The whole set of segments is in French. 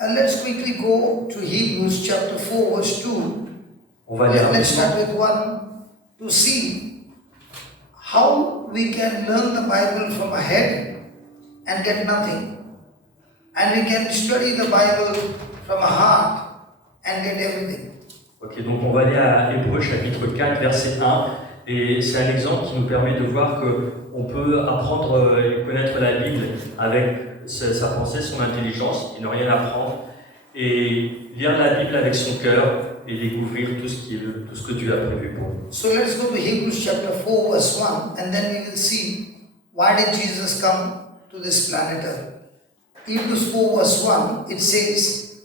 Let's quickly go to Hebrews chapter 4 verse 2. On va lire Let's start with 1 to see how we can learn the Bible from a head and get nothing. And we can study the Bible from a heart and get everything. Ok, donc on va aller à Hébreux chapitre 4, verset 1. Et c'est un exemple qui nous permet de voir qu'on peut apprendre et connaître la Bible avec sa pensée, son intelligence, et ne rien apprendre. Et lire la Bible avec son cœur et découvrir tout ce que Dieu a prévu pour nous. So let's go to Hebrews chapter 4 verse 1 and then we will see why did Jesus come to this planet Earth. Hebrews 4 verse 1, it says,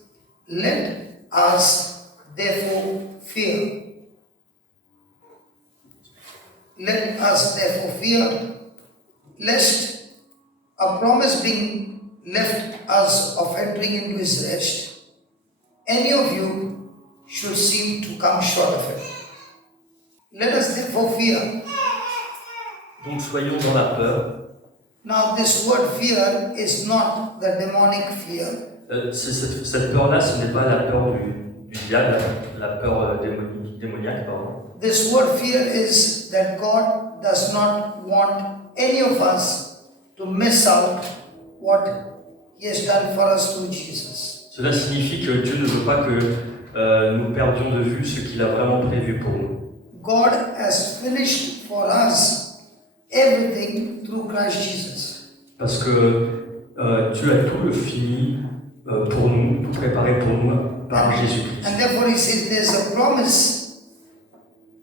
let us therefore fear. Let us therefore fear, lest a promise being left us of entering into his rest, any of you should seem to come short of it. Let us therefore fear. Donc soyons dans la peur. Now this word fear is not the demonic fear. Cette peur-là, ce n'est pas la peur du diable, la peur démoniaque, pardon. This word fear is that God does not want any of us to miss out what He has done for us through Jesus. Cela signifie que Dieu ne veut pas que nous perdions de vue ce qu'il a vraiment prévu pour nous. God has finished for us everything through Christ Jesus. Parce que Dieu a tout le fini pour nous, tout préparé pour nous par Jésus-Christ. And therefore He says there's a promise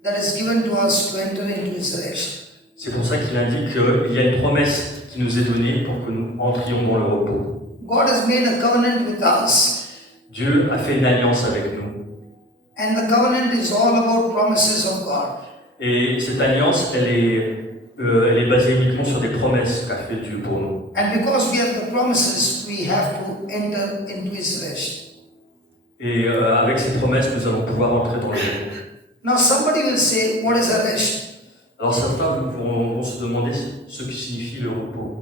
that is given to us to enter into His rest. C'est pour ça qu'il indique qu'il y a une promesse qui nous est donnée pour que nous entrions dans le repos. God has made a covenant with us. Dieu a fait une alliance avec nous. And the covenant is all about promises of God. Et cette alliance, elle est basée uniquement sur des promesses qu'a fait Dieu pour nous. And because we have the promises, we have to enter into His rest. Et avec ces promesses, nous allons pouvoir entrer dans le repos. Now somebody will say, what is a rest? Alors certains vont se demander ce qui signifie le repos.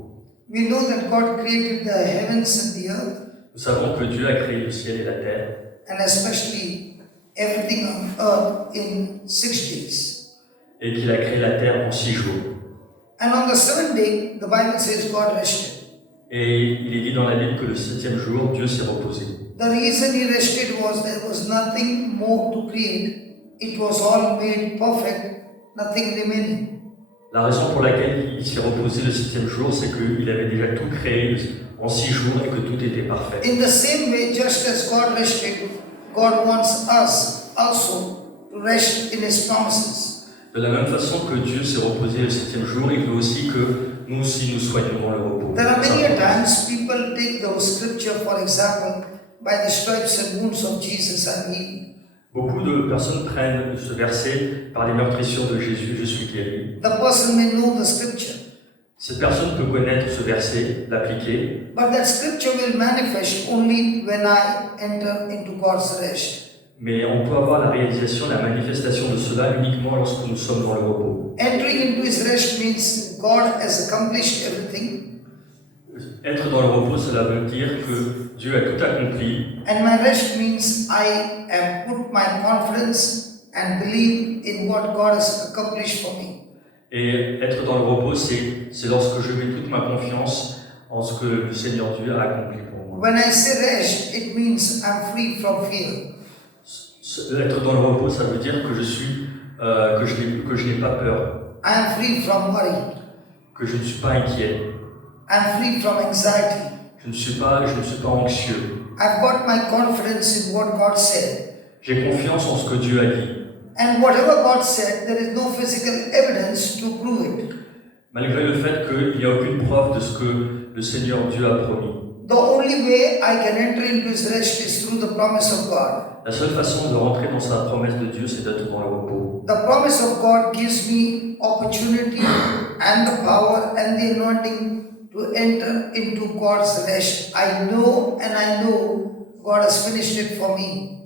We know that God created the heavens and the earth, Nous savons que Dieu a créé le ciel et la terre, and especially everything on earth in 6 days. et qu'il a créé la terre en 6 jours. And on the 7th day, the Bible says God rested. Et il est dit dans la Bible que le 7e jour, Dieu s'est reposé. The reason He rested was there was nothing more to create. It was all made perfect, nothing remaining. La raison pour laquelle il s'est reposé le 7e jour, c'est qu'il avait déjà tout créé en 6 jours et que tout était parfait. In the same way, just as God rested, God wants us also to rest in His promises. De la même façon que Dieu s'est reposé le 7e jour, il veut aussi que nous aussi nous soyons dans le repos. There are many times people take the scripture, for example, by the stripes and wounds of Jesus I'm healed. Beaucoup de personnes prennent ce verset par les meurtrissures de Jésus, je suis guéri. The person may know the scripture, Cette personne peut connaître ce verset, l'appliquer, but that scripture will manifest only when I enter into God's rest. mais on peut avoir la réalisation, la manifestation de cela uniquement lorsque nous sommes dans le repos. Entering into His rest means God has accomplished everything, Être dans le repos, cela veut dire que Dieu a tout accompli. and my rest means I have put my confidence and believe in what God has accomplished for me. Et être dans le repos, c'est lorsque je mets toute ma confiance en ce que le Seigneur Dieu a accompli pour moi. When I say rest, it means I'm free from fear. Être dans le repos, ça veut dire que je n'ai pas peur, I am free from worry. que je ne suis pas inquiet, I'm free from anxiety. je ne suis pas anxieux. I've got my confidence in what God said. J'ai confiance en ce que Dieu a dit. And whatever God said, there is no physical evidence to prove it. Malgré le fait qu'il n'y a aucune preuve de ce que le Seigneur Dieu a promis. The only way I can enter into His rest is through the promise of God. La seule façon de rentrer dans sa promesse de Dieu, c'est d'être dans le repos. The promise of God gives me opportunity and the power and the anointing to enter into God's rest. I know God has finished it for me.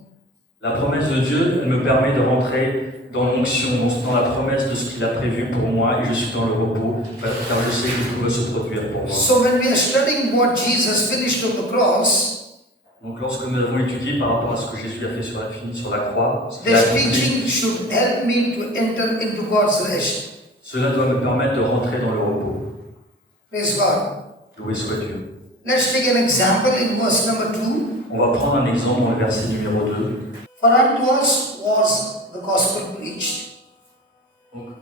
La promesse de Dieu, elle me permet de rentrer dans l'onction, dans la promesse de ce qu'il a prévu pour moi, et je suis dans le repos, car je sais que tout va se produire pour moi. So when we are studying what Jesus finished on the cross, Donc lorsque nous avons étudié par rapport à ce que Jésus a fait fini sur la croix, ce qu'il a This accompli, teaching should help me to enter into God's rest. cela doit me permettre de rentrer dans le repos. Praise God. Loué soit Dieu. Let's take an example in verse number 2. On va prendre un exemple dans le verset numéro 2. For unto us was the gospel preached, Donc,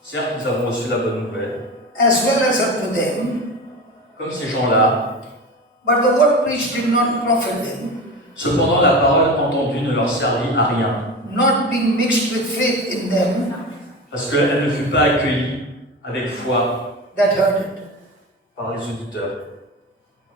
certes, nous avons reçu la bonne nouvelle, as well as unto them, comme ces gens-là. but the word preached did not profit them, Cependant, la parole entendue ne leur servit à rien, not being mixed with faith in them parce qu'elle ne fut pas accueillie avec foi that heard it. par les auditeurs.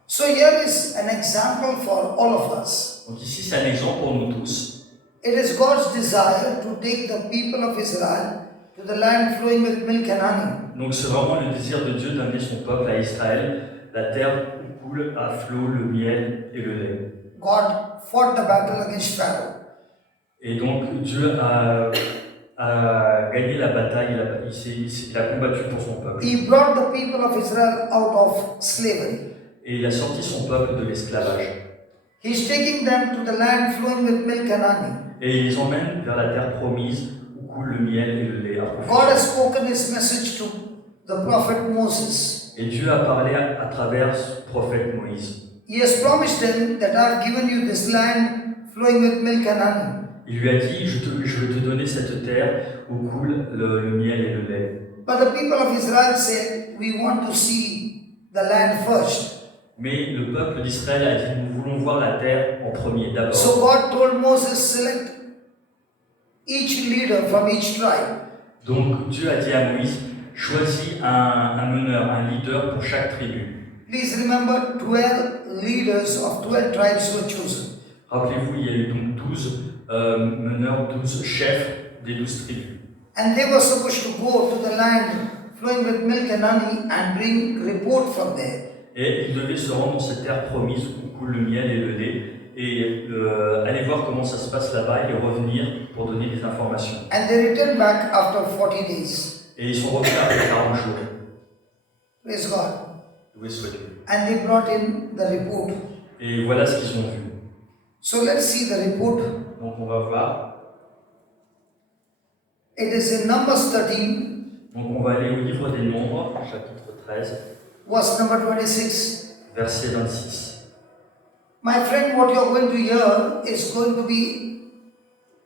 So here is an example for all of us. Donc ici, c'est un exemple pour nous tous. It is God's desire to take the people of Israel to the land flowing with milk and honey. Donc c'est vraiment le désir de Dieu d'amener son peuple à Israël, la terre où coule à flot le miel et le lait. God fought the battle against Pharaoh. Et donc Dieu a gagné la bataille, il a combattu pour son peuple. He brought the people of Israel out of slavery. Et il a sorti son peuple de l'esclavage. He is taking them to the land flowing with milk and honey. Et il les emmène vers la terre promise où coule le miel et le lait. God has spoken his message to the prophet Moses. Et Dieu a parlé à travers ce prophète Moïse. He has promised them that I have given you this land flowing with milk and honey. Il lui a dit, je vais te donner cette terre où coule le miel et le lait. But the people of Israel said, we want to see the land first. Mais le peuple d'Israël a dit, nous voulons voir la terre en premier d'abord. So God told Moses, select each leader from each tribe. Donc Dieu a dit à Moïse, choisis un meneur, un leader pour chaque tribu. Please remember, 12 leaders of 12 tribes were chosen. Rappelez-vous, il y a eu donc 12 meneurs, 12 chefs des 12 tribus. And they were supposed to go to the land flowing with milk and honey and bring report from there. Et ils devaient se rendre dans cette terre promise où coule le miel et le lait et aller voir comment ça se passe là-bas et revenir pour donner des informations. And they returned back after 40 days. Et ils sont revenus après 40 jours. Praise God. Loué soit Dieu. And they brought in the report. Et voilà ce qu'ils ont vu. So let's see the report. Donc on va voir. It is in Numbers 13, Donc on va aller au livre des Nombres, chapitre 13, verse number 26. verset 26. My friend, what you're going to hear is going to be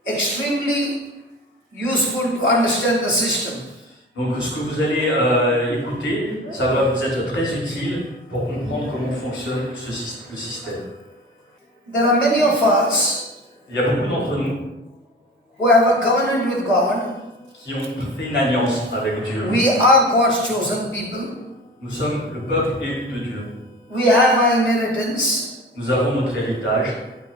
extremely useful to understand the system. Donc ce que vous allez écouter, ça va vous être très utile pour comprendre comment fonctionne le système. There are many of us Il y a beaucoup d'entre nous who have a covenant with God. qui ont fait une alliance avec Dieu. We are God's chosen people. Nous sommes le peuple élu de Dieu. We have our inheritance, Nous avons notre héritage,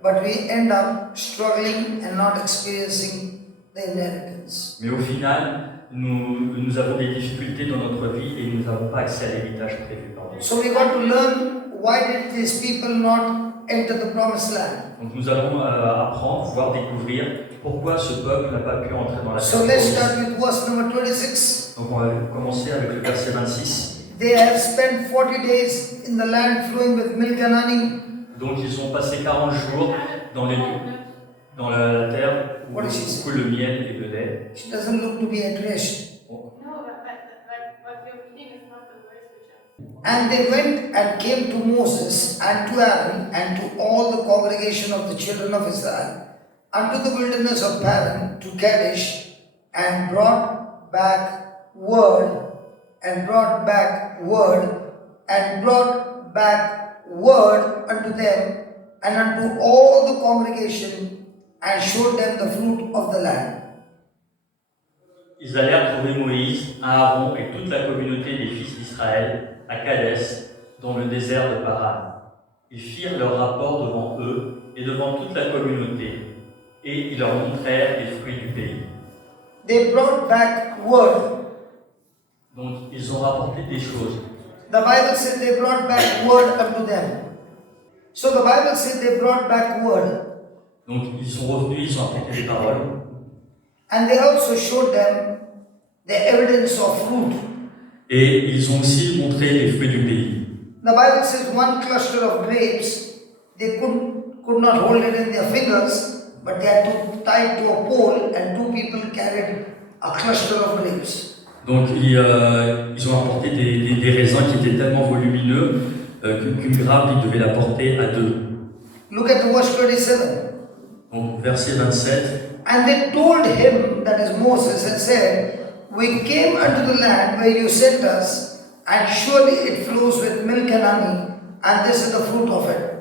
but we end up struggling and not experiencing the inheritance. mais au final, nous avons des difficultés dans notre vie et nous n'avons pas accès à l'héritage prévu par Dieu. So we got to learn, why did these people not enter the promised land? Donc nous allons apprendre, voire découvrir pourquoi ce peuple n'a pas pu entrer dans la So terre let's promise. start with verse number 26. Donc on va commencer avec le verset 26. They have spent 40 days in the land flowing with milk and honey. Donc ils ont passé 40 jours dans la terre où What is this? coule le miel et le lait. She doesn't look to be at rest. No, what you're reading is not the verse which And they went and came to Moses and to Aaron and to all the congregation of the children of Israel unto the wilderness of Paran to Kadesh, and brought back word unto them and unto all the congregation, and showed them the fruit of the land. Ils allèrent trouver Moïse, Aaron et toute la communauté des fils d'Israël à Kadès, dans le désert de Paran. Ils firent leur rapport devant eux et devant toute la communauté, et ils leur montrèrent les fruits du pays. They brought back word. Donc ils ont rapporté des choses. The Bible said they brought back word unto them. So the Bible said they brought back word. Donc ils sont revenus, ils ont apporté des paroles. And they also showed them the evidence of fruit. Et ils ont aussi montré les fruits du pays. The Bible says one cluster of grapes they couldn't could not hold it in their fingers, but they had to tie it to a pole, and two people carried a cluster of grapes. Donc ils ont apporté des raisins qui étaient tellement volumineux qu'une grappe, ils devaient la porter à deux. Look at the verse 27. Donc verset 27. And they told him, that is Moses, and said, we came unto the land where you sent us, and surely it flows with milk and honey, and this is the fruit of it.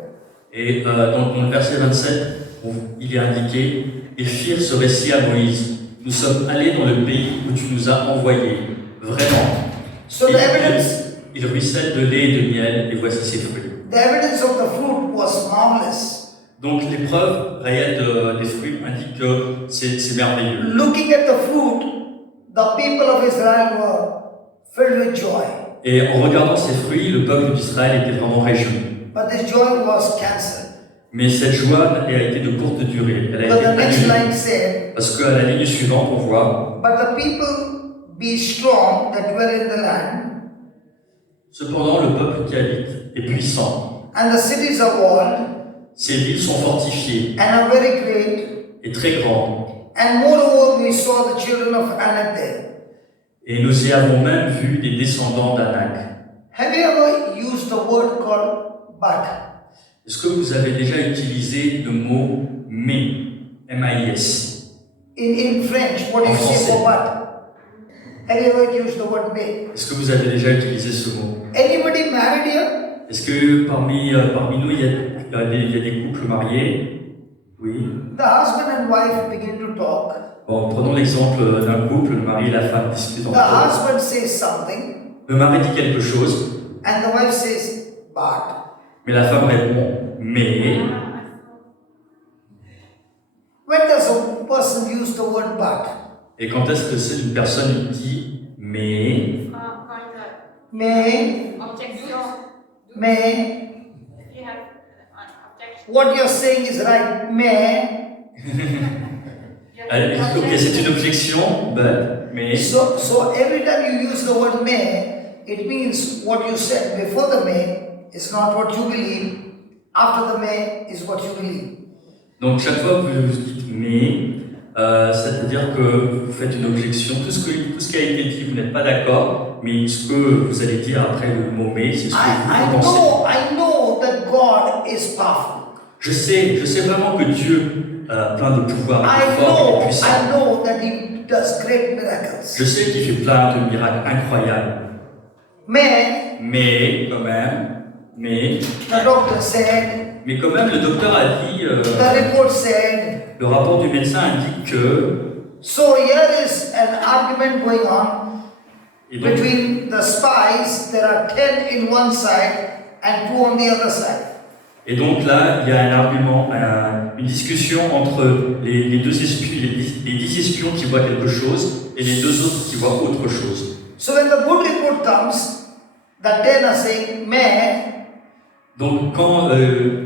Et donc dans le verset 27, il est indiqué, ils firent ce récit à Moïse. Nous sommes allés dans le pays où tu nous as envoyés. Vraiment. So the evidence, Il ruisselle de lait et de miel, et voici ses fruits. the evidence of the fruit was marvelous. Donc les preuves réelles des fruits indiquent que c'est merveilleux. Looking at the fruit, the people of Israel were filled with joy. Et en regardant ces fruits, le peuple d'Israël était vraiment réjoui. But this joy was cancelled. Mais cette joie a été de courte durée. Elle a But été the next annulée. line said, Parce qu'à la ligne suivante, on voit but the people be strong that dwell in the land, cependant le peuple qui habite est puissant. and the cities are walled, Ces villes sont fortifiées and are very great. et très grandes. And moreover, we saw the children of Anak there. Et nous y avons même vu des descendants d'Anak. Have you ever used the word called but? Est-ce que vous avez déjà utilisé le mot mais, M-A-I-S? In French, what do you En say français. for but? Have you ever used the word may? Est-ce que vous avez déjà utilisé ce mot? Anybody married here? Est-ce que parmi nous, il y a des couples mariés? Oui. The husband and wife begin to talk. Bon, prenons l'exemple d'un couple, le mari et la femme discutent The entre eux. husband says something, Le mari dit quelque chose, and the wife says but. mais la femme répond mais. When does a person use the word but? Et quand est-ce que c'est une personne qui dit mais? Quand May, objection, may, you have objection. what you're saying is right, may. Ok, c'est une objection, mais. So every time you use the word may, it means what you said before the may is not what you believe, after the may is what you believe. Donc chaque fois que vous dites mais, ça veut dire que vous faites une objection. Tout ce qui a été dit, vous n'êtes pas d'accord, mais ce que vous allez dire après le mot mais, c'est ce que vous pensez. I know that God is powerful. Je sais vraiment que Dieu plein de pouvoir, est fort et puissant. I know that He does great miracles. Je sais qu'il fait plein de miracles incroyables. Mais quand même, The doctor said, mais quand même, le docteur a dit, the report said, le rapport du médecin indique que. so here is an argument going on Et donc, between the spies. There are 10 in one side and 2 on the other side. et donc là, il y a un argument, une discussion entre les 10 espions qui voient quelque chose et les 2 autres qui voient autre chose. So when the good report comes, the 10 are saying, may, Donc quand,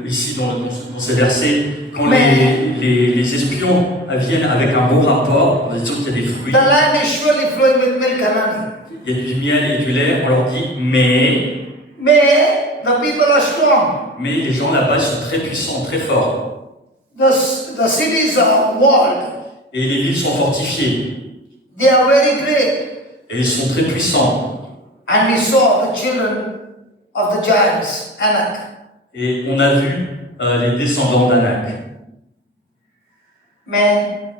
ici dans ces versets, quand les espions viennent avec un bon rapport, en disant qu'il y a des fruits, the land is surely flowing with milk and honey. il y a du miel et du lait, on leur dit mais The people are strong. les gens là-bas sont très puissants, très forts. The cities are walled. Et les villes sont fortifiées. They are very great. Et ils sont très puissants. And we saw the children of the giants, Anak. Et on a vu les descendants d'Anak. Mais,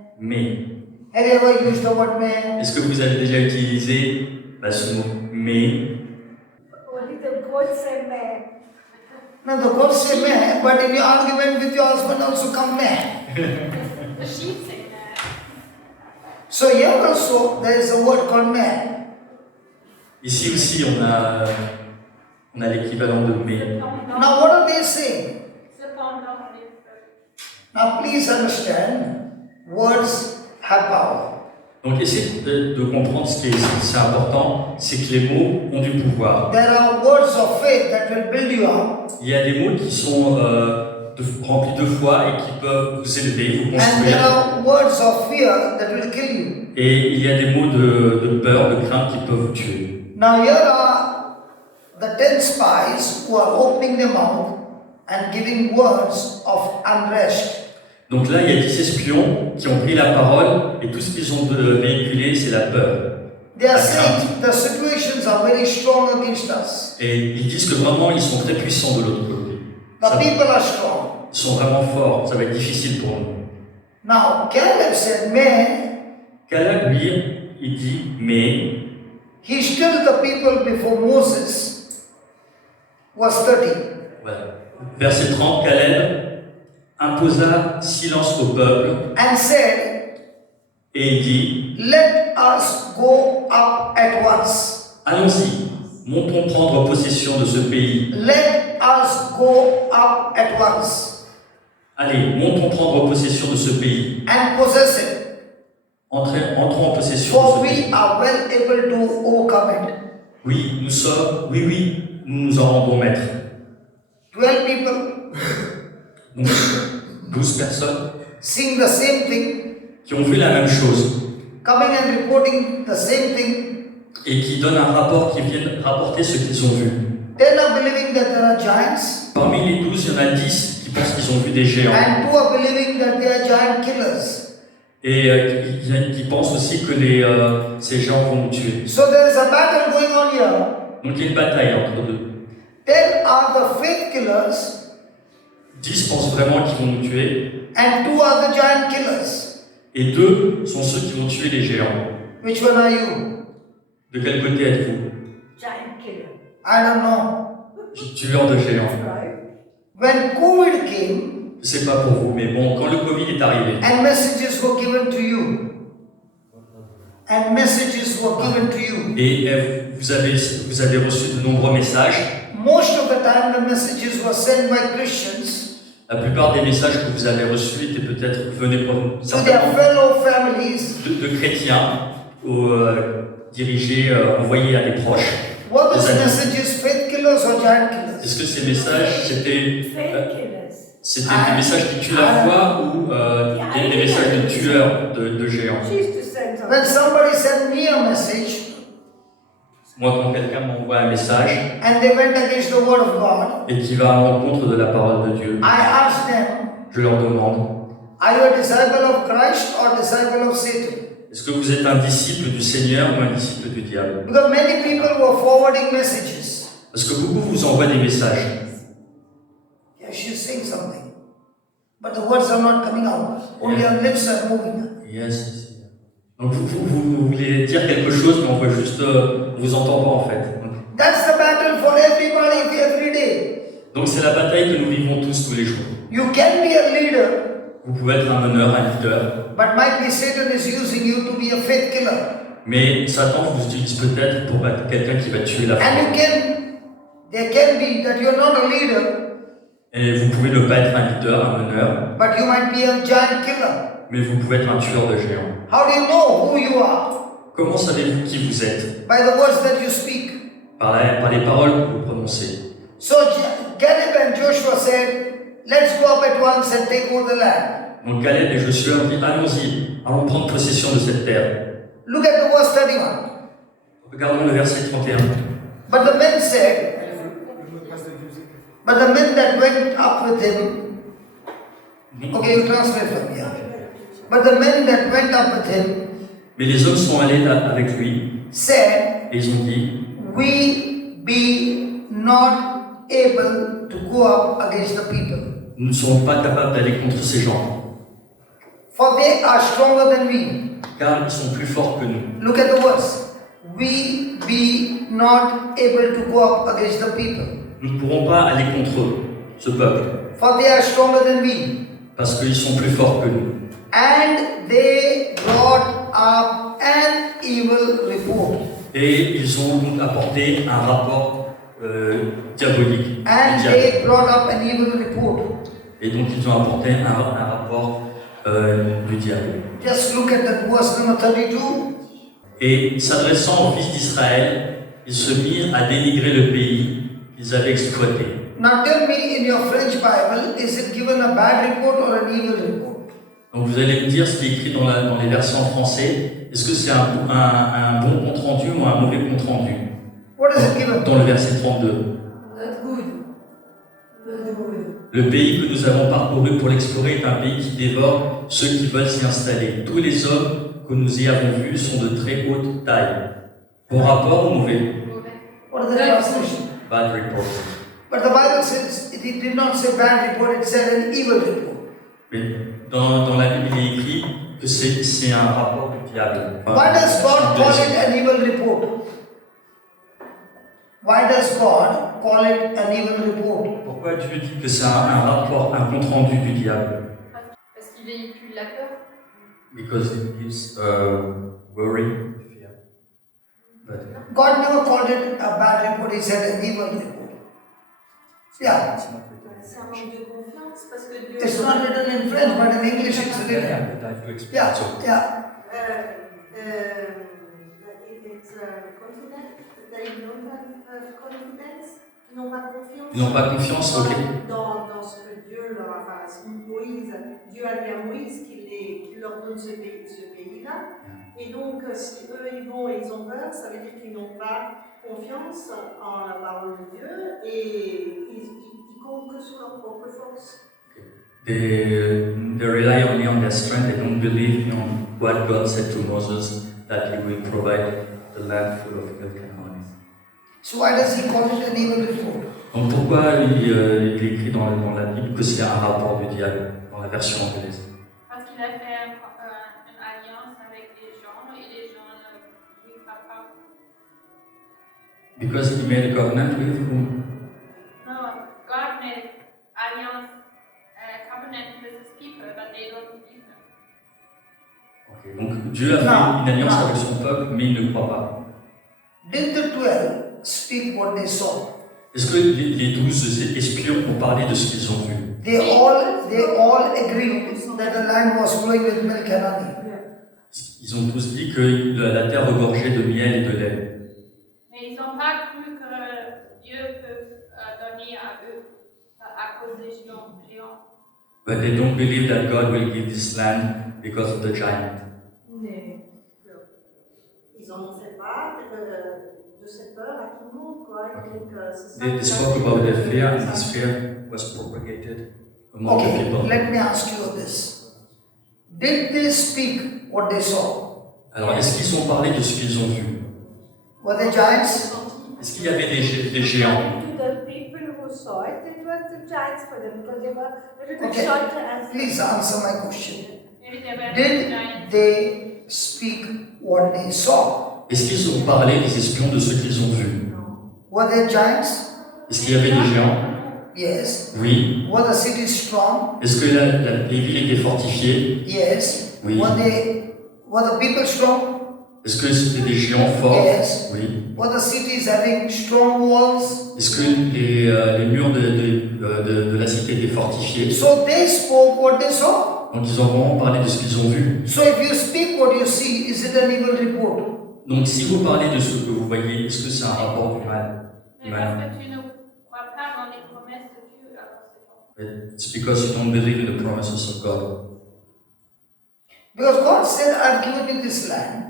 Have you ever used the word may? est-ce que vous avez déjà utilisé ce mot mais? Only the goat say may. Now the God say may, but in your argument with your husband also come may. The sheep say that. So here also there is a word called may. Ici aussi, on a l'équivalent de mais. Now what are they saying? Cependant, Now please understand, words have power. Donc essayez de comprendre ce qui est important, c'est que les mots ont du pouvoir. There are words of faith that will build you up, Il y a des mots qui sont remplis de foi et qui peuvent vous élever, vous and there construire. are words of fear that will kill you. Et il y a des mots de peur, de crainte qui peuvent vous tuer. Now here are the 10 spies who are opening their mouth and giving words of unrest. Donc là, il y a 10 espions qui ont pris la parole et tout ce qu'ils ont véhiculé, c'est la peur. They are La crainte. saying the situations are very strong against us. Et ils disent que vraiment, ils sont très puissants de l'autre côté. The Ça- people are strong. Ils sont vraiment forts, ça va être difficile pour nous. Now, Caleb said, man, Caleb, lui, il dit, mais he stilled the people before Moses was 30. voilà. Verset 30, Caleb imposa silence au peuple And said, et il dit, let us go up at once. allons-y, montons prendre possession de ce pays. Let us go up at once Allez, montons prendre possession de ce pays. and possess it, Entrons en possession for de ce we pays. are well able to overcome it. Oui, nous nous en rendons maîtres. 12 people Donc, 12 personnes seeing the same thing, qui ont vu la même chose coming and reporting the same thing. et qui donnent un rapport, qui viennent rapporter ce qu'ils ont vu. 10 are believing that there are giants, Parmi les 12, il y en a 10 qui pensent qu'ils ont vu des géants. and 2 are believing that they are giant killers. Et il y en a qui pensent aussi que ces géants vont nous tuer. So there is a battle going on here. Donc il y a une bataille entre deux. 10 are the faith killers, 10 pensent vraiment qu'ils vont nous tuer. and 2 are the giant killers. Et 2 sont ceux qui vont tuer les géants. Which one are you? De quel côté êtes-vous? Giant killer. I don't know. Tueurs de géants. Right? When COVID came Je sais pas pour vous, mais bon, quand le Covid est arrivé, and messages were given to you, and messages were given to you, et vous avez reçu de nombreux messages, most of the time the messages were sent by Christians la plupart des messages que vous avez reçus étaient peut-être venaient to their certainement fellow families. de chrétiens dirigés, envoyés à des proches. Were those Des amis. messages faith killers or giant killers? Est-ce que ces messages c'était Faith killers. des messages qui tuent la foi ou des messages de tueurs de géants? She used to send some. When somebody sent me a message Moi, quand quelqu'un m'envoie un message and they went against the word of God, et qui va à l'encontre de la parole de Dieu, I asked them, je leur demande, are you a disciple of Christ or disciple of Satan? est-ce que vous êtes un disciple du Seigneur ou un disciple du diable? Because many people were forwarding messages. Parce que beaucoup vous envoient des messages. Yeah, she's saying something. But the words are not coming out. Only her lips are moving. Yes. Donc vous voulez dire quelque chose, mais on voit juste, on vous entend pas en fait. That's the battle for everybody every day. Donc c'est la bataille que nous vivons tous les jours. You can be a leader, Vous pouvez être un meneur, un leader, but might be Satan is using you to be a faith killer. mais Satan vous utilise peut-être pour être quelqu'un qui va tuer la foi. And there can be that you're not a leader, Et vous pouvez ne pas être un leader, un meneur, but you might be a giant killer. mais vous pouvez être un tueur de géants. How do you know who you are? Comment savez-vous qui vous êtes? By the words that you speak. Par les paroles que vous prononcez. So Caleb and Joshua said, let's go up at once and take over the land. Donc Caleb et Josué ont dit, allons-y, allons prendre possession de cette terre. Look at the verse 31. Regardons le verset 31. But the men said, but the men that went up with him, okay, you translate from here. But the men that went up with him Mais les hommes sont allés avec lui said, et ils ont dit, we be not able to go up against the people, nous ne serons pas capables d'aller contre ces gens, for they are stronger than we. car ils sont plus forts que nous. Look at the verse. We be not able to go up against the people, Nous ne pourrons pas aller contre eux, ce peuple, for they are stronger than we. parce qu'ils sont plus forts que nous. And they brought up an evil report. Et ils ont donc apporté un rapport diabolique. And du diable. they brought up an evil report. Et donc ils ont apporté un rapport du diable. Just look at that verse number 32. Et s'adressant aux fils d'Israël, ils se mirent à dénigrer le pays qu'ils avaient exploité. Now tell me, in your French Bible, is it given a bad report or an evil report? Donc vous allez me dire ce qui est écrit dans les versions en français. Est-ce que c'est un bon compte rendu ou un mauvais compte rendu? What is it given? Dans le verset 32. Not good. Not good. Le pays que nous avons parcouru pour l'explorer est un pays qui dévore ceux qui veulent s'y installer. Tous les hommes que nous y avons vus sont de très haute taille. Bon rapport ou mauvais? What is the translation? Bad report. But the Bible says it did not say bad report, it said an evil report. Mais dans la Bible, il est écrit que c'est un rapport du diable. Enfin, Why does God call blessé. it an evil report? Why does God call it an evil report? Pourquoi Dieu dit que c'est un rapport, un compte-rendu du diable? Parce qu'il véhicule la peur. Because it gives worry, fear. But God never called it a bad report, he said an evil report. Yeah, it's not written. C'est un manque de confiance parce que Dieu. it's not written in French, but in English it's written. Yeah, but I have to explain. Yeah, So, yeah. It's confident. They don't have confidence. Ils n'ont pas confiance. Ils n'ont pas confiance, ok. Dans ce que Dieu leur a. Enfin, Moïse, Dieu a dit à Moïse qu'il leur donne ce pays-là. Et donc, si eux ils vont et ils ont peur, ça veut dire qu'ils n'ont pas confiance en la parole de Dieu et ils comptent que sur leur propre force. They rely only on their strength. They don't believe on what God said to Moses that He will provide the land full of milk and honey. So why does he call it an evil report? Donc pourquoi il est écrit dans la Bible que c'est un rapport du diable dans la version anglaise? Parce qu'il a fait une alliance avec les gens et les gens ne lui croient pas. Because He made a covenant with whom? No, God made alliance, covenant with his people, but they don't believe him. Okay. Donc Dieu a fait une alliance avec son peuple, mais il ne croit pas. Did the 12 speak what they saw? Est-ce que les 12 espions ont parlé de ce qu'ils ont vu? They all agreed that the land was flowing with milk and honey. Ils ont tous dit que la terre regorgeait de miel et de lait. Mais ils n'ont pas cru que Dieu peut donner à eux à cause des géants. But they don't believe that God will give this land because of the giant. Ils en ont fait part de cette peur à tout le monde, quoi. Donc, c'est ça. They spoke about their fear, and this fear was propagated among the Okay, people. let me ask you this. Did they speak what they saw? Alors, est-ce qu'ils ont parlé de ce qu'ils ont vu? Were they giants? Est-ce qu'il y avait des géants? To the people who saw it, it was the giants for them because they were a little bit Okay, shorter as please answer my question. Maybe they were Did giants. they speak what they saw? Est-ce qu'ils ont parlé, les espions, de ce qu'ils ont vu? Were they giants? Est-ce qu'il y avait des géants? Yes. Oui. Were the cities strong? Est-ce que les villes étaient fortifiées? Yes. Oui. Were the people strong? Est-ce que c'était des géants forts? Yes. Oui. Were the cities having strong walls? Est-ce que les murs de la cité étaient fortifiés? So they spoke what they saw. Donc ils ont vraiment parlé de ce qu'ils ont vu. So if you speak what you see, is it an evil report? Donc si vous parlez de ce que vous voyez, est-ce que c'est un rapport du mal? Mais parce que tu ne crois pas dans les promesses de Dieu, alors c'est bon. It's because you don't believe in the promises of God. Because God said, I've given you this land.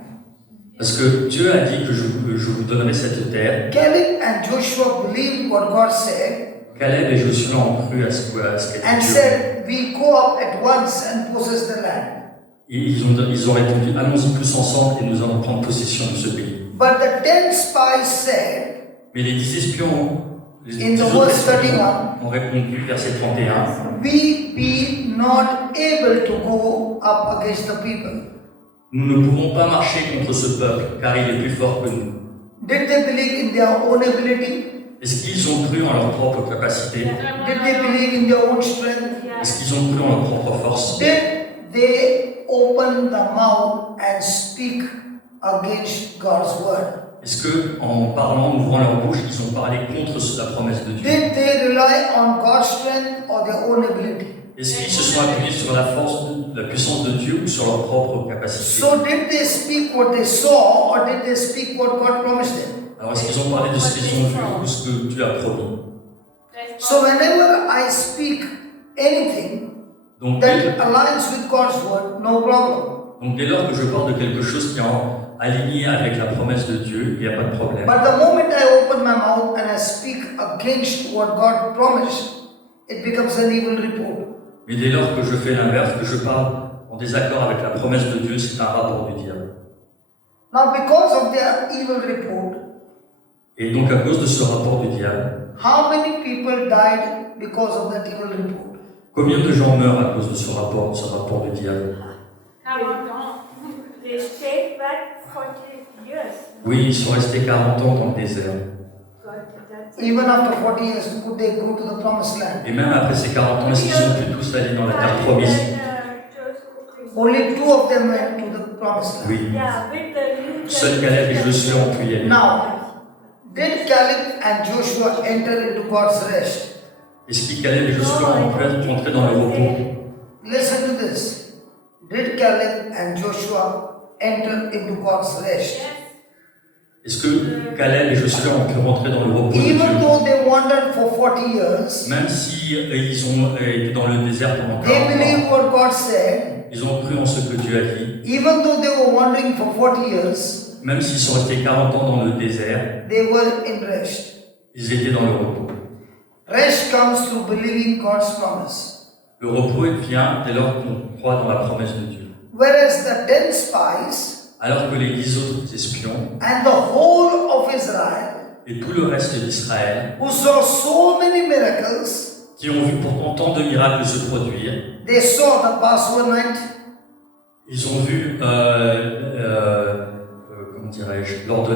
Parce que Dieu a dit que je vous donnerai cette terre. Caleb and Joshua believed what God said Caleb et Josué ont cru à ce qu'a and dit Dieu. said, we go up at once and possess the land. Et ils ont répondu, allons-y tous ensemble et nous allons prendre possession de ce pays. But the 10 spies said, Mais les 10 espions, les in 10 the autres verse espions 31, ont répondu, verset 31, we be not able to go up against the people. nous ne pouvons pas marcher contre ce peuple, car il est plus fort que nous. Did they believe in their own ability? Est-ce qu'ils ont cru en leur propre capacité? Did they believe in their own strength? Est-ce qu'ils ont cru en leur propre force? Did they open the mouth and speak against God's word? Est-ce que, en parlant, en ouvrant leur bouche, ils ont parlé contre la promesse de Dieu? Did they rely on God's strength or their own ability? Est-ce qu'ils se sont appuyés sur la puissance de Dieu ou sur leur propre capacité? So did they speak what they saw or did they speak what God promised them? Alors, est-ce qu'ils ont parlé de ce qu'ils ont vu ou ce que Dieu a promis? So whenever I speak anything Donc, that aligns with God's word, no problem. dès lors que je parle de quelque chose qui est aligné avec la promesse de Dieu, il n'y a pas de problème. But the moment I open my mouth and I speak against what God promised, it becomes an evil report. Mais dès lors que je fais l'inverse, que je parle en désaccord avec la promesse de Dieu, c'est un rapport du diable. Now, because of their evil report, Et donc à cause de ce rapport du diable, how many people died because of that evil report? combien de gens meurent à cause de ce rapport du diable? 40 ans. They stayed back 40 years. Oui, ils sont restés 40 ans dans le désert. God, that's Even after 40 years, could they go to the promised land? Et même après ces 40 ans, est-ce qu'ils ont pu tous aller dans la terre promise? Only 2 of them went to the promised land. Oui. Yeah, with the new Seuls Caleb et Josué ont pu y aller. Now, did Caleb and Joshua enter into God's rest? Est-ce que Caleb et Josué ont pu entrer dans le repos? Listen to this. Did Caleb and Joshua enter into God's rest? Yes. Est-ce que Caleb et Josué ont pu rentrer dans le repos de Even Dieu? though they wandered for 40 years, Même si ils ont été dans le désert pendant they 40 ans, believed what God said. ils ont cru en ce que Dieu a dit. Even though they were wandering for 40 years, Même s'ils sont restés 40 ans dans le désert, they were in rest. ils étaient dans le repos. Rest comes through believing God's promise. Le repos vient dès lors qu'on croit dans la promesse de Dieu. Whereas the 10 spies Alors que les 10 autres espions and the whole of Israel, et tout le reste d'Israël, who saw so many miracles, qui ont vu pourtant tant de miracles se produire, they saw the Passover night, ils ont vu, comment dirais-je, lors de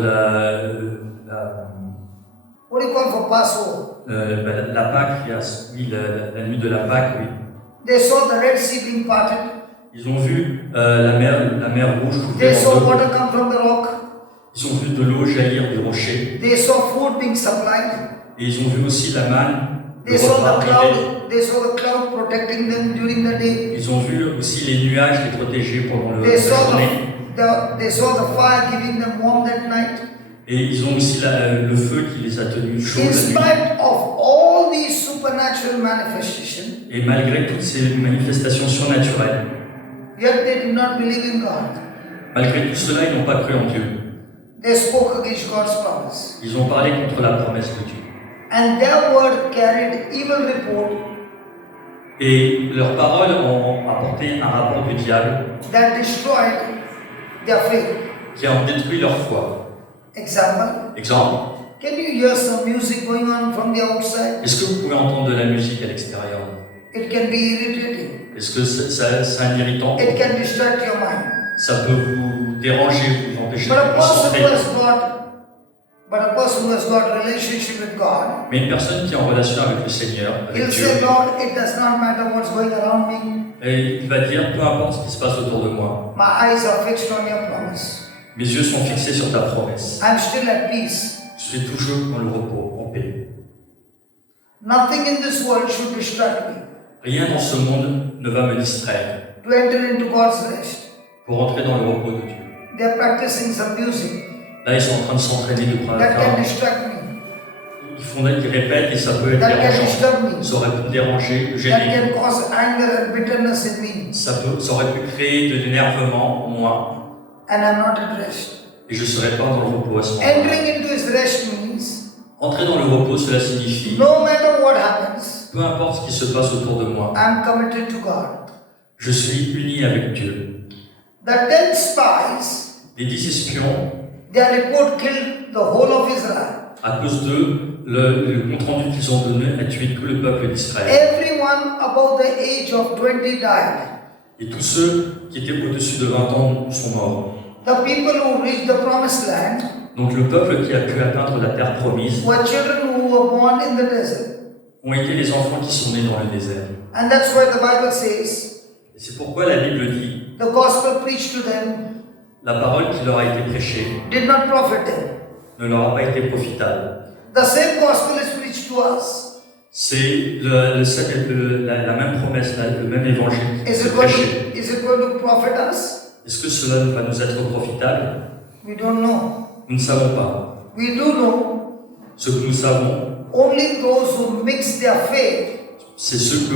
what do you call for Passover? la Pâque, oui, la nuit de la Pâque, oui. They saw the Red Sea being parted. Ils ont vu la mer rouge They coupée en saw deux. water come from the rock. Ils ont vu de l'eau jaillir du rocher. They saw food being supplied. Et ils ont vu aussi la manne, le They saw repas the arriver. cloud. They saw the cloud protecting them during the day. Ils ont vu aussi les nuages les protéger pendant They la saw journée. they saw the fire giving them warmth at night. Et ils ont aussi le feu qui les a tenus chauds In la nuit. spite of all these supernatural manifestations, Et malgré toutes ces manifestations surnaturelles, yet they did not believe in God. malgré tout cela, ils n'ont pas cru en Dieu. They spoke against God's promise. Ils ont parlé contre la promesse de Dieu. And their word carried evil report Et leurs paroles ont apporté un rapport du diable that destroyed their faith. qui a détruit leur foi. Example, Exemple, can you hear some music going on from the outside? est-ce que vous pouvez entendre de la musique à l'extérieur? It can be irritating. Est-ce que c'est un irritant? It can distract your mind. Ça peut vous déranger, vous empêcher de But vous concentrer. a person who has got relationship with God, Mais une personne qui est en relation avec le Seigneur, avec he'll Dieu, say, Lord, it does not matter what's going around me. et il va dire, peu importe ce qui se passe autour de moi, My eyes are fixed on your promise. mes yeux sont fixés sur ta promesse. I'm still at peace. Je suis toujours dans le repos, en paix. Nothing in this world should distract me Rien dans ce monde ne va me distraire to enter into God's rest. pour entrer dans le repos de Dieu. They're practicing some music Là, ils sont en train de s'entraîner de that can faire. distract me, Ils répètent et ça peut être that can dérangeant. disturb me, Ça aurait pu me déranger, me that gêner. can cause anger and bitterness in me, Ça aurait pu créer de l'énervement en moi and I'm not at rest. et je ne serais pas dans le repos à ce moment-là. Entering into His rest means Entrer dans le repos, cela signifie, no matter what happens, peu importe ce qui se passe autour de moi, I'm committed to God. je suis uni avec Dieu. The 10 spies, Les 10 espions, their report killed the whole of Israel. à cause d'eux, le compte-rendu qu'ils ont donné a tué tout le peuple d'Israël. Everyone above the age of 20 died. Et tous ceux qui étaient au-dessus de 20 ans sont morts. The people who reached the promised land Donc le peuple qui a pu atteindre la terre promise were children who were born in the desert. ont été les enfants qui sont nés dans le désert. And that's why the Bible says Et c'est pourquoi la Bible dit, the gospel preached to them la parole qui leur a été prêchée did not profit them. ne leur a pas été profitable. The same gospel is preached to us. C'est la même promesse, le même évangile qui Is est it going prêché. to, is it going to profit us? Est-ce que cela va nous être profitable? We don't know. Nous ne savons pas. We do know Ce que nous savons, only those who mix their faith c'est ceux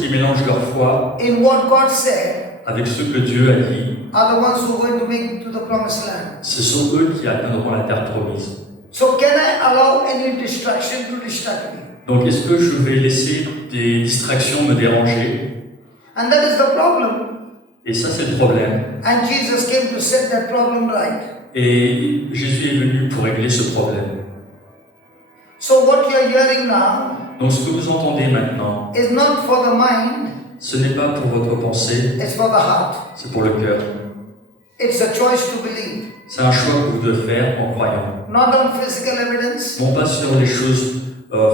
qui mélangent leur foi in what God said avec ce que Dieu a dit. are the ones who are going to make it to the promised land. Ce sont eux qui atteindront la terre promise. So can I allow any distraction to distract me? Donc est-ce que je vais laisser des distractions me déranger? And that is the problem. Et ça c'est le problème. And Jesus came to set that problem right. Et Jésus est venu pour régler ce problème. So what you are hearing now Donc ce que vous entendez maintenant, is not for the mind, ce n'est pas pour votre pensée, it's for the heart. c'est pour le cœur. It's a choice to believe. C'est un choix que vous devez faire en croyant. Not on physical evidence, Non pas sur les choses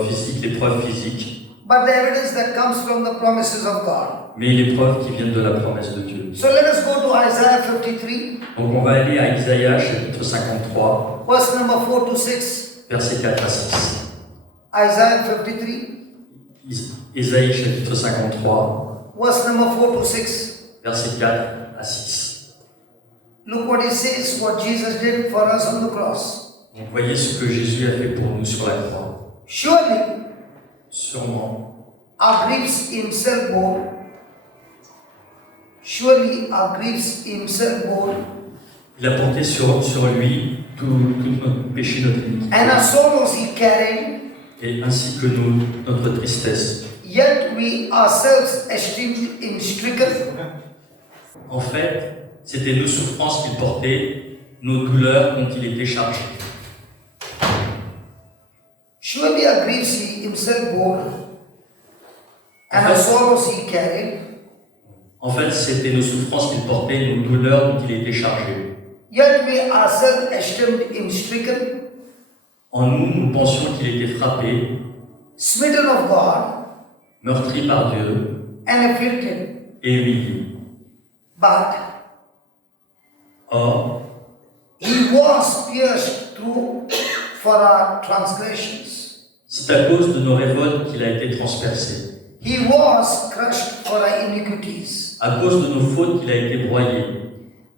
physiques, les preuves physiques, but the evidence that comes from the promises of God. mais les preuves qui viennent de la promesse de Dieu. So let us go to Isaiah 53, Donc on va aller à Isaïe chapitre 53, verse number 4 to 6. versets 4 à 6. Isaiah 53, Isaïe chapitre 53, verse number 4 to 6. versets 4 à 6. Look what he says, what Jesus did for us on the cross. Donc voyez ce que Jésus a fait pour nous sur la croix. Surely Sûrement, our griefs himself bore. Surely our griefs himself bore. il a porté sur lui tout notre péché, notre iniquité, And our sorrows he carried. et ainsi que notre tristesse. Yet we ourselves esteemed him stricken, En fait, c'était nos souffrances qu'il portait, nos douleurs dont il était chargé. surely our griefs he himself bore, and our sorrows he carried. En fait, c'était nos souffrances qu'il portait, nos douleurs dont il était chargé. Yet we ourselves esteemed him stricken, En nous, nous pensions qu'il était frappé, smitten of God, meurtri par Dieu and afflicted. et humilié. But Or, he was pierced through for our transgressions. c'est à cause de nos révoltes qu'il a été transpercé. He was crushed for our iniquities. À cause de nos fautes qu'il a été broyé.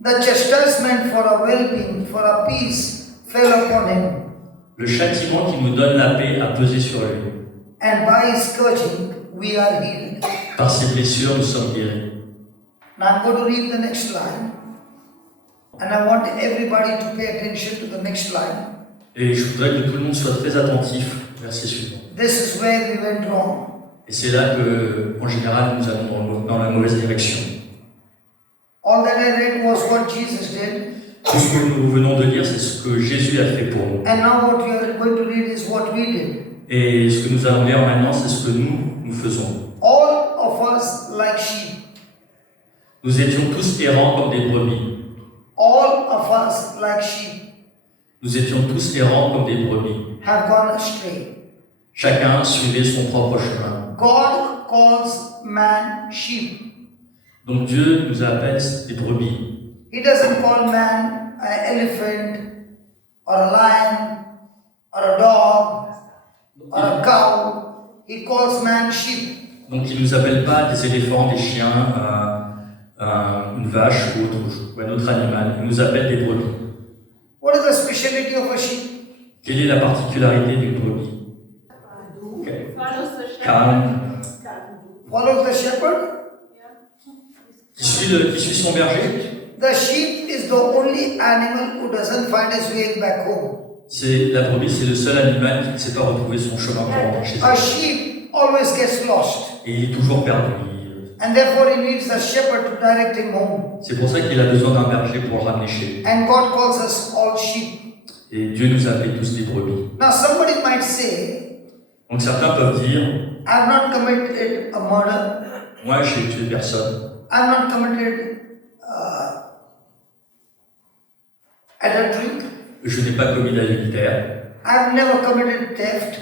The chastisement for our well-being, for our peace, fell upon him. Le châtiment qui nous donne la paix a pesé sur lui. And by his scourging we are healed. Par ses blessures, nous sommes guéris. Now I'm going to read the next line. And I want everybody to pay attention to the next line. Et je voudrais que tout le monde soit très attentif au verset suivant. This is where we went wrong. Et c'est là que, en général, nous allons dans la mauvaise direction. All that I read was what Jesus did. Tout ce que nous venons de lire, c'est ce que Jésus a fait pour nous. And now what we are going to read is what we did. Et ce que nous allons lire maintenant, c'est ce que nous faisons. All of us like sheep. Nous étions tous errants comme des brebis. All of us like sheep Nous étions tous errants comme des brebis. have gone astray. Chacun suivait son propre chemin. God calls man sheep. Donc Dieu nous appelle des brebis. He doesn't call man an elephant or a lion or a dog or a cow. He calls man sheep. Donc il ne nous appelle pas des éléphants, des chiens, une vache ou un autre animal. Il nous appelle des brebis. What is the speciality of a sheep? Quelle est la particularité d'une brebis? Follows the shepherd. Calme, Follows the shepherd. qui suit son berger. The sheep is the only animal who doesn't find his way back home. La brebis, c'est le seul animal qui ne sait pas retrouver son chemin pour rentrer chez A elle. sheep always gets lost, Et il est toujours perdu. and therefore he needs a shepherd to direct him home. C'est pour ça qu'il a besoin d'un berger pour le ramener chez lui. And God calls us all sheep. Et Dieu nous appelle tous des brebis. Now somebody might say, Donc certains peuvent dire, I've not committed a murder, moi j'ai tué personne, I've not committed adultery, je n'ai pas commis d'adultère, I've never committed theft.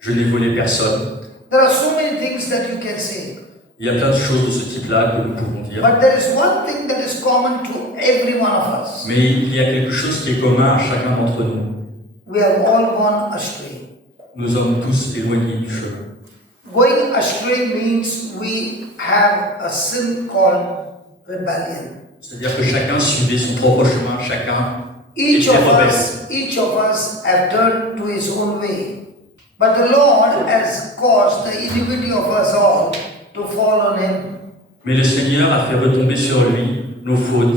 je n'ai volé personne. There are so many things that you can say. Il y a plein de choses de ce type-là que nous pouvons dire. But there is one thing that is common to every one of us. Mais il y a quelque chose qui est commun à chacun d'entre nous. We have all gone astray. Nous sommes tous éloignés du chemin. Going astray means we have a sin called rebellion. C'est-à-dire que chacun suivait son propre chemin, chacun Each était of rebelle. us have turned to his own way. But the Lord has caused the iniquity of us all to fall on him. Mais le Seigneur a fait retomber sur lui nos fautes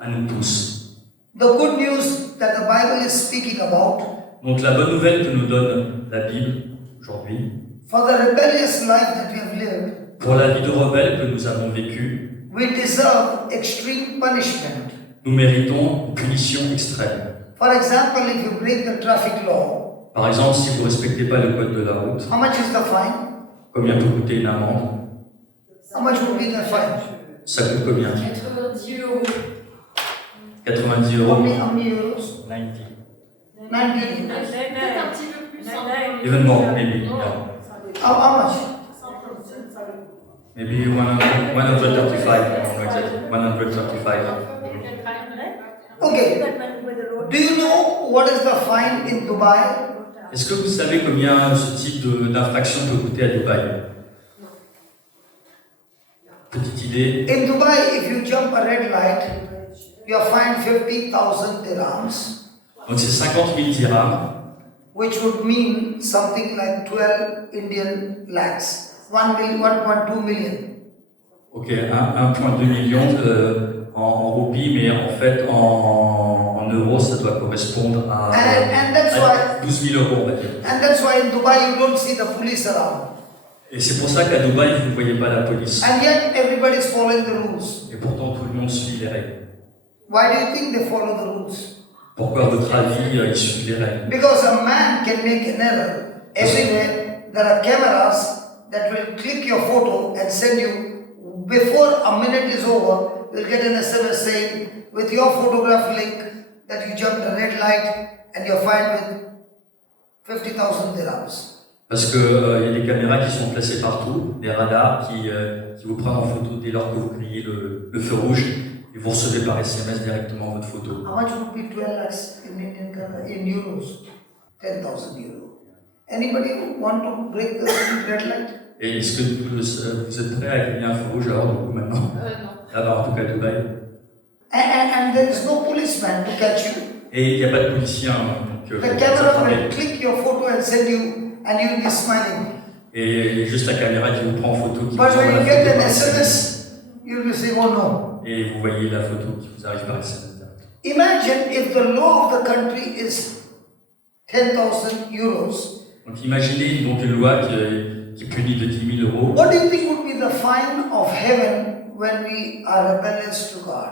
à nous tous. The good news that the Bible is speaking about, Donc la bonne nouvelle que nous donne la Bible aujourd'hui, For the rebellious life that we have lived, Pour la vie de rebelle que nous avons vécue, we deserve extreme punishment. nous méritons une punition extrême. For example, if you break the traffic law, Par exemple, si vous ne respectez pas le code de la route, how much is the fine? combien peut coûter une amende? How much would be the fine? Ça coûte combien? 90 euros. 90 euros? How many euros? 90. 90. Peut-être un petit peu plus. Even more, maybe. Yeah. How much? Maybe 135. 135. Okay. Do you know what is the fine in Dubai? Est-ce que vous savez combien ce type d'infraction peut coûter à Dubaï? Petite idée. In Dubai, if you jump a red light, you are fined 50,000 dirhams, Donc c'est 50 000 dirhams, which would mean something like 12 Indian lakhs, 1.2 million. ok, 1,2 million en roupies, mais en fait en euros ça doit correspondre à, And that's why, 12 000 euros, on va dire. and that's why in Dubai you don't see the police around. Et c'est pour ça qu'à Dubaï vous ne voyez pas la police. And yet everybody is following the rules. Et pourtant tout le monde suit les règles. Why do you think they follow the rules? Pourquoi à votre avis ils suivent les règles? Because a man can make an error. Everywhere there are cameras that will click your photo and send you, before a minute is over, you'll get an SMS saying, with your photograph link, that you jumped a red light and you're fined with 50,000 dirhams. Parce qu'il y a des caméras qui sont placées partout, des radars qui vous prennent en photo dès lors que vous criez le feu rouge et vous recevez par SMS directement votre photo. How much would be 12 lakhs in euros? 10,000 euros. Anybody want to break the red light? Et est-ce que vous êtes prêts à griller un feu rouge alors du coup maintenant? Non. Là-bas en tout cas à Dubaï. And there is no policeman to catch you. Et il n'y a pas de policier, hein, donc The camera will click your photo and send you, and you'll be smiling. et il y a juste la caméra qui vous prend en photo, qui vous But envoie when la you get photo an par SMS, you'll be saying, oh no. et vous voyez la photo qui vous arrive par SMS. Imagine if the law of the country is 10,000 euros. Donc imaginez donc une loi qui punit de 10 000 euros. What do you think would be the fine of heaven when we are rebellious to God?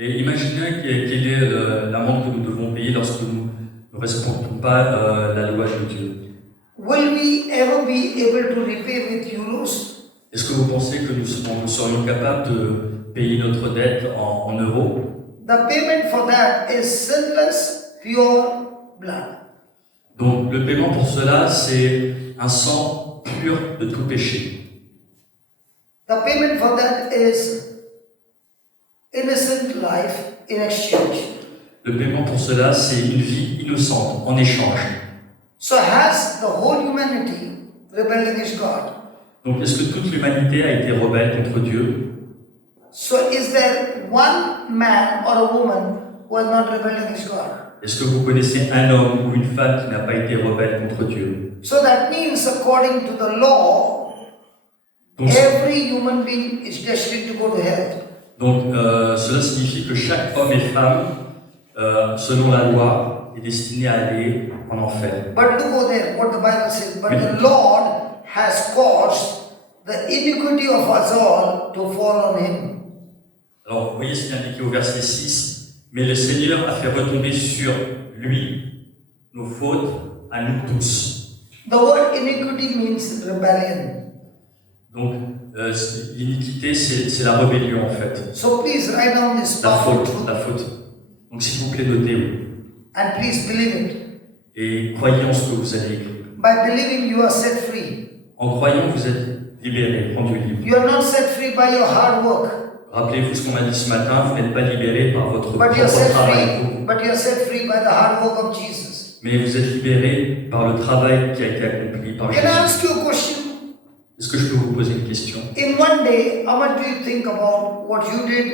Et imaginez quelle est l'amende que nous devons payer lorsque nous ne respectons pas la loi de Dieu. Will we ever be able to repay with euros? Est-ce que vous pensez que nous serions capables de payer notre dette en euros? The payment for that is sinless, pure blood. Donc le paiement pour cela, c'est un sang pur de tout péché. The payment for that is innocent life in exchange. Le paiement pour cela, c'est une vie innocente en échange. So has the whole humanity rebelled against God? Donc est-ce que toute l'humanité a été rebelle contre Dieu? So is there one man or a woman who has not rebelled against God? Est-ce que vous connaissez un homme ou une femme qui n'a pas été rebelle contre Dieu? So that means according to the law, Donc, every human being is destined to go to hell. Cela signifie que chaque homme et femme, selon la loi, est destiné à aller en enfer. But look over there, what the Bible says. But the Lord has caused the iniquity of us all to fall on him. Alors, vous voyez ce qui est indiqué au verset 6. Mais le Seigneur a fait retomber sur lui nos fautes à nous tous. The word iniquity means rebellion. Donc, l'iniquité, c'est la rébellion en fait. So please write down this La powerful faute, truth la faute. Donc, s'il vous plaît, notez-le. and please believe it. Et croyez en ce que vous allez écrire. By believing, you are set free. En croyant, vous êtes libéré, rendu libre. You are not set free by your hard work, Rappelez-vous ce qu'on a dit ce matin, vous n'êtes pas libéré par votre but you are propre set travail. free. But you are set free by the hard work of Jesus. Mais vous êtes libéré par le travail qui a été accompli par Can I Jésus. ask you a question? Est-ce que je peux vous poser une question? In one day, how much do you think about what you did,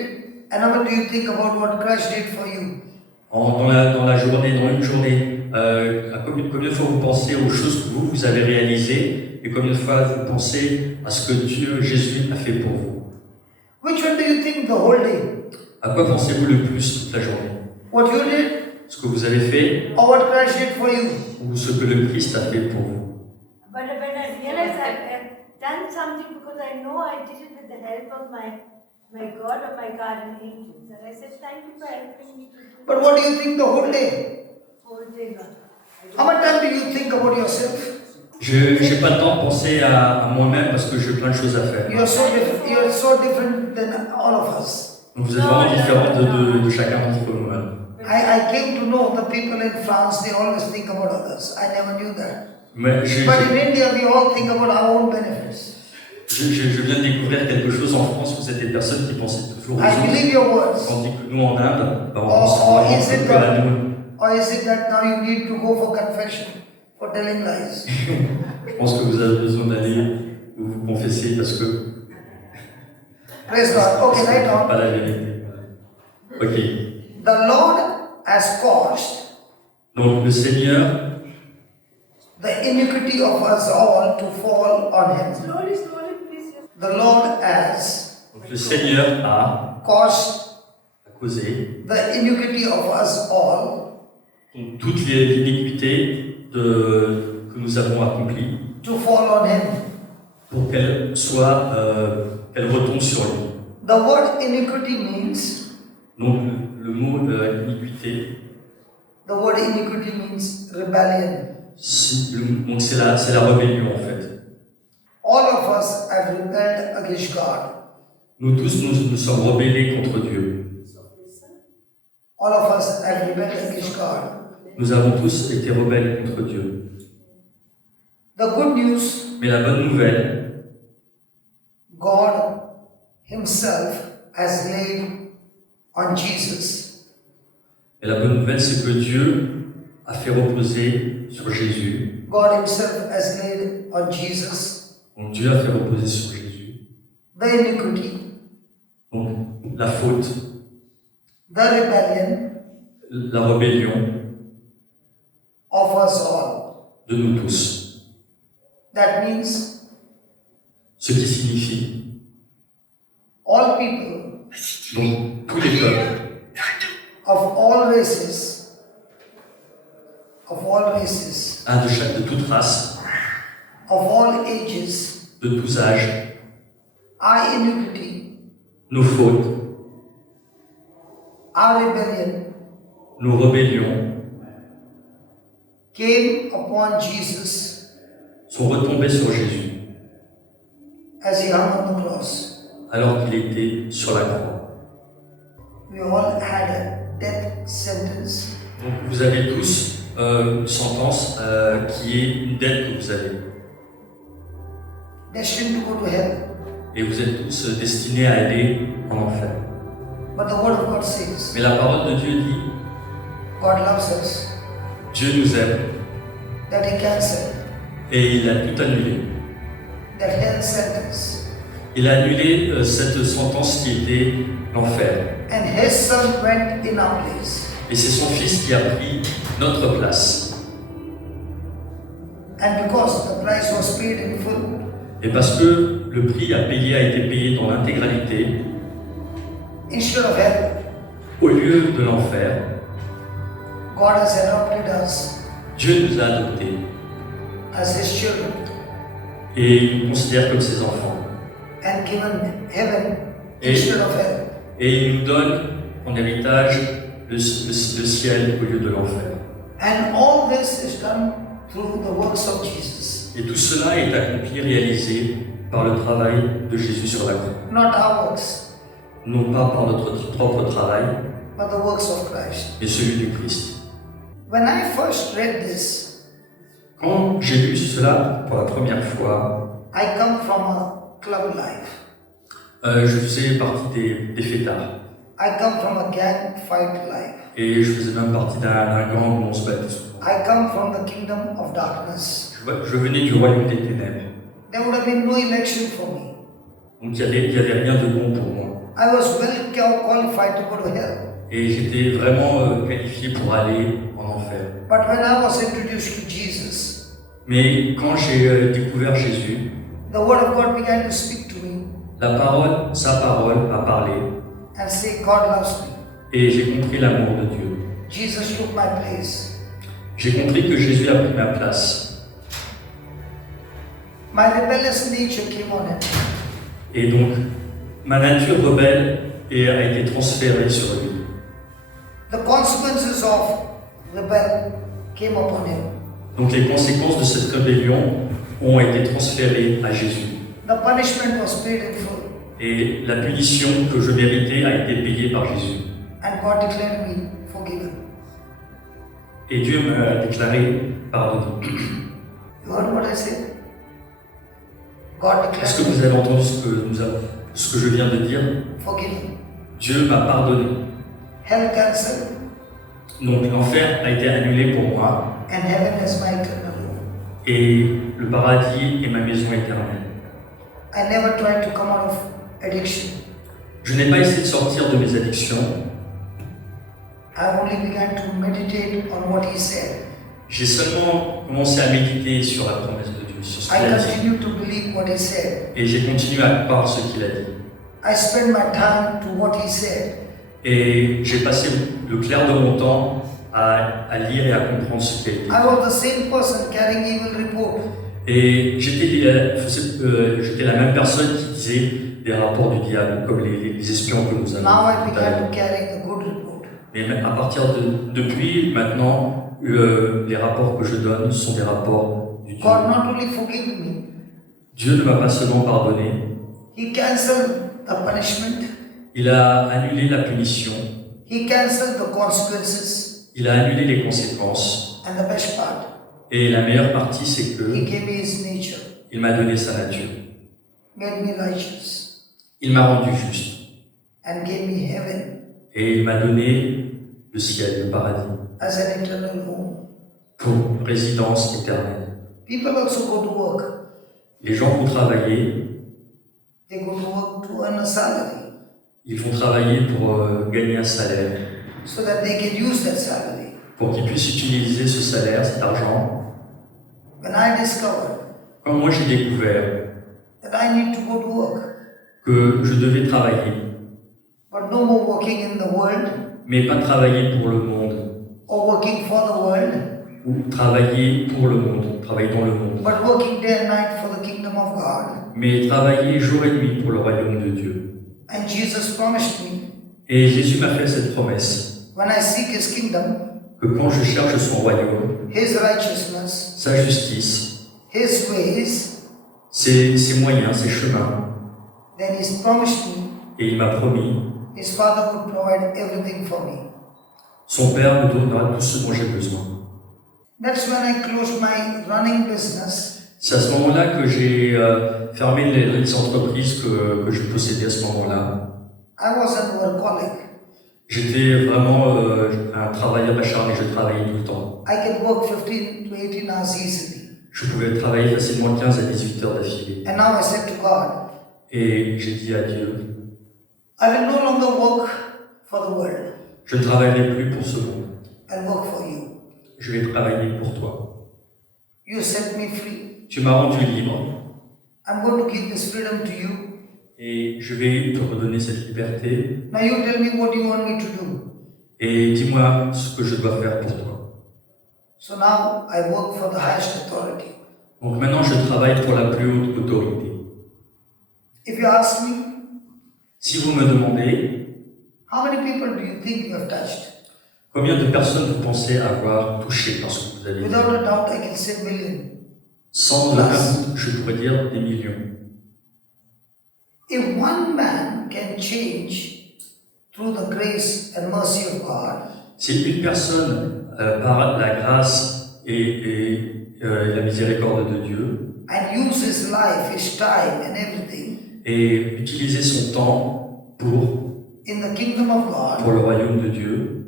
and how much do you think about what Christ did for you? Dans la journée, dans une journée, combien de fois vous pensez aux choses que vous avez réalisées et combien de fois vous pensez à ce que Dieu, Jésus, a fait pour vous? Which one do you think the whole day? À quoi pensez-vous le plus toute la journée? What you did Ce que vous avez fait or what Christ did for you? ou ce que le Christ a fait pour vous? But when I realize something because I know I did it with the help of my God or my guardian angels. And I said, thank you for helping me to do But what do you think the whole day? whole day, God. How much time do you think about yourself? Je n'ai pas le temps de penser à moi-même parce que j'ai plein de choses à faire. You are so different than all of us. Donc vous êtes vraiment différents de chacun d'entre nous. I came to know the people in France, they always think about others. I never knew that. Mais But in India, we all think about our own benefits. je viens de découvrir quelque chose en France où vous êtes des personnes qui pensaient toujours aux I autres. believe your words. Tandis que nous en Inde, on Or pense vraiment is it que à nous. Or is it that now you need to go for confession for telling lies? Je pense que vous avez besoin d'aller vous confesser parce que Praise God. Okay, right c'est on. pas la vérité. Ok. The Lord has caused Donc le Seigneur the iniquity of us all to fall on him. Slowly, slowly, please. The Lord has Donc le Seigneur a caused causé the iniquity of us all donc, toute l'iniquité que nous avons accomplie to fall on him. pour qu'elle retombe sur lui. The word iniquity means, Donc le mot iniquité, the word iniquity means rebellion. donc c'est la rébellion en fait. All of us have rebelled against God. Nous tous nous sommes rebellés contre Dieu. All of us have rebelled against God. Nous avons tous été rebelles contre Dieu. The good news, Mais la bonne nouvelle, God Himself has laid on Jesus et la bonne nouvelle, c'est que Dieu a fait reposer sur Jésus. God Himself has laid on Jesus Donc Dieu a fait reposer sur Jésus. the iniquity, Donc la faute, the rebellion la rébellion of us all. de nous tous. That means Ce qui signifie, all people donc tous les peuples, of all races, de toute race, of all ages, de tous âges, our iniquity, nos fautes, our rebellion nos rébellions came upon Jesus sont retombées sur Jésus as He hung on the cross. alors qu'il était sur la croix. We all had a death sentence. Donc vous avez tous une sentence qui est une dette que vous avez. Destined to go to hell. Et vous êtes tous destinés à aller en enfer. But the Word of God says, Mais la parole de Dieu dit, God loves us, Dieu nous aime that He cancelled et il a tout annulé. that hell sentence. Il a annulé cette sentence qui était l'enfer. And His Son went in our place. Et c'est son Fils qui a pris notre place. And because the price was paid in full, Et parce que le prix a été payé dans l'intégralité, instead of hell, au lieu de l'enfer, God has adopted us Dieu nous a adoptés as His children et il nous considère comme ses enfants. and given heaven Et- instead of hell. Et il nous donne en héritage le ciel au lieu de l'enfer. And all this is done through the works of Jesus, Et tout cela est accompli, réalisé par le travail de Jésus sur la croix. not our works, Non pas par notre propre travail, but the works of Christ. mais celui du Christ. When I first read this, Quand j'ai lu cela pour la première fois, I come from a club life. je faisais partie des fêtards. I come from a gang fight life. Et je faisais même partie d'un gang où on se battait souvent. I come from the kingdom of darkness. Je venais du royaume des ténèbres. There would have been no election for me. Donc il y avait rien de bon pour moi. I was well qualified to go to hell. Et j'étais vraiment qualifié pour aller en enfer. But when I was introduced to Jesus, Mais quand j'ai découvert Jésus, the Word of God began to speak to me sa parole a parlé and say, God loves me. et j'ai compris l'amour de Dieu. Jesus took my place. J'ai compris que Jésus a pris ma place. My rebellious nature came on him. Et donc, ma nature rebelle a été transférée sur lui. The consequences of rebel came upon him. Donc les conséquences de cette rébellion ont été transférées à Jésus. The punishment was paid in full. Et la punition que je méritais a été payée par Jésus. And God declared me forgiven. Et Dieu m'a déclaré pardonné. You heard what I said? God Est-ce que declared vous me avez entendu ce que je viens de dire? forgiven. Dieu m'a pardonné. Hell cancelled, Donc l'enfer a été annulé pour moi. and heaven is my eternal home. Et le paradis est ma maison éternelle. I never tried to come out of addiction. Je n'ai pas essayé de sortir de mes addictions. I only began to meditate on what He said. J'ai seulement commencé à méditer sur la promesse de Dieu, sur ce qu'il I a dit. continue to believe what He said. Et j'ai continué à croire ce qu'il a dit. I spend my time to what He said. Et j'ai passé le clair de mon temps à lire et à comprendre ce qu'il a dit. I was the same person carrying evil report. Et j'étais la même personne qui disait des rapports du diable, comme les espions que nous avons. Now I tout à l'heure. began to carry the good report. Mais à partir depuis maintenant, les rapports que je donne sont des rapports du Dieu. God not only forgave me, Dieu ne m'a pas seulement pardonné, He cancelled the punishment, il a annulé la punition, He cancelled the consequences, il a annulé les conséquences. and the best part, Et la meilleure partie, c'est He que gave me His nature, il m'a donné sa nature. made me righteous, Il m'a rendu juste. and gave me heaven Et il m'a donné le ciel, le paradis, as an eternal home. pour résidence éternelle. People also go to work. Les gens vont travailler, They go to work to earn a salary ils vont travailler pour gagner un salaire, so that they can use that salary. pour qu'ils puissent utiliser ce salaire, cet argent. When I discovered Quand moi j'ai découvert that I need to go to work, que je devais travailler, but no more working in the world mais pas travailler pour le monde, or working for the world, ou travailler pour le monde, travailler dans le monde, but working day and night for the kingdom of God. mais travailler jour et nuit pour le royaume de Dieu. And Jesus promised me, Et Jésus m'a fait cette promesse, when I seek His kingdom, que quand je cherche son royaume, His righteousness, sa justice, His ways, ses moyens, ses chemins, then He's promised me et il m'a promis, His Father would provide everything for me. son Père me donnera tout ce dont j'ai besoin. That's when I closed my running business. C'est à ce moment-là que j'ai fermé les entreprises que je possédais à ce moment-là. I was an workaholic. J'étais vraiment un travailleur acharné, je travaillais tout le temps. I can work 15 to 18 hours easily. Je pouvais travailler facilement 15 à 18 heures d'affilée. And now I said to God, Et j'ai dit à Dieu, I will no longer work for the world. je ne travaillerai plus pour ce monde, I'll work for you. je vais travailler pour toi. You set me free. Tu m'as rendu libre I'm going to give this freedom to you. et je vais te redonner cette liberté. Now you tell me what you want me to do. Et dis-moi ce que je dois faire pour toi. So now I work for the highest authority. Donc maintenant, je travaille pour la plus haute autorité. If you ask me, Si vous me demandez, how many people do you think you have touched? combien de personnes vous pensez avoir touché par ce que vous avez dit? Without a doubt, I can say million. Sans aucun doute, je pourrais dire des millions. If one man can change through the grace and mercy of God, Si une personne, par la grâce et la miséricorde de Dieu, and use his life, his time, and everything et utiliser son temps pour in the kingdom of God, le royaume de Dieu,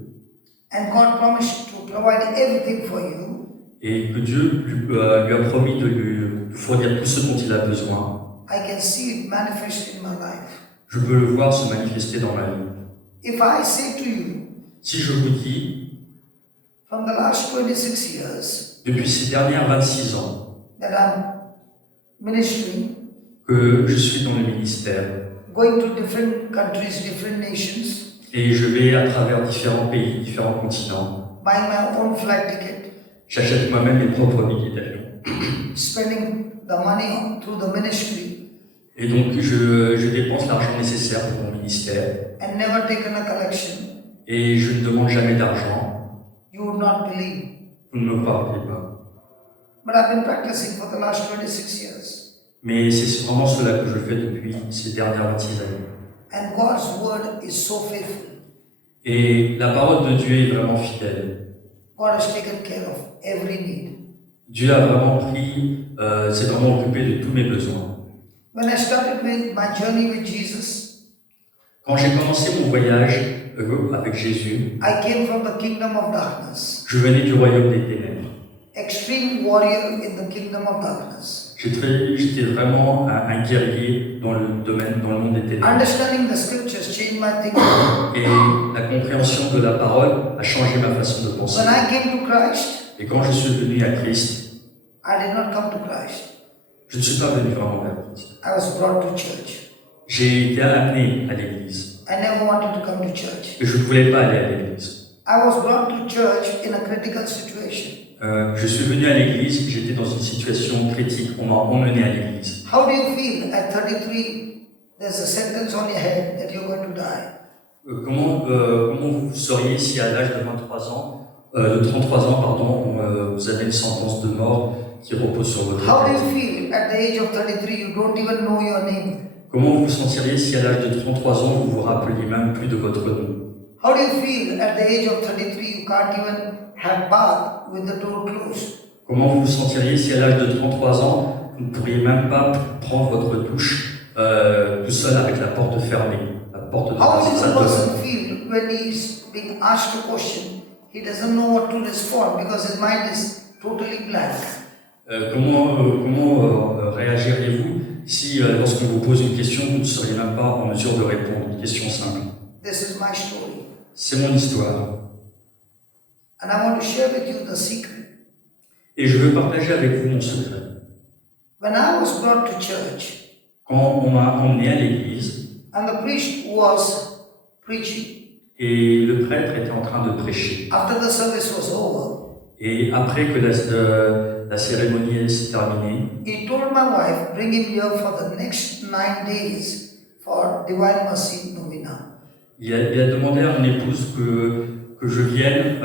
and God promised to provide everything for you, et que Dieu lui a promis de lui fournir tout ce dont il a besoin, I can see it manifest in my life. je peux le voir se manifester dans ma vie. If I say to you, Si je vous dis, from the last 26 years depuis ces dernières 26 ans, that I'm ministering, que je suis dans le ministère, going to different countries, different nations, et je vais à travers différents pays, différents continents, buying my own flight ticket, j'achète moi-même mes propres billets d'avion, spending the money through the ministry Et donc, je dépense l'argent nécessaire pour mon ministère. and never taken a collection, Et je ne demande jamais d'argent. you would not believe. Vous ne me croirez pas. But I've been practicing for the last 26 years. Mais c'est vraiment cela que je fais depuis ces dernières 26 années. And God's word is so faithful. Et la parole de Dieu est vraiment fidèle. God has taken care of every need. Dieu a vraiment s'est vraiment occupé de tous mes besoins. When I started with my journey with Jesus, Quand j'ai commencé mon voyage avec Jésus, I came from the kingdom of darkness, je venais du royaume des ténèbres. extreme warrior in the kingdom of darkness. J'étais vraiment un guerrier dans le monde des ténèbres. Understanding the scriptures changed my thinking. Et la compréhension de la parole a changé ma façon de penser. When I came to Christ, Et quand je suis venu à Christ, I did not come to Christ. je ne suis pas venu vraiment vers Christ. I was brought to church. J'ai été amené à l'église. I never wanted to come to church. Et je ne voulais pas aller à l'église. I was brought to church in a critical situation. Je suis venu à l'église, j'étais dans une situation critique. On m'a emmené à l'église. How do you feel at 33? There's a sentence on your head that you're going to die. Comment vous seriez si à l'âge de 33 ans, vous avez une sentence de mort qui repose sur votre How do tête? you feel at the age of 33? You don't even know your name. Comment vous vous sentiriez si à l'âge de 33 ans, vous vous rappeliez même plus de votre nom? How do you feel at the age of 33? You can't even have bath with the door closed. Comment vous vous sentiriez si à l'âge de 33 ans, vous ne pourriez même pas prendre votre douche tout seul avec la porte fermée, la porte de How la does salle a de bain? person feel when he's being asked a question? He doesn't know what to respond because his mind is totally blank. Comment réagiriez-vous si, lorsqu'on vous pose une question, vous ne seriez même pas en mesure de répondre? Une question simple. This is my story. C'est mon histoire. And I want to share with you the secret. Et je veux partager avec vous mon secret. When I was brought to church Quand on m'a emmené à l'église and the priest was preaching, et le prêtre était en train de prêcher, after the service was over, et après que la cérémonie s'est terminée, he told my wife, bring him here for the next 9 days for Divine Mercy Novena. il a demandé à mon épouse que je vienne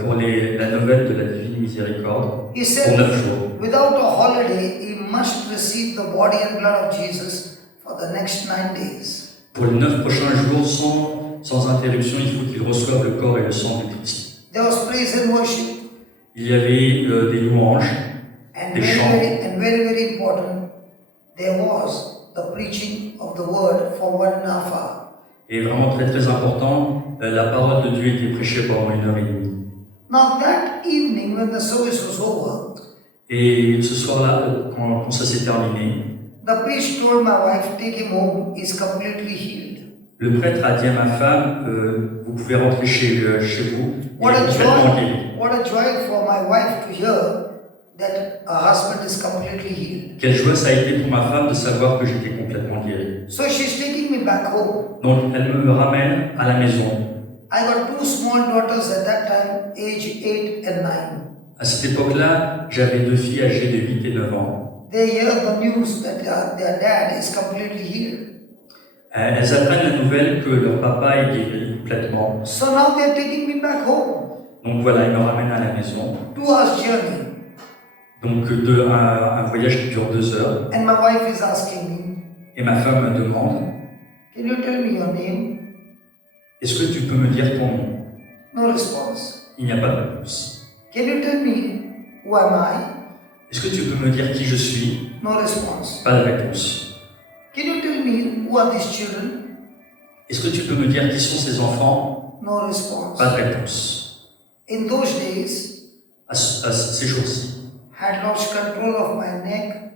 pour la nouvelle de la Divine Miséricorde He pour said, 9 jours. without a holiday, he must receive the body and blood of Jesus for the next 9 days. Pour les 9 prochains jours, sans interruption, il faut qu'il reçoive le corps et le sang du Christ. There was praise and worship, Il y avait des louanges, and des chants, very important, there was the preaching of the word for 1.5 hours. et vraiment très très important, la parole de Dieu était prêchée pendant 1h30. Now that evening when the service was over, Et ce soir-là, quand ça s'est terminé, the priest told my wife, take him home, he's completely healed. le prêtre a dit à ma femme, vous pouvez rentrer chez vous, il What est a complètement guéri. joy, what a joy for my wife to hear that her husband is completely healed. Quelle joie ça a été pour ma femme de savoir que j'étais complètement guéri. So she's taking me back home. Donc elle me ramène à la maison. I got 2 small daughters at that time, age 8 and 9. À cette époque-là, j'avais 2 filles âgées de 8 et 9 ans. They hear the news that their dad is completely healed. Elles apprennent la nouvelle que leur papa est guéri complètement. So now they're taking me back home. Donc voilà, ils me ramènent à la maison. 2 hours journey. Donc un voyage qui dure 2 heures. And my wife is asking me, Et ma femme me demande, can you tell me your name? est-ce que tu peux me dire ton nom? No response. Il n'y a pas de réponse. Can you tell me who am I? Est-ce que tu peux me dire qui je suis? No response. Pas de réponse. Can you tell me who are these children? Est-ce que tu peux me dire qui sont ces enfants? No response. Pas de réponse. In those days, À ces jours-ci, had lost control of my neck,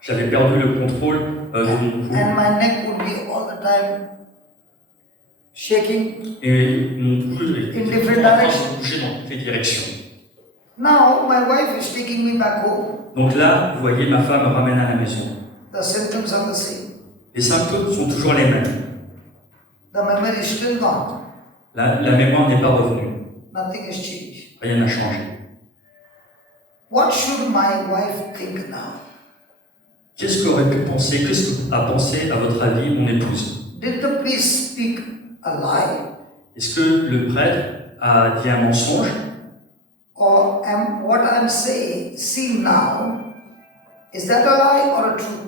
j'avais perdu le contrôle de mon cou and my neck would be all the time shaking. et mon cou était In tout different le temps en train directions. de bouger dans toutes les directions. Now my wife is taking me back home. Donc là, vous voyez, ma femme me ramène à la maison. The symptoms are the same. Les symptômes sont toujours les mêmes. The memory is still gone. La mémoire n'est pas revenue. Nothing has changed. Rien n'a changé. What should my wife think now? Qu'est-ce qu'aurait pu penser, qu'est-ce qu'a pensé à votre avis mon épouse? Did the priest speak a lie? Est-ce que le prêtre a dit un mensonge? Or what I'm seeing now, is that a lie or a truth?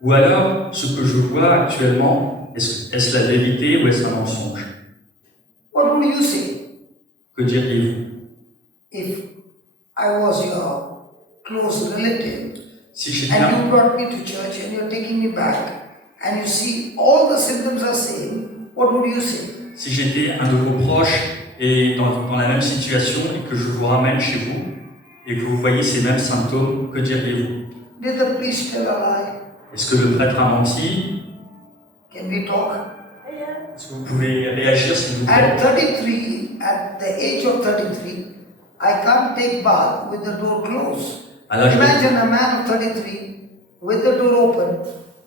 Ou alors, ce que je vois actuellement, est-ce la vérité ou est-ce un mensonge? What would you say Que diriez-vous? if I was your close relative Si j'étais and un, you brought me to church and you're taking me back and you see all the symptoms are same, what would you say? si j'étais un de vos proches et dans la même situation et que je vous ramène chez vous et que vous voyez ces mêmes symptômes, que diriez-vous? Did the priest tell a lie? Est-ce que le prêtre a menti? Can we talk? Yeah. Est-ce que vous pouvez réagir s'il vous plaît? At 33, at the age of 33, I can't take bath with the door closed. À l'âge de- Imagine a man of 33 with the door open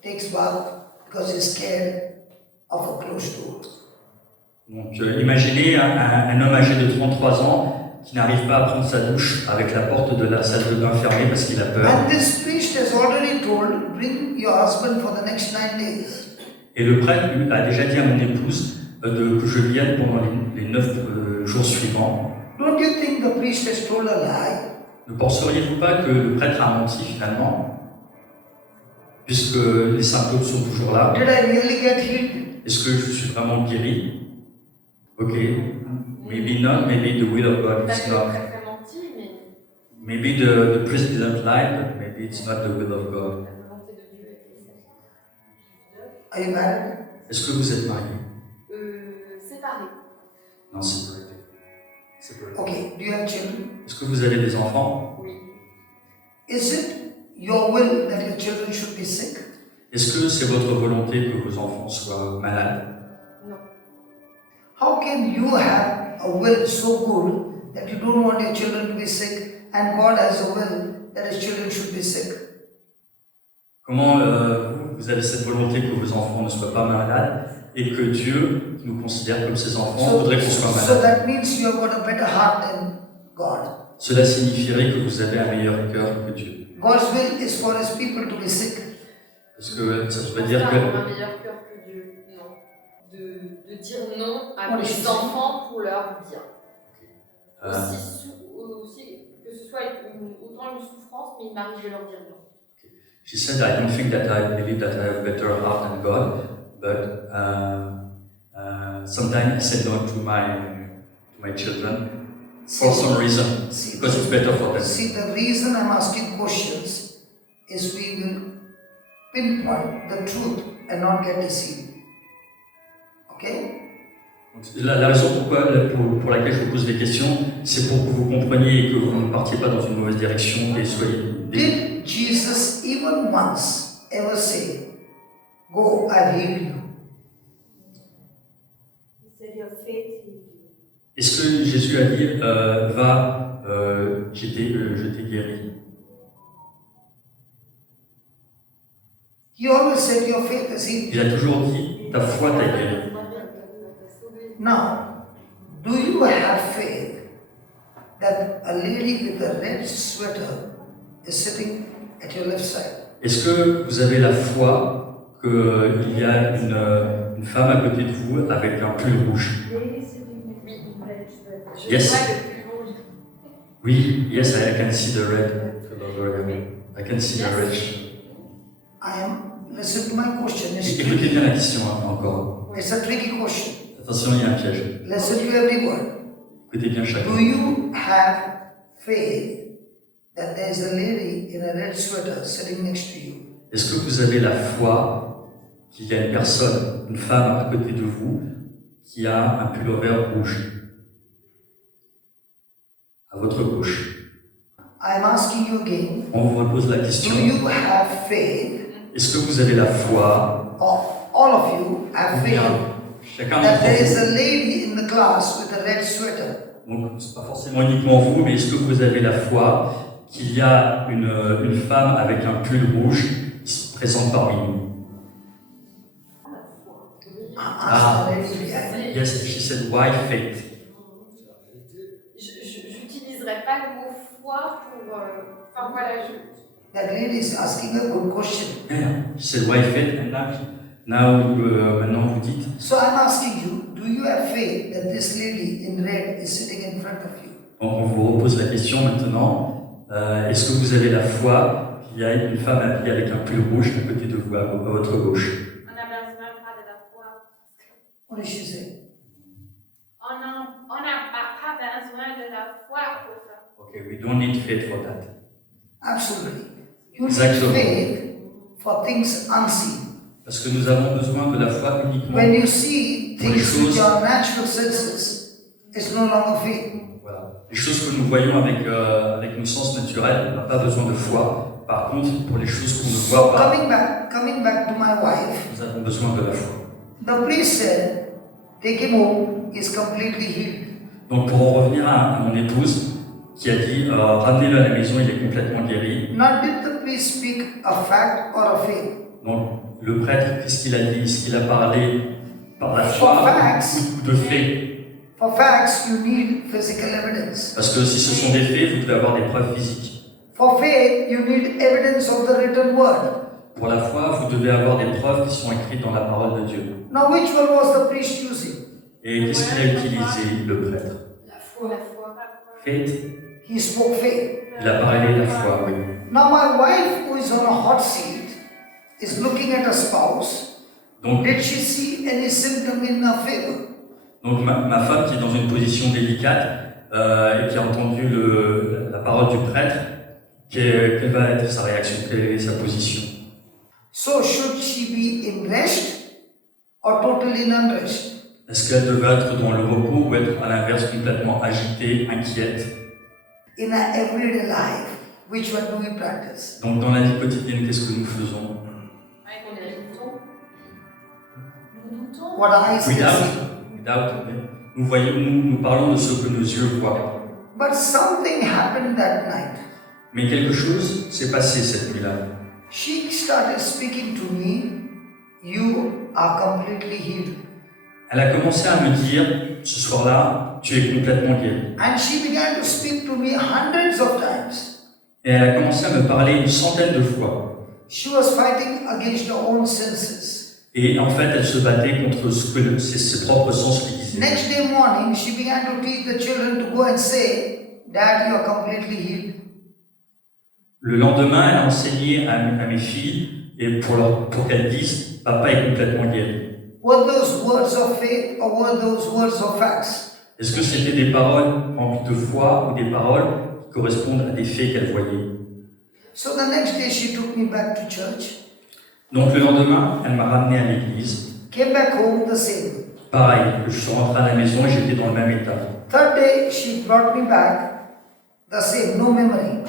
takes bath because he's scared of a closed door. Donc imaginez un homme âgé de 33 ans qui n'arrive pas à prendre sa douche avec la porte de la salle de bain fermée parce qu'il a peur. And this priest has already told, bring your husband for the next 9 days. Et le prêtre lui, a déjà dit à mon épouse que je vienne pendant les 9 jours suivants. Don't you think the priest has told a lie? Ne penseriez-vous pas que le prêtre a menti finalement? Puisque les symptômes sont toujours là. Did I really get healed? Est-ce que je suis vraiment guéri? Ok. Maybe not, maybe the will of God is not. Très menti, mais Maybe the priest didn't lie, but maybe it's not the will of God. la volonté de Dieu est celle. Are you married? Est-ce que vous êtes marié? Séparé. Non, séparé. Séparé. Okay, do you have children? Est-ce que vous avez des enfants? Oui. Is it your will that your children should be sick? Est-ce que c'est votre volonté que vos enfants soient malades? Non. How can you have a will so good that you don't want your children to be sick and God has a will that his children should be sick? Comment vous avez cette volonté que vos enfants ne soient pas malades et que Dieu, qui nous considère comme ses enfants, voudrait qu'on soit So malades? that means you have got a better heart than God. Cela signifierait que vous avez un meilleur cœur que Dieu. God's will is for his people to be sick. Parce que ça veut Je dire pense que pas avoir un meilleur cœur que Dieu. Non. De dire non à Oh, mes je- enfants pour leur bien. euh, Aussi, que ce soit autant une souffrance, mais il m'arrive de leur dire non. she said, I don't think that I believe that I have a better heart than God, but sometimes I say no to my children for some reason, See, because it's better for them. see, the reason I'm asking questions is we will pinpoint the truth and not get deceived. Okay? Donc, la raison pour laquelle je vous pose des questions, c'est pour que vous compreniez et que vous ne partiez pas dans une mauvaise direction et soyez... Did Jesus even once ever say, go, I've healed you? He said your faith healed you. Est-ce que Jésus a dit, va, je t'ai guéri? He always said your faith has healed you. Il a toujours dit, ta foi t'a guéri. Now, do you have faith that a lady with a red sweater is sitting at your left side? Est-ce que vous avez la foi qu'il y a une femme à côté de vous avec un pull rouge? Lady sitting next to red sweater. Je Yes. vois le plus rouge. Oui, yes, I can see the red. I can see the red. Listen to my question. Écoutez bien la question encore. It's a tricky question. Attention, il y a un piège. Listen to every word. Écoutez bien chaque Do mot. you have faith that there is a lady in a red sweater sitting next to you? Est-ce que vous avez la foi qu'il y a une personne, une femme à côté de vous qui a un pullover rouge à votre gauche? I'm asking you again. On vous repose la Do question. you have faith, Est-ce que vous avez la foi, or all of you have ou bien faith, chacun that d'entre there is vous? a lady in the class with a red sweater? Donc, c'est pas forcément uniquement vous, mais est-ce que vous avez la foi qu'il y a une femme avec un pull rouge qui se présente parmi nous? Ask the lady behind. Yes, she said, why faith? Je n'utiliserai pas le mot foi pour. Enfin voilà, That lady is asking a good question. Yeah, she said, why faith? And maintenant vous dites, So I'm asking you, do you have faith that this lady in red is sitting in front of you? on vous repose la question maintenant, est-ce que vous avez la foi qu'il y a une femme habillée avec un pull rouge à côté de vous, à votre gauche? On n'a besoin pas de la foi. What did she say? On n'a pas besoin de la foi pour ça. Okay, we don't need faith for that. Absolutely. You need Exactement. faith for things unseen. Parce que nous avons besoin de la foi uniquement. When you see Pour les things with choses- your natural senses, it's no longer faith. Voilà. Les choses que nous voyons avec nos sens naturels, on n'a pas besoin de foi. Par contre, pour les choses qu'on ne So voit pas, coming back to my wife, nous avons besoin de la foi. the priest said, take him home, he's completely healed. Donc pour en revenir à mon épouse, qui a dit ramenez-le à la maison, il est complètement guéri. Now did the priest speak a fact or a faith? Donc le prêtre, qu'est-ce qu'il a dit? Est-ce qu'il a parlé par la For foi facts, ou de faits? for facts you need physical evidence. Parce que si ce sont des faits, vous devez avoir des preuves physiques. For faith you need evidence of the written word. Pour la foi, vous devez avoir des preuves qui sont écrites dans la parole de Dieu. Now which one was the priest using? Et qu'est-ce qu'il a utilisé, le prêtre? La foi. La foi. Faith. He spoke faith. Il a parlé de la foi, oui. Now my wife who is on a hot seat is looking at her spouse. Donc, Did she see any symptom in her favor? donc ma femme qui est dans une position délicate et qui a entendu la parole du prêtre, quelle va être sa réaction, quelle est sa position? So should she be in rest or totally in unrest? Est-ce qu'elle devait être dans le repos ou être à l'inverse complètement agitée, inquiète? In our everyday life, which one do we practice? Donc dans la vie quotidienne, qu'est-ce que nous faisons? On est doutons. Nous doutons. What eyes can Without, see. without, nous voyons, nous parlons de ce que nos yeux voient. But something happened that night. Mais quelque chose s'est passé cette nuit-là. She started speaking to me, you are completely healed. Elle a commencé à me dire, ce soir-là, tu es complètement guéri. And she began to speak to me hundreds of times. Et elle a commencé à me parler une centaine de fois. She was fighting against her own senses. Et en fait, elle se battait contre ce que ses propres sens lui disaient. Next day morning, she began to teach the children to go and say, Dad, you are completely healed. Le lendemain, elle a enseigné à mes filles et pour qu'elles disent, papa est complètement guéri. Were those words of faith or were those words of facts? Est-ce que c'était des paroles remplies de foi ou des paroles qui correspondent à des faits qu'elle voyait? So the next day, she took me back to church, Donc le lendemain, elle m'a ramené à l'église. came back home the same. Pareil, je suis rentré à la maison et j'étais dans le même état. Third day, she brought me back the same, no memory.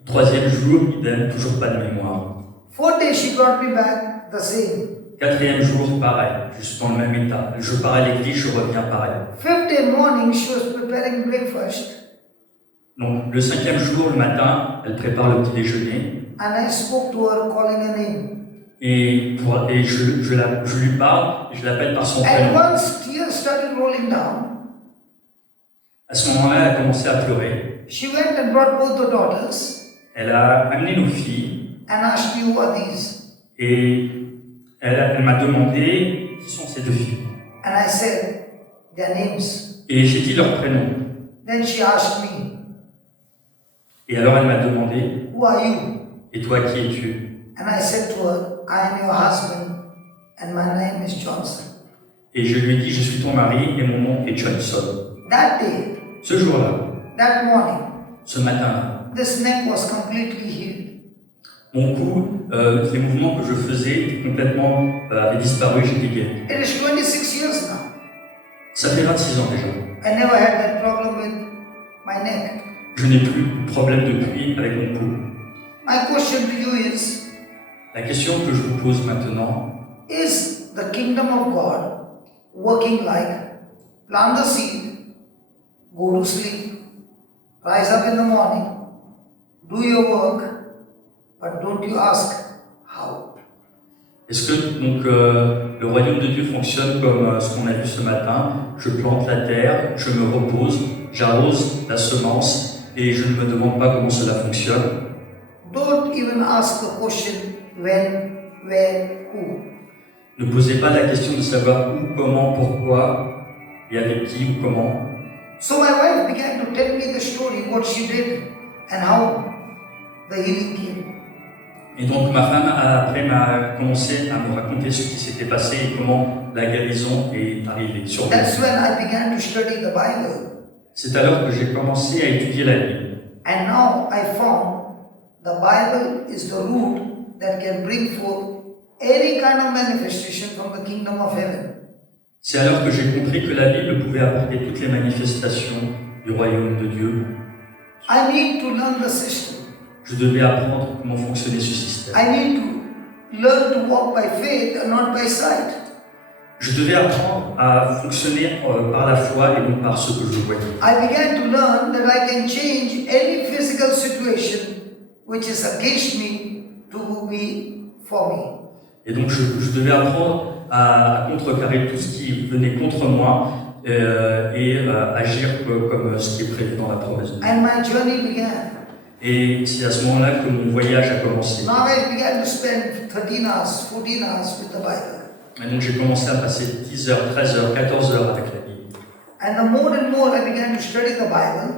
Le troisième jour, idem, toujours pas de mémoire. Fourth day, she brought me back the same. Quatrième jour, pareil, je suis dans le même état. Je pars à l'église, je reviens pareil. Fifth day morning, she was preparing breakfast, Donc le cinquième jour, le matin, elle prépare le petit déjeuner and I spoke to her, calling her name. et je lui parle et je l'appelle par son And prénom. once tears started rolling down, À ce moment-là, elle a commencé à pleurer. she went and brought both the daughters Elle a amené nos filles and asked me, who are these? et elle m'a demandé qui sont ces deux filles. And I said, their names. Et j'ai dit leur prénom. Then she asked me, Et alors elle m'a demandé, who are you? et toi qui es-tu? And I said to her, I am your husband and my name is Johnson. Et je lui ai dit, je suis ton mari et mon nom est Johnson. That day, Ce jour-là, that morning, ce matin-là, this neck was completely healed. mon cou, les mouvements que je faisais complètement avaient disparu, j'étais guéri. It is 26 years now. Ça fait 26 ans déjà. I never had that problem with my neck. Je n'ai plus de problème depuis avec mon cou. My question to you is, La question que je vous pose maintenant, is the kingdom of God working like plant the seed, go to sleep, rise up in the morning, do your work, but don't you ask how? est-ce que donc, le royaume de Dieu fonctionne comme ce qu'on a vu ce matin? Je plante la terre, je me repose, j'arrose la semence et je ne me demande pas comment cela fonctionne. Don't even even ask the question when, where, who. Ne posez pas la question de savoir où, comment, pourquoi, et avec qui ou comment. So my wife began to tell me the story, what she did and how the healing came. Et donc ma femme après m'a commencé à me raconter ce qui s'était passé et comment la guérison est arrivée sur moi. That's when I began to study the Bible. C'est alors que j'ai commencé à étudier la Bible. And now I found the Bible is the root that can bring forth any kind of manifestation from the kingdom of heaven. C'est alors que j'ai compris que la Bible pouvait apporter toutes les manifestations du royaume de Dieu. I need to learn the system. Je devais apprendre comment fonctionnait ce système. I need to learn to walk by faith and not by sight. Je devais apprendre à fonctionner par la foi et non par ce que je voyais. I began to learn that I can change any physical situation which is against me to be for me. Et donc je devais apprendre à contrecarrer tout ce qui venait contre moi et agir comme ce qui est prévu dans la promesse de Dieu. And my journey began. Et c'est à ce moment-là que mon voyage a commencé. Now I began to spend 13 hours, 14 hours with the Bible. Et donc j'ai commencé à passer 10 heures, 13 heures, 14 heures avec la Bible. And the more and more I began to study the Bible,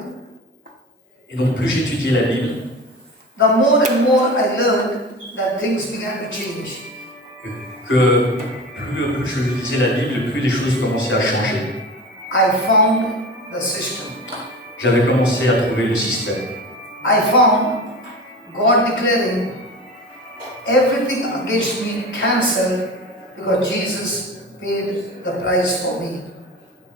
Et donc plus j'étudiais la Bible, the more and more I learned that things began to change. que plus je lisais la Bible, plus les choses commençaient à changer. I found the system. J'avais commencé à trouver le système. I found God declaring everything against me cancelled because Jesus paid the price for me.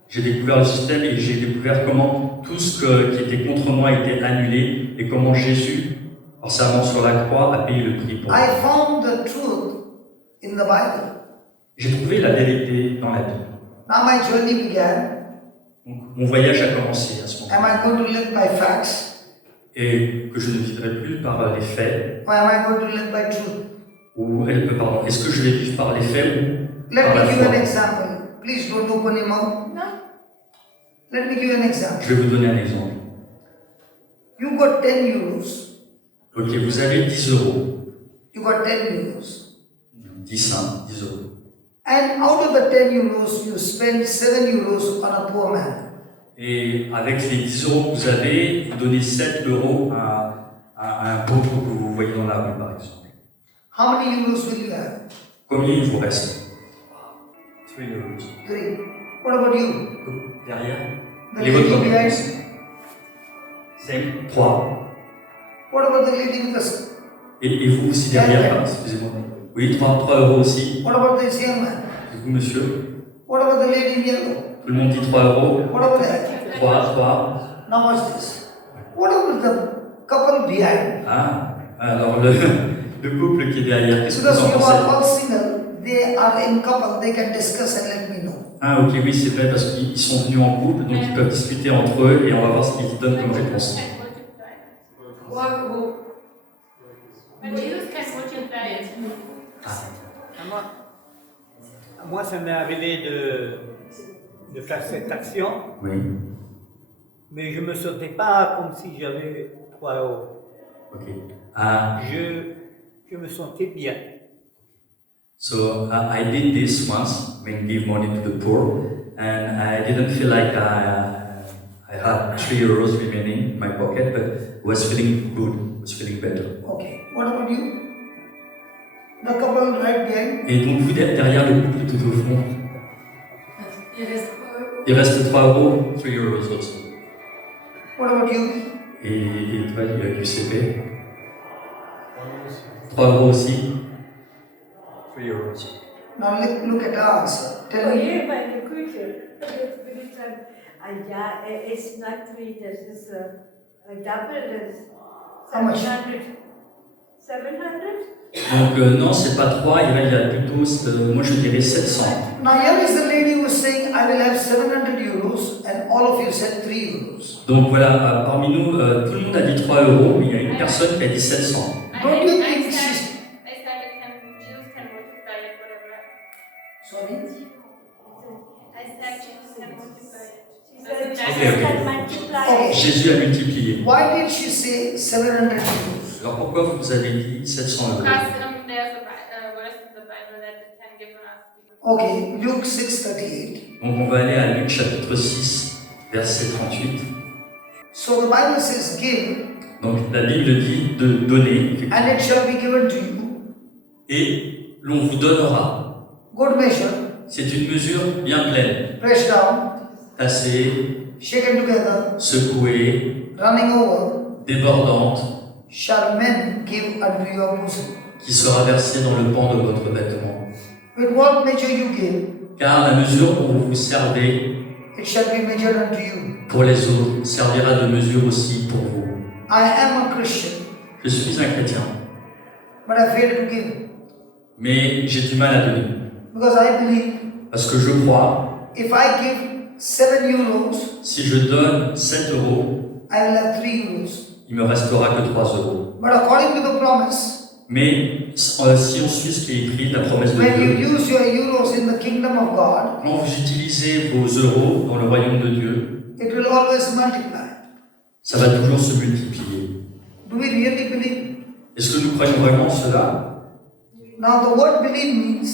J'ai découvert le système et j'ai découvert comment tout ce qui était contre moi était annulé et comment Jésus, en servant sur la croix, a payé le prix pour moi. I found the truth in the Bible. J'ai trouvé la vérité dans la Bible. Now my journey began. Donc, mon voyage a commencé à ce moment-là. Am I going to live by facts Et que je ne vivrai plus par les faits, or am I going to live by truth? ou pardon, est-ce que je vais vivre par les faits ou Let par la me give you an foi? example. Please don't open your mouth. No. Let me give you an example. Je vais vous donner un exemple. You got 10 euros. Ok, vous avez 10 euros, You got 10 euros. 10, hein, 10 euros. And out of the 10 euros, you spend 7 euros on a poor man. Et avec les 10 euros que vous avez, vous donnez 7 euros à un pauvre que vous voyez dans la rue, par exemple. How many euros will you have? Combien il vous reste? 3 euros. 3. What about you? Derrière? The Et votre lady behind? C'est 3. What about the lady with the... Et vous aussi derrière, excusez-moi. Oui, 3 euros aussi. What about this young man? Et vous, monsieur? What about the lady in yellow? Tout le monde dit 3 euros. What about that? 3. Now watch this. What about the couple behind? Ah, alors le couple qui est derrière, qu'est-ce que Because vous en you are all pensez? single, they are in couple, they can discuss and let me know. Ah ok, oui, c'est vrai, parce qu'ils sont venus en couple, donc ils peuvent discuter entre eux et on va voir ce qu'ils donnent comme réponse. When Jesus can multiply it. Moi, ça m'est arrivé de faire cette action, Oui, mais je ne me sentais pas comme si j'avais 3 euros. ok. Ah, Je me sentais bien. so I did this once, when give money to the poor, and I didn't feel like I had 3 euros remaining in my pocket, but was feeling good, was feeling better. Okay, what about you? The couple right behind? Et donc vous derrière le couple tout au fond, il reste 3 euros, 3 euros aussi. What about you? Et toi, UCP 3 euros aussi. 3 euros aussi. Now look at our answer. Oh, Tell me. here by the creature. Yeah, it's not 3, this is double this. How much? 700. 700? Donc non, c'est pas 3, il y a plutôt, moi je dirais 700. Now here is the lady who was saying, I will have 700 euros, and all of you said 3 euros. Donc voilà, parmi nous, tout le monde a dit 3 euros, mais il y a une personne qui a dit 700. Don't you I think said, she's... Jesus can multiply it, whatever. Sorry? I said Jesus can multiply it. She said, Okay, Jesus okay. can multiply. Okay. Jésus a multiplié. Why did she say 700 euros? Alors pourquoi vous avez dit 700 euros? Because there's a verse in the Bible that it can give us. Okay, Luke 6:38. Donc on va aller à Luc chapitre 6, verset 38. So the Bible says, give, Donc la Bible dit de donner, and it shall be given to you. et l'on vous donnera. Good measure, C'est une mesure bien pleine, pressed down, tassée, shaken together, secouée, running over, débordante, shall men give unto your bosom. qui sera versée dans le pan de votre vêtement. With what measure you give, Car la mesure dont vous vous servez it shall be measured unto you. pour les autres servira de mesure aussi pour vous. I am a Christian, Je suis un chrétien, but I fail to give mais j'ai du mal à donner. because I believe Parce que je crois, if I give 7 euros, si je donne 7 euros, I will have 3 euros. il me restera que 3 euros. But according to the promise, Mais si on suit ce qui est écrit, la promesse de when you Dieu, use your euros in the kingdom of God, quand vous utilisez vos euros dans le royaume de Dieu, it will always multiply. ça va toujours se multiplier. Do we really believe? Est-ce que nous croyons vraiment cela? Now the word believe means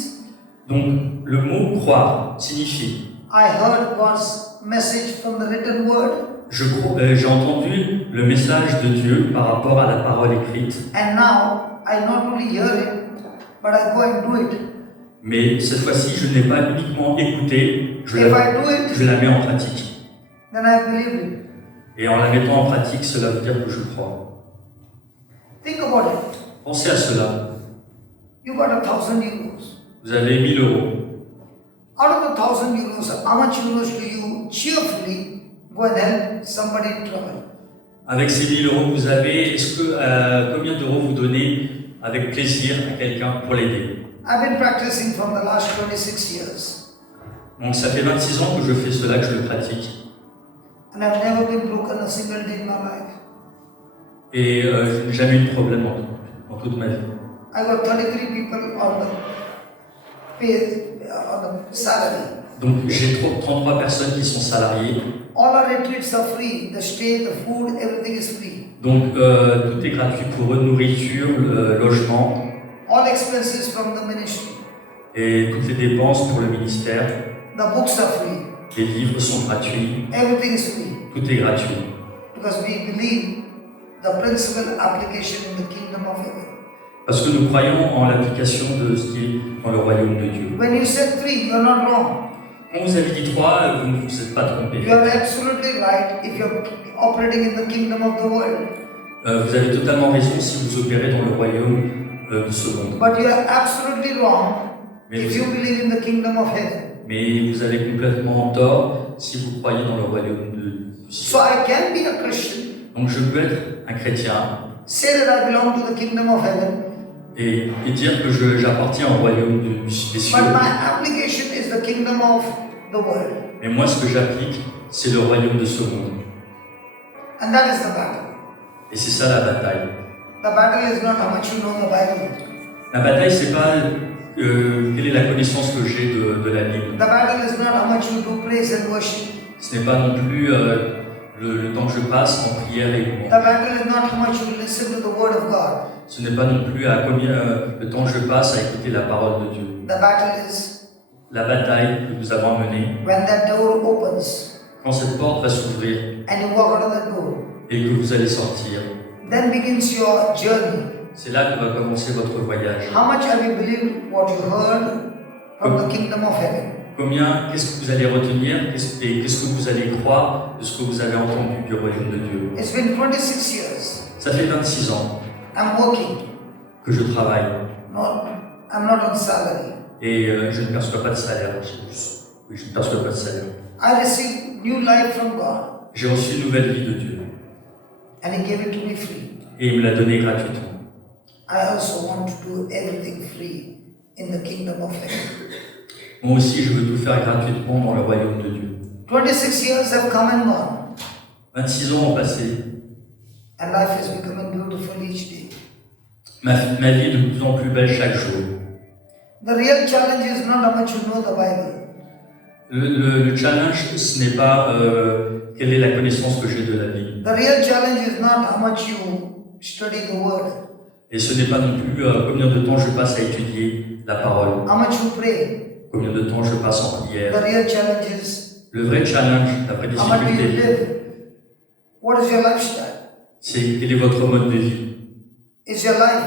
Donc, le mot croire signifie I heard God's message from the written word, j'ai entendu le message de Dieu par rapport à la parole écrite, and now I not only hear it, but I go and do it. mais cette fois-ci, je n'ai pas uniquement écouté, If I do it, je la mets en pratique. then I believe it. Et en la mettant en pratique, cela veut dire que je crois. Think about it. Pensez à cela. You got 1,000 euros. Vous avez 1000 euros. Out of the 1,000 euros, how much euros do you cheerfully go and help somebody in trouble? Avec ces 1000 euros que vous avez, combien d'euros vous donnez avec plaisir à quelqu'un pour l'aider? I've been practicing from the last 26 years, Donc ça fait 26 ans que je fais cela, que je le pratique. and I've never been broken a single day in my life. Et je n'ai jamais eu de problème en toute ma vie. I got 33 people on the salary. Donc j'ai 33 personnes qui sont salariées. All our retreats are free. The stay, the food, everything is free. Donc tout est gratuit pour eux, nourriture, logement All expenses from the ministry. et toutes les dépenses pour le ministère. The books are free. Les livres sont gratuits, Everything is free. tout est gratuit. Because we believe the principal application in the kingdom of heaven. Parce que nous croyons en l'application de ce qui est dans le royaume de Dieu. When you said 3, you are not wrong. Quand vous avez dit 3, vous ne vous êtes pas trompé. You are absolutely right if you are operating in the kingdom of the world. Vous avez totalement raison si vous opérez dans le royaume de ce monde. But you are absolutely wrong Mais if vous, you believe in the kingdom of heaven. mais vous avez complètement tort si vous croyez dans le royaume du So ciel. I can be a Christian, Donc je peux être un chrétien say that I belong to the kingdom of heaven, et dire que j'appartiens au royaume des cieux. but my application is the kingdom of the world. Mais moi, ce que j'applique, c'est le royaume de ce monde. And that is the battle. Et c'est ça la bataille. The battle is not how much you know the Bible. La bataille, c'est pas quelle est la connaissance que j'ai de la Bible. The battle is not how much you do praise and worship. Ce n'est pas non plus le temps que je passe en prière et The louange. battle is not how much you listen to the word of God. Ce n'est pas non plus à combien le temps que je passe à écouter la parole de Dieu. The battle is La bataille que nous avons menée, when that door opens quand cette porte va s'ouvrir and you walk out of that door. et que vous allez sortir, Then begins your journey. c'est là que va commencer votre voyage. How much have you believed what you heard from the kingdom of heaven? Qu'est-ce que vous allez retenir et qu'est-ce que vous allez croire de ce que vous avez entendu du royaume de Dieu? It's been 26 years. Ça fait 26 ans I'm working. que je travaille No, I'm not on salary. et je ne perçois pas de salaire. Oui, je ne perçois pas de salaire. I received new life from God, J'ai reçu une nouvelle vie de Dieu and He gave it to me free. et il me l'a donnée gratuitement. I also want to do everything free in the kingdom of heaven. Moi aussi, je veux tout faire gratuitement dans le royaume de Dieu. 26 years have come and gone, 26 ans ont passé. and life is becoming beautiful each day. Ma vie est de plus en plus belle chaque jour. The real challenge is not how much you know the Bible. Le challenge, ce n'est pas quelle est la connaissance que j'ai de la Bible. The real challenge is not how much you study the word? Et ce n'est pas non plus combien de temps je passe à étudier la parole, How much you pray? combien de temps je passe en prière. The real challenge is Le vrai challenge, la vraie how much do you difficulté, live? What is your lifestyle? c'est quel est votre mode de vie. Is your life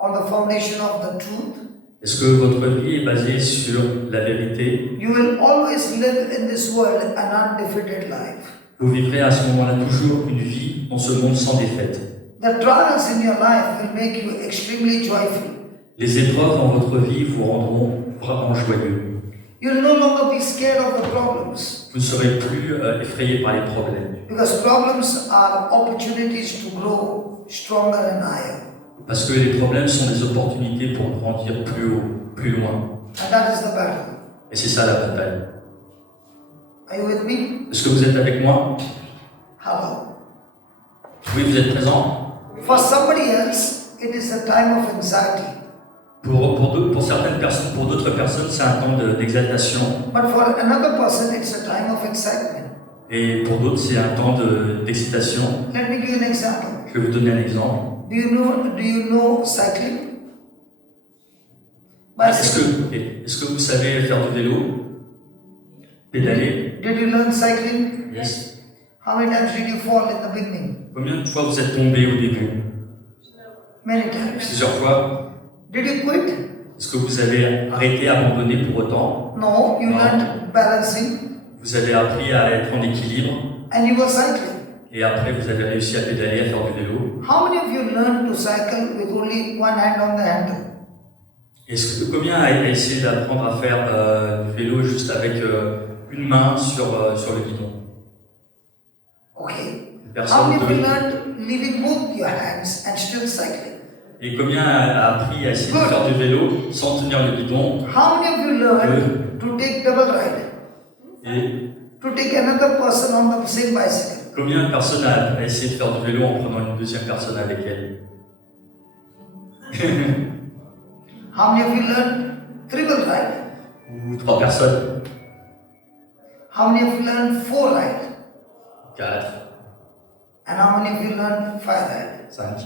on the foundation of the truth? Est-ce que votre vie est basée sur la vérité? You will always live in this world an undefeated life. Vous vivrez à ce moment-là toujours une vie dans ce monde sans défaite. The trials in your life will make you extremely joyful. Les épreuves dans votre vie vous rendront vraiment joyeux. You will no longer be scared of the problems Vous ne serez plus effrayé par les problèmes. because problems are opportunities to grow stronger and higher. Parce que les problèmes sont des opportunités pour grandir plus haut, plus loin. And that is the battle. Et c'est ça la bataille. Are you with me? Est-ce que vous êtes avec moi? Hello. Oui, vous êtes présent? For somebody else, it is a time of anxiety. Pour certaines personnes, pour d'autres personnes, c'est un temps d'exaltation. But for another person, it's a time of excitement. Et pour d'autres, c'est un temps d'excitation. Let me give you an example. Je vais vous donner un exemple. Do you know cycling? Est-ce que vous savez faire du vélo? Pédaler? Did you learn cycling? Yes. How many times did you fall in the beginning? Combien de fois vous êtes tombé au début? Many times. Plusieurs fois. Did you quit? Est-ce que vous avez arrêté, abandonné pour autant? No, you No. learned balancing Vous avez appris à être en équilibre and you were cycling. et après vous avez réussi à pédaler, à faire du vélo. How many of you learned to cycle with only one hand on the handle? Est-ce que combien a essayé d'apprendre à faire du vélo juste avec une main sur le guidon? Okay. How Personne. many of you learned leaving both your hands and still cycling? Et combien a appris à essayer de faire du vélo sans tenir le guidon? How many of you learned to take double ride? Et To take another person on the same bicycle? combien de personnes a essayé de faire du vélo en prenant une deuxième personne avec elle? How many of you learned triple ride? Ou 3 personnes? How many of you learned four ride? 4, And how many of you learned five ride? 5.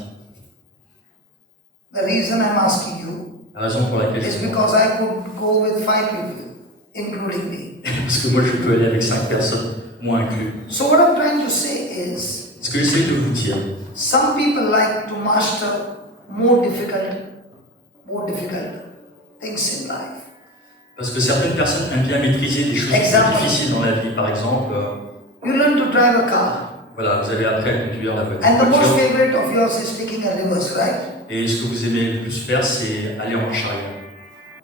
The reason I'm asking you La raison pour laquelle is je because I could go with 5 people, including me. parce que moi je peux aller avec 5 personnes, moi inclus. So what I'm trying to say is, Ce que j'essaie de vous dire, some people like to master more difficult things in life. parce que certaines personnes aiment bien maîtriser des choses très Exemple. difficiles dans la vie. Par exemple, You learn to drive a car, voilà, vous avez appris à conduire la and the most voiture. favorite of yours is taking a reverse, right? Et ce que vous aimez le plus faire, c'est aller en marche arrière.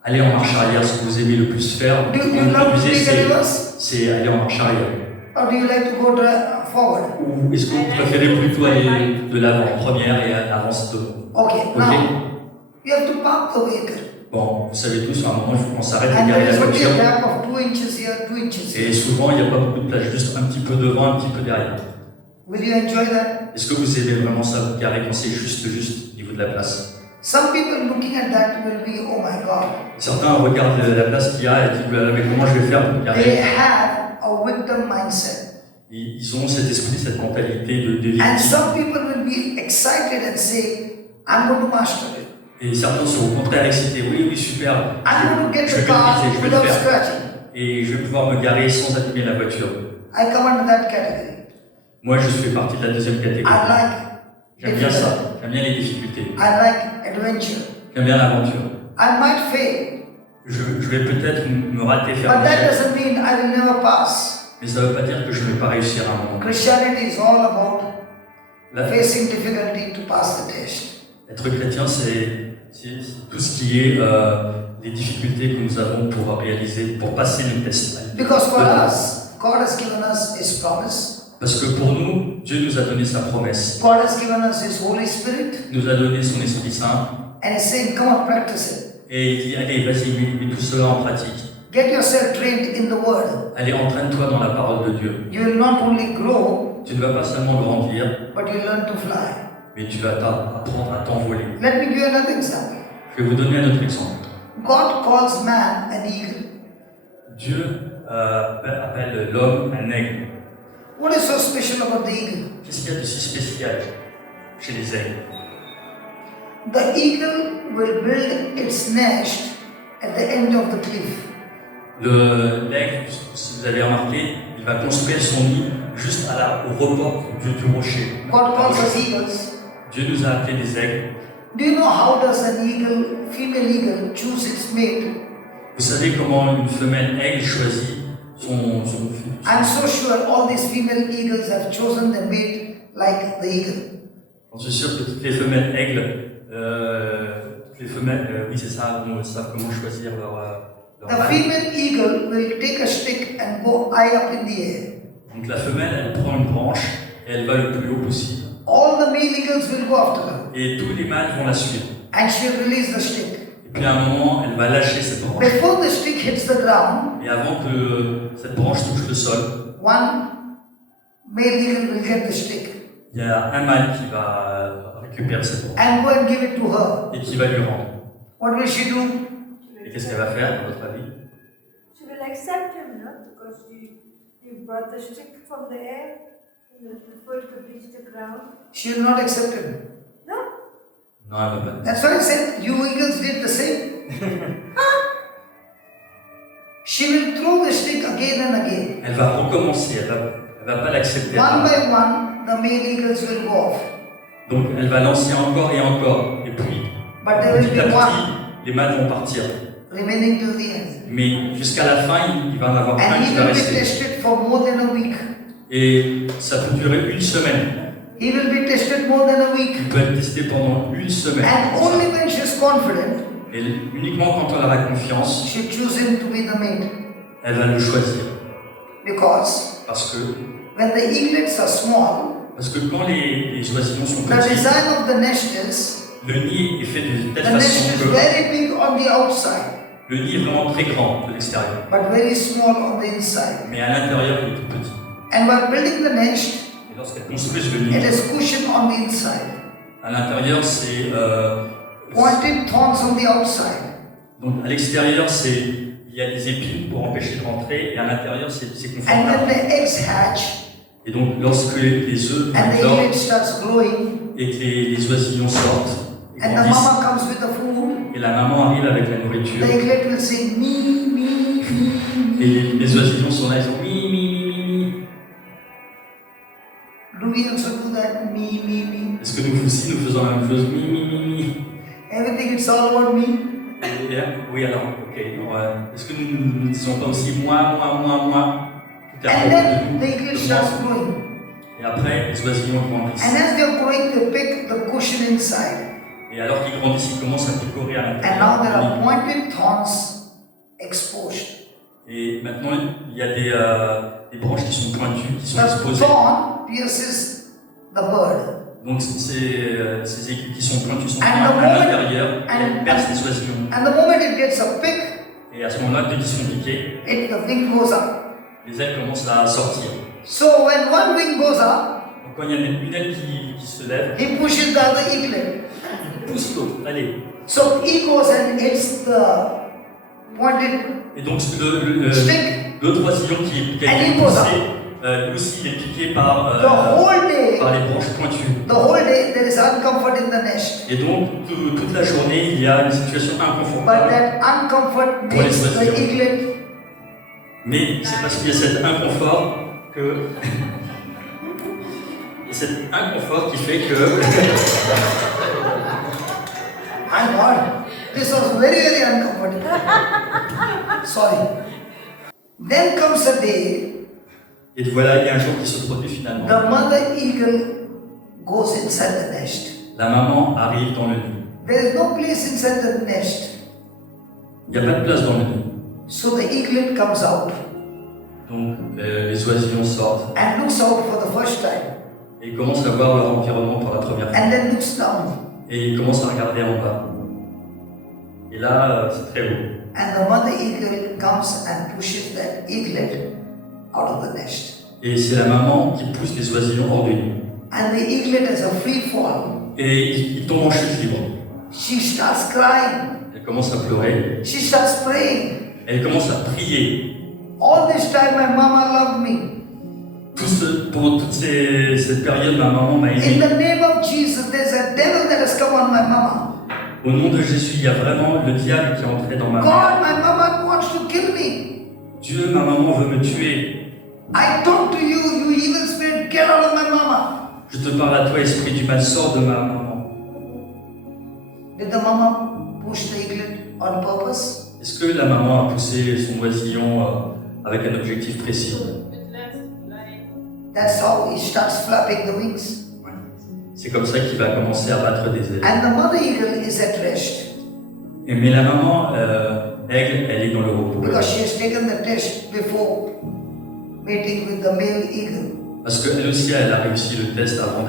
Aller en marche arrière, ce que vous aimez le plus faire, Do quand you vous love to conduisez, take a reverse? c'est aller en marche arrière. Or do you like to go forward? Ou est-ce que vous préférez plutôt aller de l'avant, en première et avancer devant? Okay, Ok. now you have to park the vehicle. Bon, vous savez tous, à un moment, on s'arrête de And garer there la is only a voiture. gap of 2 inches here, 2 inches Et here. souvent, il n'y a pas beaucoup de place, juste un petit peu devant, un petit peu derrière. Will you enjoy that? Est-ce que vous aimez vraiment ça, vous garer quand c'est juste au niveau de la place? Some people looking at that will be, oh my God. Certains regardent la place qu'il y a et disent, oulala, mais comment je vais faire pour me They garer? have a victim mindset. Ils ont cet esprit, cette mentalité de And victime. some people will be excited and say, I'm going to master it. Et certains sont au contraire excités. Oui, oui, super. I'm going to get Je the vais car maîtriser, je vais le without faire. scratching. Et je vais pouvoir me garer sans abîmer la voiture. I come under that category. Moi, je fais partie de la deuxième catégorie. I like J'aime bien difficult. ça. J'aime bien les difficultés. I like adventure. J'aime bien l'aventure. I might fail, Je vais peut-être me rater, faire but un that échec. doesn't mean I will never pass. Mais ça ne veut pas dire que je ne vais pas réussir à un moment. Christianity is all about La- facing difficulty to pass the test. Être chrétien, c'est tout ce qui est les difficultés que nous avons pour réaliser, pour passer le test. Because for us, God has given us His promise. Parce que pour nous, Dieu nous a donné sa promesse. God has given us His Holy Spirit. Il nous a donné son Esprit Saint. And He's saying, come on, practice it. Et il dit, allez, vas-y, mets tout cela en pratique. Get yourself trained in the Word. Allez, entraîne-toi dans la parole de Dieu. You will not only grow, Tu ne vas pas seulement grandir, but you learn to fly. mais tu vas apprendre à t'envoler. Let me give you another example. Je vais vous donner un autre exemple. God calls man an eagle. Dieu appelle l'homme un aigle. What is so special about the eagle? Qu'est-ce qu'il y a de si spécial chez les aigles? The eagle will build its nest at the end of the cliff. L'aigle, si vous avez remarqué, il va construire son nid juste au rebord du rocher. God calls us eagles. Dieu nous a appelés des aigles. Do you know how does an eagle, female eagle, choose its mate? Vous savez comment une femelle aigle choisit son I'm so sure all these female eagles have chosen their mate like the eagle. Je suis sûr que toutes les femelles aigles, oui c'est ça, savent comment choisir leur The mâle. female eagle will take a stick and go high up in the air. Donc la femelle, elle prend une branche et elle va le plus haut possible. All the male eagles will go after her Et tous les mâles vont la suivre. and she'll release the stick. Et puis à un moment, elle va lâcher cette branche. Before the stick hits the ground, Et avant que cette branche touche le sol, one male eagle will get the stick il y a un mâle qui va récupérer cette branche and go and give it to her. et qui va lui rendre. What will she do? Et qu'est-ce qu'elle va faire, à votre avis? She will accept him, no? Because you brought the stick from the air, before it could reach the ground. She will not accept him. No? Non, elle va pas. That's what I said. You eagles did the same. She will throw the stick again and again. Elle va recommencer, elle va pas l'accepter. One by one, the male eagles will go off. Donc elle va lancer encore et encore. Et puis, But there will petit à be petit, one les mâles vont partir. remaining till the end. Mais jusqu'à la fin, il va en avoir un And qui he va will be rester. tested for more than a week. Et ça peut durer une semaine. He will be tested more than a week. Il peut être testé pendant une semaine. And only when she's confident, Et uniquement quand elle aura confiance, she choose him to be the mate. elle va le choisir. Because Parce que when the eaglets are small, quand les oisillons sont the petits, design of the nest is, le nid est fait de telle the nest façon is que very big on the outside, le nid est vraiment très grand de l'extérieur. but very small on the inside. Mais à l'intérieur, il est tout petit. And while building the nest, Et lorsqu'elle construise le it nid, is cushioned on the inside. à l'intérieur, c'est Pointed thorns on the outside. donc à l'extérieur, il y a des épines pour empêcher de rentrer, et à l'intérieur, c'est And when confortable. the eggs hatch Et donc, lorsque les œufs and the éclorent eaglet starts growing, et que les oisillons sortent et and the grandissent, mama comes with the food, et la maman arrive avec la nourriture, the eaglet will say me, me, me, et me. les oisillons sont là, ils ont mi, mi, mi, mi. Do we also do that? Me, me, me. Est-ce que nous aussi, nous faisons la même chose? Mi, mi, mi, mi. Everything it's all about me. Oui, alors, ok. Est-ce que nous ne disons pas aussi moi? Tout est à And propos then de the nous. eaglet starts growing. Et après, les oisillons grandissent. And as they're growing, they pick the cushion inside. Et alors qu'ils grandissent, ils commencent à picorer à And now there l'intérieur. are pointed thorns exposed. Et maintenant, il y a des branches qui sont pointues, qui sont The exposées. thorn pierces the bird. Donc ces aiguilles qui sont pointues sont And à the moment- l'intérieur et elles and- percent les oisillons. And the moment it gets a pick, Et à ce moment-là, dès qu'ils sont piqués, the wing goes up. les ailes commencent à sortir. So when one wing goes up, Donc quand il y a une aile qui se lève, he pushes the other eaglet. il pousse l'autre. Allez. So he goes and hits the pointed Et donc stick. l'autre oisillon qui a And été he goes poussé, lui aussi, il est piqué par The whole day, les branches pointues. the whole day there is uncomfort in the nest. Et donc, toute la journée, il y a une situation But inconfortable. that uncomfort Pour les makes the oisillons. eaglet. Mais c'est parce qu'il y a cet inconfort que. Et cet inconfort qui fait que. My God, this was very, very uncomfortable. Sorry. Then comes a day, Et voilà, il y a un jour qui se produit finalement. the mother eagle goes inside the nest. La maman arrive dans le nid. There is no place inside the nest. Il n'y a pas de place dans le nid. So the eaglet comes out Donc, les oisillons sortent and looks out for the first time et ils commencent à voir leur environnement pour la première fois. and then looks down. Et ils commencent à regarder en bas. Et là, c'est très beau. And the mother eagle comes and pushes that eaglet out of the nest. Et c'est la maman qui pousse les oisillons hors du nid. And the eaglet has a free fall. Et ils tombent en chute libre. She starts crying. Elle commence à pleurer. She starts praying. Elle commence à prier. All this time my mama loved me. Pendant toute cette période, ma maman m'a In aimé. the name of Jesus, there's a devil that has come on my mama. Au nom de Jésus, il y a vraiment le diable qui est entré dans ma God, mère. my mama wants to kill me. Dieu, ma maman veut me tuer. I talk to you, you evil spirit, get out of my mama. Je te parle à toi, esprit du mal, sors de ma maman. Did the mama push the eaglet on purpose? Est-ce que la maman a poussé son oisillon avec un objectif précis? It left flying. That's how he starts flapping the wings. C'est comme ça qu'il va commencer à battre des ailes. And the mother eagle is at rest Mais la maman aigle, elle est dans le repos. because she has taken the test before mating with the male eagle. Parce qu'elle aussi, elle a réussi le test avant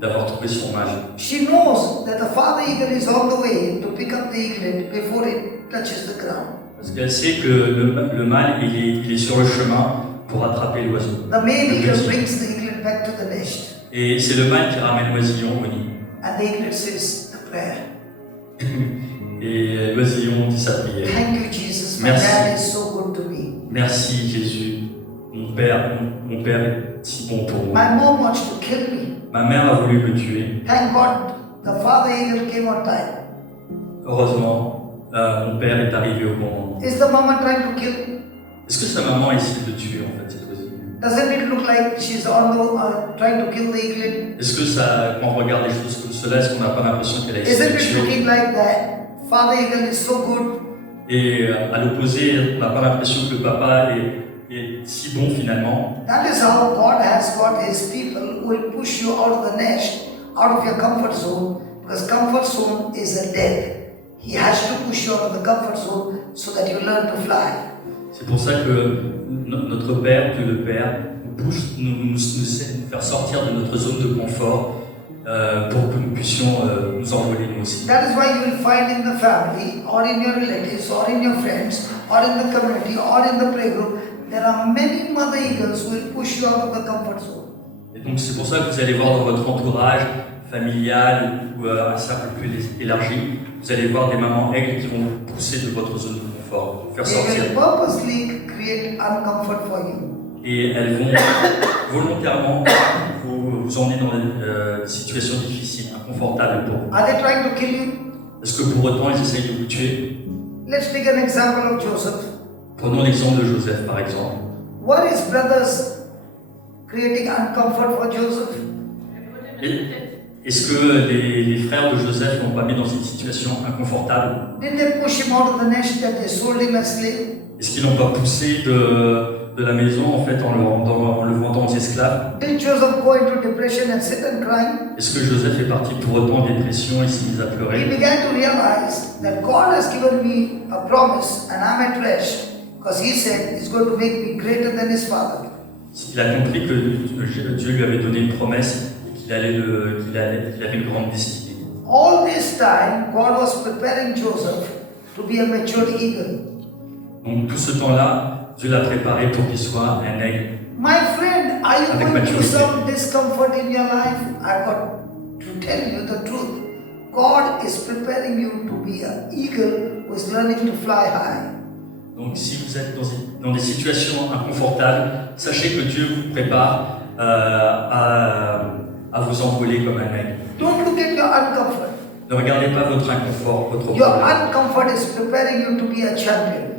d'avoir trouvé son mâle. She knows that the father eagle is on the way to pick up the eaglet before it touches the ground. Parce qu'elle sait que le mâle, il est sur le chemin pour attraper l'oiseau. The male Le eagle petit. brings the eaglet back to the nest, Et c'est le mâle qui ramène l'oisillon au nid. and the eaglet says the prayer. Et l'oisillon dit sa prière. Thank you, Jesus. My Merci. dad is so good to me. Merci Jésus. Mon père est si bon pour moi. My mom wants to kill me. Ma mère a voulu me tuer. Thank God the father eagle came on time. Heureusement, mon père est arrivé au bon moment. Is the mama trying to kill me? Est-ce que sa maman essaie de le tuer en fait, cette oiseau? Doesn't it look like she's on the trying to kill the eaglet? Est-ce que ça, quand on regarde les choses comme cela, est-ce qu'on n'a pas l'impression qu'elle a essayé Isn't de it tuer? looking like that? Father eagle is so good. Et à l'opposé, on n'a pas l'impression que le papa est si bon finalement. That is how God has got His people who will push you out of the nest, out of your comfort zone, because comfort zone is a death. He has to push you out of the comfort zone so that you learn to fly. C'est pour ça que notre Père, Dieu le Père, nous pousse, nous essaie de nous faire sortir de notre zone de confort pour que nous puissions nous envoler nous aussi. That is why you will find in the family, or in your relatives, or in your friends, or in the community, or in the playgroup, there are many mother eagles who will push you out of the comfort zone. Et donc c'est pour ça que vous allez voir dans votre entourage familial ou un cercle plus élargi, vous allez voir des mamans aigles qui vont vous pousser de votre zone de confort, vous faire They sortir. will purposely create uncomfort for you. Et elles vont volontairement vous emmener dans des situations difficiles, inconfortables pour vous. Are they trying to kill you? Est-ce que pour autant ils essayent de vous tuer? Let's take an example of Joseph. Prenons l'exemple de Joseph par exemple. Were his brothers creating uncomfort for Joseph? They put him in the pit. Est-ce que les frères de Joseph l'ont pas mis dans une situation inconfortable? Did they push him out of the nest that they sold him as slave? Est-ce qu'ils l'ont pas poussé de la maison en fait en le vendant aux esclaves? Did Joseph go into depression and sit and cry? Est-ce que Joseph est parti pour autant en dépression et s'est mis à He pleurer? began to realize that God has given me a promise and I'm at rest because He said He's going to make me greater than His father. Il a compris que Dieu lui avait donné une promesse et qu'il avait une grande destinée. All this time, God was preparing Joseph to be a mature eagle. Donc tout ce temps-là, Dieu l'a préparé pour qu'il soit un aigle. My friend, are you Avec going through maturité. some discomfort in your life? I've got to tell you the truth. God is preparing you to be an eagle who is learning to fly high. Donc si vous êtes dans des situations inconfortables, sachez que Dieu vous prépare à vous envoler comme un aigle. Don't look at your uncomfort. Ne regardez pas votre inconfort, votre Your problème. uncomfort is preparing you to be a champion.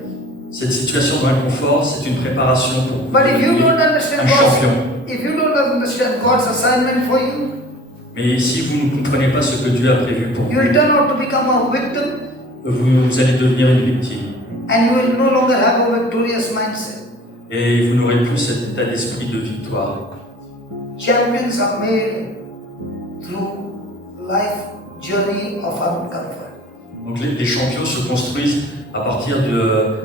Cette situation d'inconfort, c'est une préparation pour vous But if you don't devenir understand un champion. if you don't understand God's assignment for you, Mais si vous ne comprenez pas ce que Dieu a prévu pour you will vous, turn out to become a victim vous allez devenir une victime. and you will no longer have a victorious mindset. Et vous n'aurez plus cet état d'esprit de victoire. Champions are made through life journey of uncomfort. Donc les champions se construisent à partir de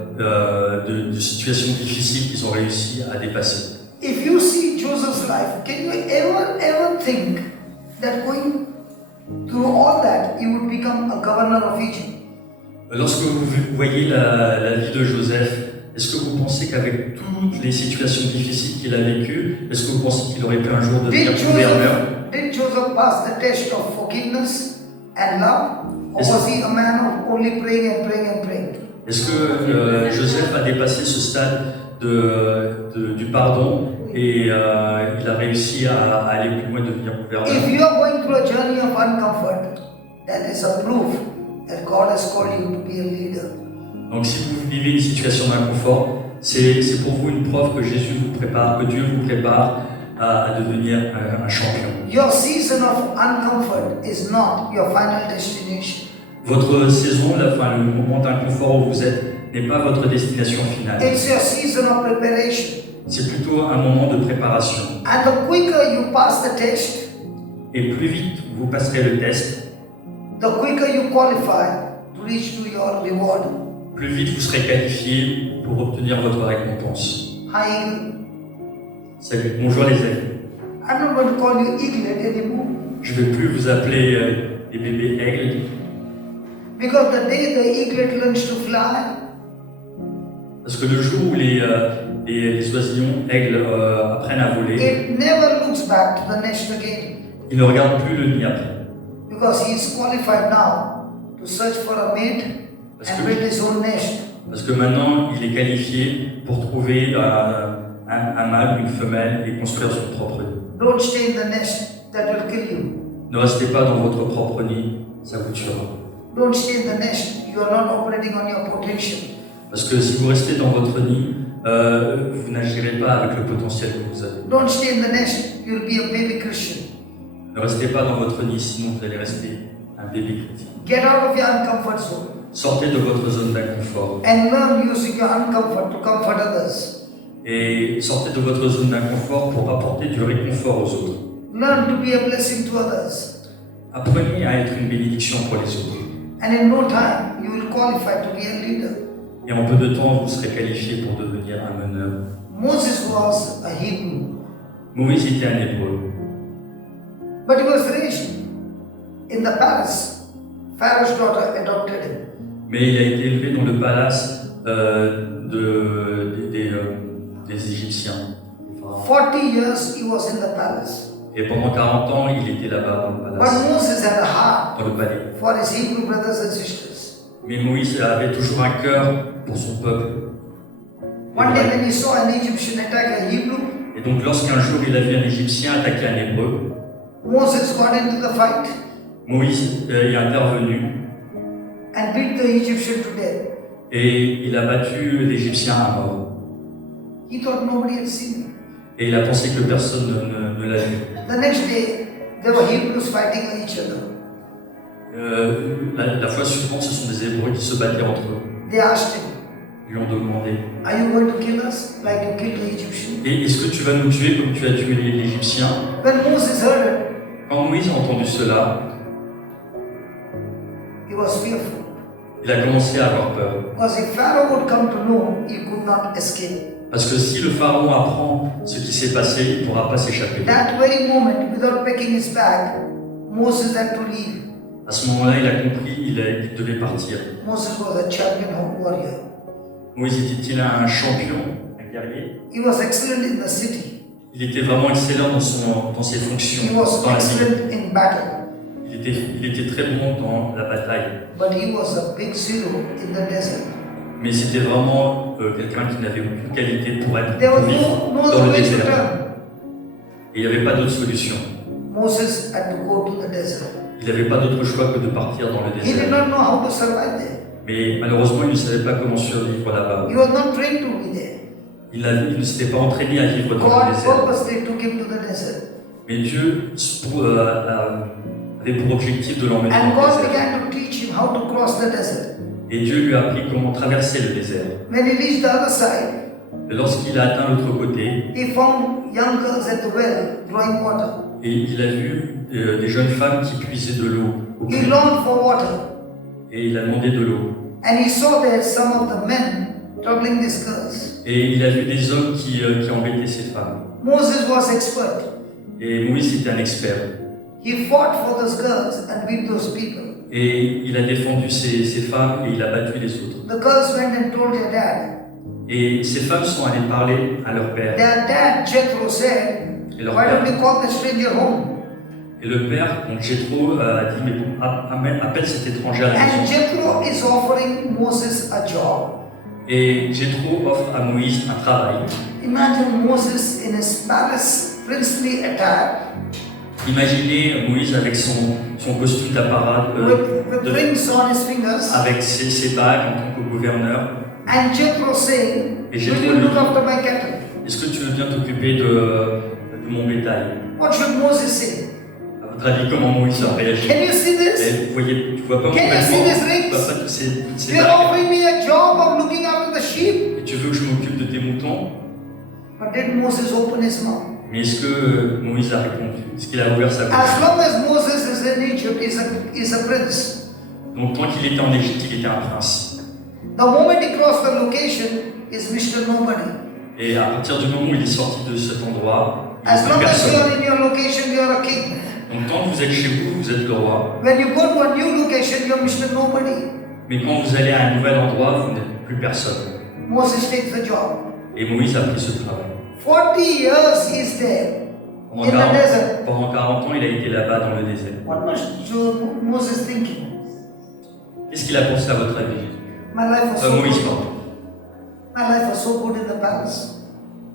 situations difficiles qu'ils ont réussi à dépasser. If you see Joseph's life, can you ever think that going through all that, he would become a governor of Egypt? Lorsque vous voyez la vie de Joseph, est-ce que vous pensez qu'avec toutes les situations difficiles qu'il a vécues, est-ce que vous pensez qu'il aurait pu un jour devenir gouverneur? Did Joseph pass the test of forgiveness and love? Or Yes. was he a man of only praying and praying and praying? Est-ce que Joseph a dépassé ce stade du pardon et il a réussi à aller plus loin, devenir gouverneur? If you are going through a journey of uncomfort, that is a proof that God has called you to be a leader. Donc si vous vivez une situation d'inconfort, c'est pour vous une preuve que Jésus vous prépare, que Dieu vous prépare à devenir un champion. Your season of uncomfort is not your final destination. Votre saison, le moment d'inconfort où vous êtes, n'est pas votre destination finale. It's your season of preparation. C'est plutôt un moment de préparation. And the quicker you pass the test, Et plus vite vous passerez le test, the quicker you qualify to reach to your reward. plus vite vous serez qualifié pour obtenir votre récompense. Hi, Salut, bonjour les amis. I'm not going to call you eaglet anymore. Je ne vais plus vous appeler des bébés aigles, Because the day the eaglet learns to fly, parce que le jour où les oisillons aigles apprennent à voler, it never looks back to the nest again. ils ne regardent plus le nid après. Because he is qualified now to search for a mate Parce and que- build his own nest. Parce que maintenant, il est qualifié pour trouver un mâle, une femelle et construire son propre nid. Don't stay in the nest, that will kill you. Ne restez pas dans votre propre nid, ça vous tuera. Don't stay in the nest, you are not operating on your potential. Parce que si vous restez dans votre nid, vous n'agirez pas avec le potentiel que vous avez. Don't stay in the nest, you'll be a baby Christian. Ne restez pas dans votre nid, sinon vous allez rester un bébé chrétien. Get out of your uncomfort zone Sortez de votre zone d'inconfort and learn using your uncomfort to comfort others. et sortez de votre zone d'inconfort pour apporter du réconfort aux autres. Learn to be a blessing to others. Apprenez à être une bénédiction pour les autres. And in no time, you will qualify to be a leader. Et en peu de temps, vous serez qualifié pour devenir un meneur. Moses was a Hebrew, Moïse était un hébreu. but he was raised in the palace. Pharaoh's daughter adopted him. Mais il a été élevé dans le palace des Égyptiens. des pharaons. 40 years he was in the palace. Et pendant 40 ans, il était là-bas dans le But palace, Moses had a heart dans le palais. for his Hebrew brothers and sisters. Mais Moïse avait toujours un cœur pour son peuple. One day when he saw an Egyptian attack a Hebrew, Et donc lorsqu'un jour il a vu un Égyptien attaquer un Hébreu, Moses got into the fight Moïse est intervenu and beat the Egyptian to death. et il a battu l'Égyptien à mort. He thought nobody had seen him. Et il a pensé que personne ne l'a vu. The next day, there were Hebrews fighting each other. La fois suivante, ce sont des Hébreux qui se battaient entre eux. They asked him, Ils lui ont demandé "Are you going to kill us like you killed the Egyptian?" Et est-ce que tu vas nous tuer comme tu as tué l'Égyptien? When Moses heard it, Quand Moïse a entendu cela, he was fearful. il a commencé à avoir peur. Because if Pharaoh would come to know, he could not escape. Parce que si le pharaon apprend ce qui s'est passé, il ne pourra pas s'échapper. That very moment, without packing his bag, Moses had to leave. À ce moment-là, il a compris, il devait partir. Moses was a champion warrior. Moïse était-il un champion, un guerrier? He was excellent in the city. Il était vraiment excellent dans ses He fonctions, was dans la vie. excellent in battle. Il était très bon dans la bataille. But he was a big zero in the desert. Mais c'était vraiment quelqu'un qui n'avait aucune qualité pour There was vivre no dans other le way to désert. turn. Et il n'y avait pas d'autre solution. Moses had to go to the desert. Il n'avait pas d'autre choix que de partir dans le He did désert. not know how to survive there. Mais malheureusement, il ne savait pas comment survivre là-bas. He was not trained to be there. Il ne s'était pas entraîné à vivre dans le God désert. purposely took him to the desert. Mais Dieu avait pour objectif de l'emmener And dans God le désert. began to teach him how to cross the desert. Et Dieu lui a appris comment traverser le désert. When he reached the other side, Et lorsqu'il a atteint l'autre côté, he found young girls at the well drawing water. et il a vu des jeunes femmes qui puisaient de l'eau au He puits. longed for water. Et il a demandé de l'eau. And he saw there some of the men troubling these girls. Et il a vu des hommes qui embêtaient ces femmes. Moses was expert. Et Moïse était un expert. He fought for those girls and beat those people. Et il a défendu ces femmes et il a battu les autres. The girls went and told their dad. Et ces femmes sont allées parler à leur père. Their dad, Jethro, said, Et leur "Why don't père, we call the stranger home?" et le père, donc Jéthro, a dit, mais bon, appelle cet étranger à la And maison. Jethro is offering Moses a job. Et Jéthro offre à Moïse un travail. Imagine Moses in his palace, princely attire, Imaginez Moïse avec son costume d'apparat, with de- rings on his fingers, avec ses bagues en tant que gouverneur. and Jethro saying, Et will Jethro you lui look dit, after my cattle? est-ce que tu veux bien t'occuper de mon bétail? What should Moses say? À votre avis, comment Moïse a réagi? Can you see this? Et vous voyez, tu vois pas mon Can you see vêtement, these tu rings? vois pas toutes ces You're bagues. offering me a job of looking after the sheep. Et tu veux que je m'occupe de tes moutons? But did Moses open his mouth? Mais est-ce que Moïse a répondu? Est-ce qu'il a ouvert sa bouche? As long as Moses is in Egypt, he's a prince. Donc tant qu'il était en Égypte, il était un prince. The moment he crossed the location, is Mr. Nobody. Et à partir du moment où il est sorti de cet endroit, il As n'est long plus as personne. you are in your location, you are a king. Donc tant que vous êtes chez vous, vous êtes le roi. When you go to a new location, you're Mr. Nobody. Mais quand vous allez à un nouvel endroit, vous n'êtes plus personne. Moses takes the job. Et Moïse a pris ce travail. 40 years he's there Pendant in the 40, desert. pendant 40 ans, il a été là-bas dans le désert. What was Moses thinking? Qu'est-ce qu'il a pensé à votre avis? My life was so Moïse, good. pardon. My life was so good in the palace.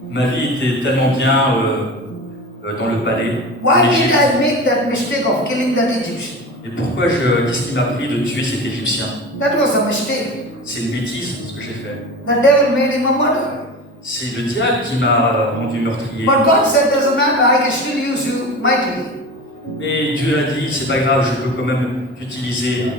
Ma vie était tellement bien dans le palais. Why en did Égypte. I make that mistake of killing that Egyptian? Et pourquoi qu'est-ce qui m'a pris de tuer cet Égyptien? That was a mistake. C'est une bêtise ce que j'ai fait. The devil made him a murderer. C'est le diable qui m'a rendu meurtrier. But God said, doesn't matter, I can still use you mightily. Mais Dieu a dit, c'est pas grave, je peux quand même t'utiliser.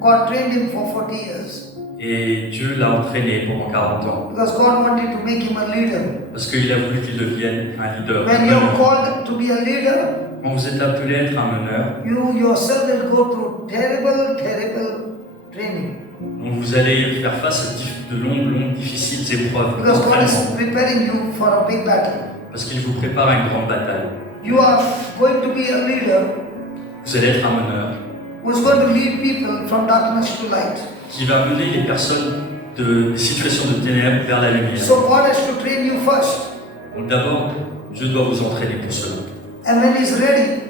God trained him for 40 years. Et Dieu l'a entraîné pendant 40 ans. Because God wanted to make him a leader. Parce qu'il a voulu qu'il devienne un leader. When you're called to be a leader, Quand vous êtes appelé à être un meneur, you yourself will go through terrible training. donc vous allez faire face à de longues, difficiles épreuves. Because God is d'entraînement. preparing you for a big battle. Parce qu'il vous prépare à une grande bataille. You are going to be a leader Vous allez être un meneur who is going to lead people from darkness to light. qui va mener les personnes des situations de ténèbres vers la lumière. So God has to train you first. Donc d'abord, Dieu doit vous entraîner pour cela. And when he's ready,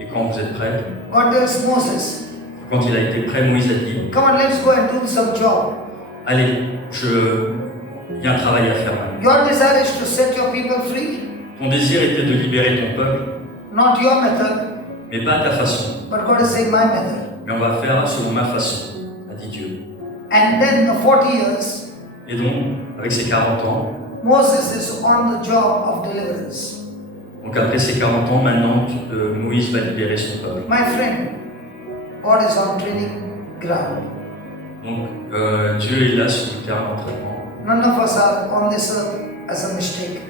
Et quand vous êtes prêts, God tells Moses, quand il a été prêt, Moïse a dit, come on, let's go and do some job. allez, il y a un travail à faire. Your desire is to set your people free, Ton désir était de libérer ton peuple, not your method, mais pas à ta façon. but God is saying my method. Mais on va faire selon ma façon, a dit Dieu. And then the 40 years, Et donc, avec ses 40 ans, Moses is on the job of deliverance. donc après ses 40 ans, maintenant, Moïse va libérer son peuple. My friend, God is on training ground. Donc, Dieu est là sur le terrain d'entraînement. None of us are on this earth as a mistake.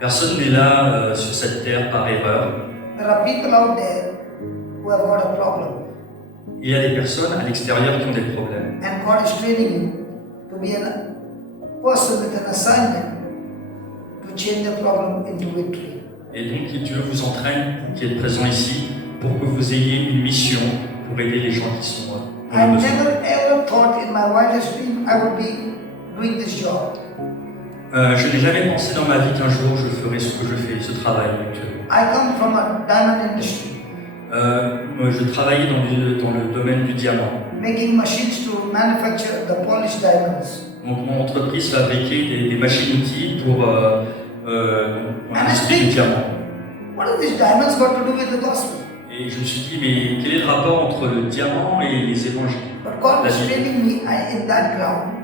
Personne n'est là sur cette terre par erreur. There are people out there who have got a problem, Il y a des personnes à l'extérieur qui ont des problèmes. and God is training you to be a person with an assignment to change the problem into victory. Et donc, Dieu vous entraîne, vous qui êtes présent ici, pour que vous ayez une mission pour aider les gens qui sont dans I le besoin. never ever thought in my wildest dream I would be doing this job. Je n'ai jamais pensé dans ma vie qu'un jour je ferais ce que je fais, ce travail actuel. I come from a diamond industry, Moi, je travaillais dans le domaine du diamant. making machines to manufacture the polished diamonds. Donc, mon entreprise fabriquait des machines-outils pour l'industrie du diamant. What have these diamonds got to do with the gospel? Et je me suis dit, mais quel est le rapport entre le diamant et les évangiles? But God was training me in that ground.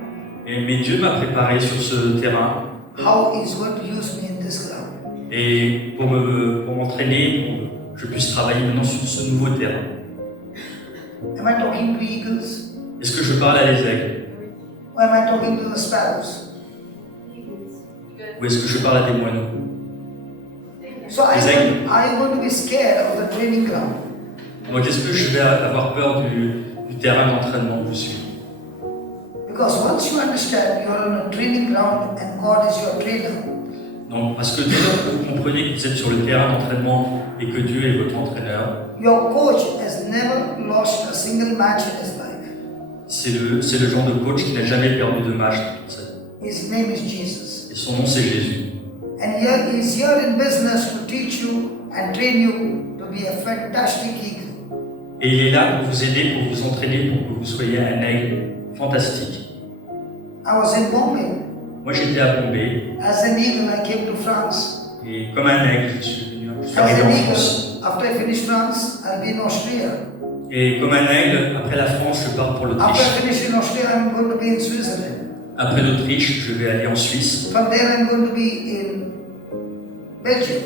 Mais Dieu m'a préparé sur ce terrain How He's going to use me in this ground. et pour m'entraîner, pour que je puisse travailler maintenant sur ce nouveau terrain. Am I talking to eagles? Est-ce que je parle à des aigles Or am I talking to the sparrows? ou est-ce que je parle à des moineaux? So Les aigles. are you going to be scared of the training ground? Donc est-ce que je vais avoir peur du terrain d'entraînement où je suis? Because once you understand you are on a training ground and God is your trainer, Donc, parce que dès lors que vous comprenez que vous êtes sur le terrain d'entraînement et que Dieu est votre entraîneur, your coach has never lost a single match in his life. c'est le genre de coach qui n'a jamais perdu de match dans sa vie. His name is Jesus. Et son nom c'est Jésus. And he's here in business to teach you and train you to be a fantastic eagle. Et il est là pour vous aider, pour vous entraîner, pour que vous soyez un aigle fantastique. I was in Bombay. Moi j'étais à Bombay As an eagle, I came to France. et comme un aigle, je suis venu je suis As arrivé an en France. eagle, after I finish France, I'll be in Austria. Et comme un aigle, après la France, je pars pour After I l'Autriche. finish in Austria, I'm going to be in Switzerland. Après l'Autriche, je vais aller en Suisse. From there, I'm going to be in Belgium.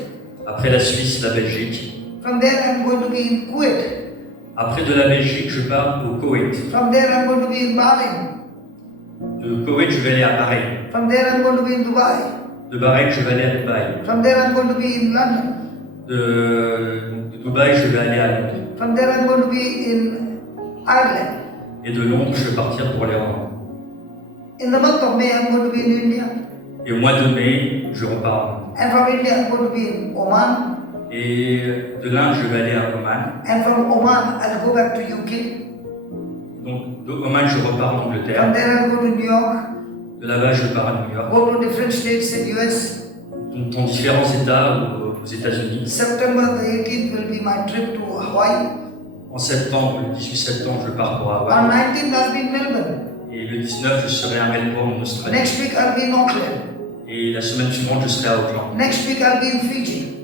Après la Suisse, la Belgique. From there, I'm going to be in Kuwait. Après de la Belgique, je pars au Koweït. From there, I'm going to be in Bahrain. De Koweït, je vais aller à Bahreïn. From there, I'm going to be in Dubai. De Bahreïn, je vais aller à Dubaï. From there, I'm going to be in London. De Dubaï, je vais aller à Londres. From there, I'm going to be in Ireland. Et de Londres, je vais partir pour l'Irlande. In the month of May, I'm going to be in India. Et au mois de mai, je repars. And from India, I'm going to be in Oman. Et de l'Inde, je vais aller à Oman. And from Oman, I'll go back to UK. Donc de Oman, je repars en From Angleterre. there, I'll go to New York. De là-bas, je pars à New York. Go to different states in US. Donc dans différents États aux États-Unis. September the 18th will be my trip to Hawaii. En septembre, le 18 septembre, je pars pour On Hawaï. 19th, I'll be in Melbourne. Et le 19, je serai à Melbourne, en Australie. Next week, I'll be in Auckland. Et la semaine suivante, je serai à Auckland. Next week, I'll be in Fiji.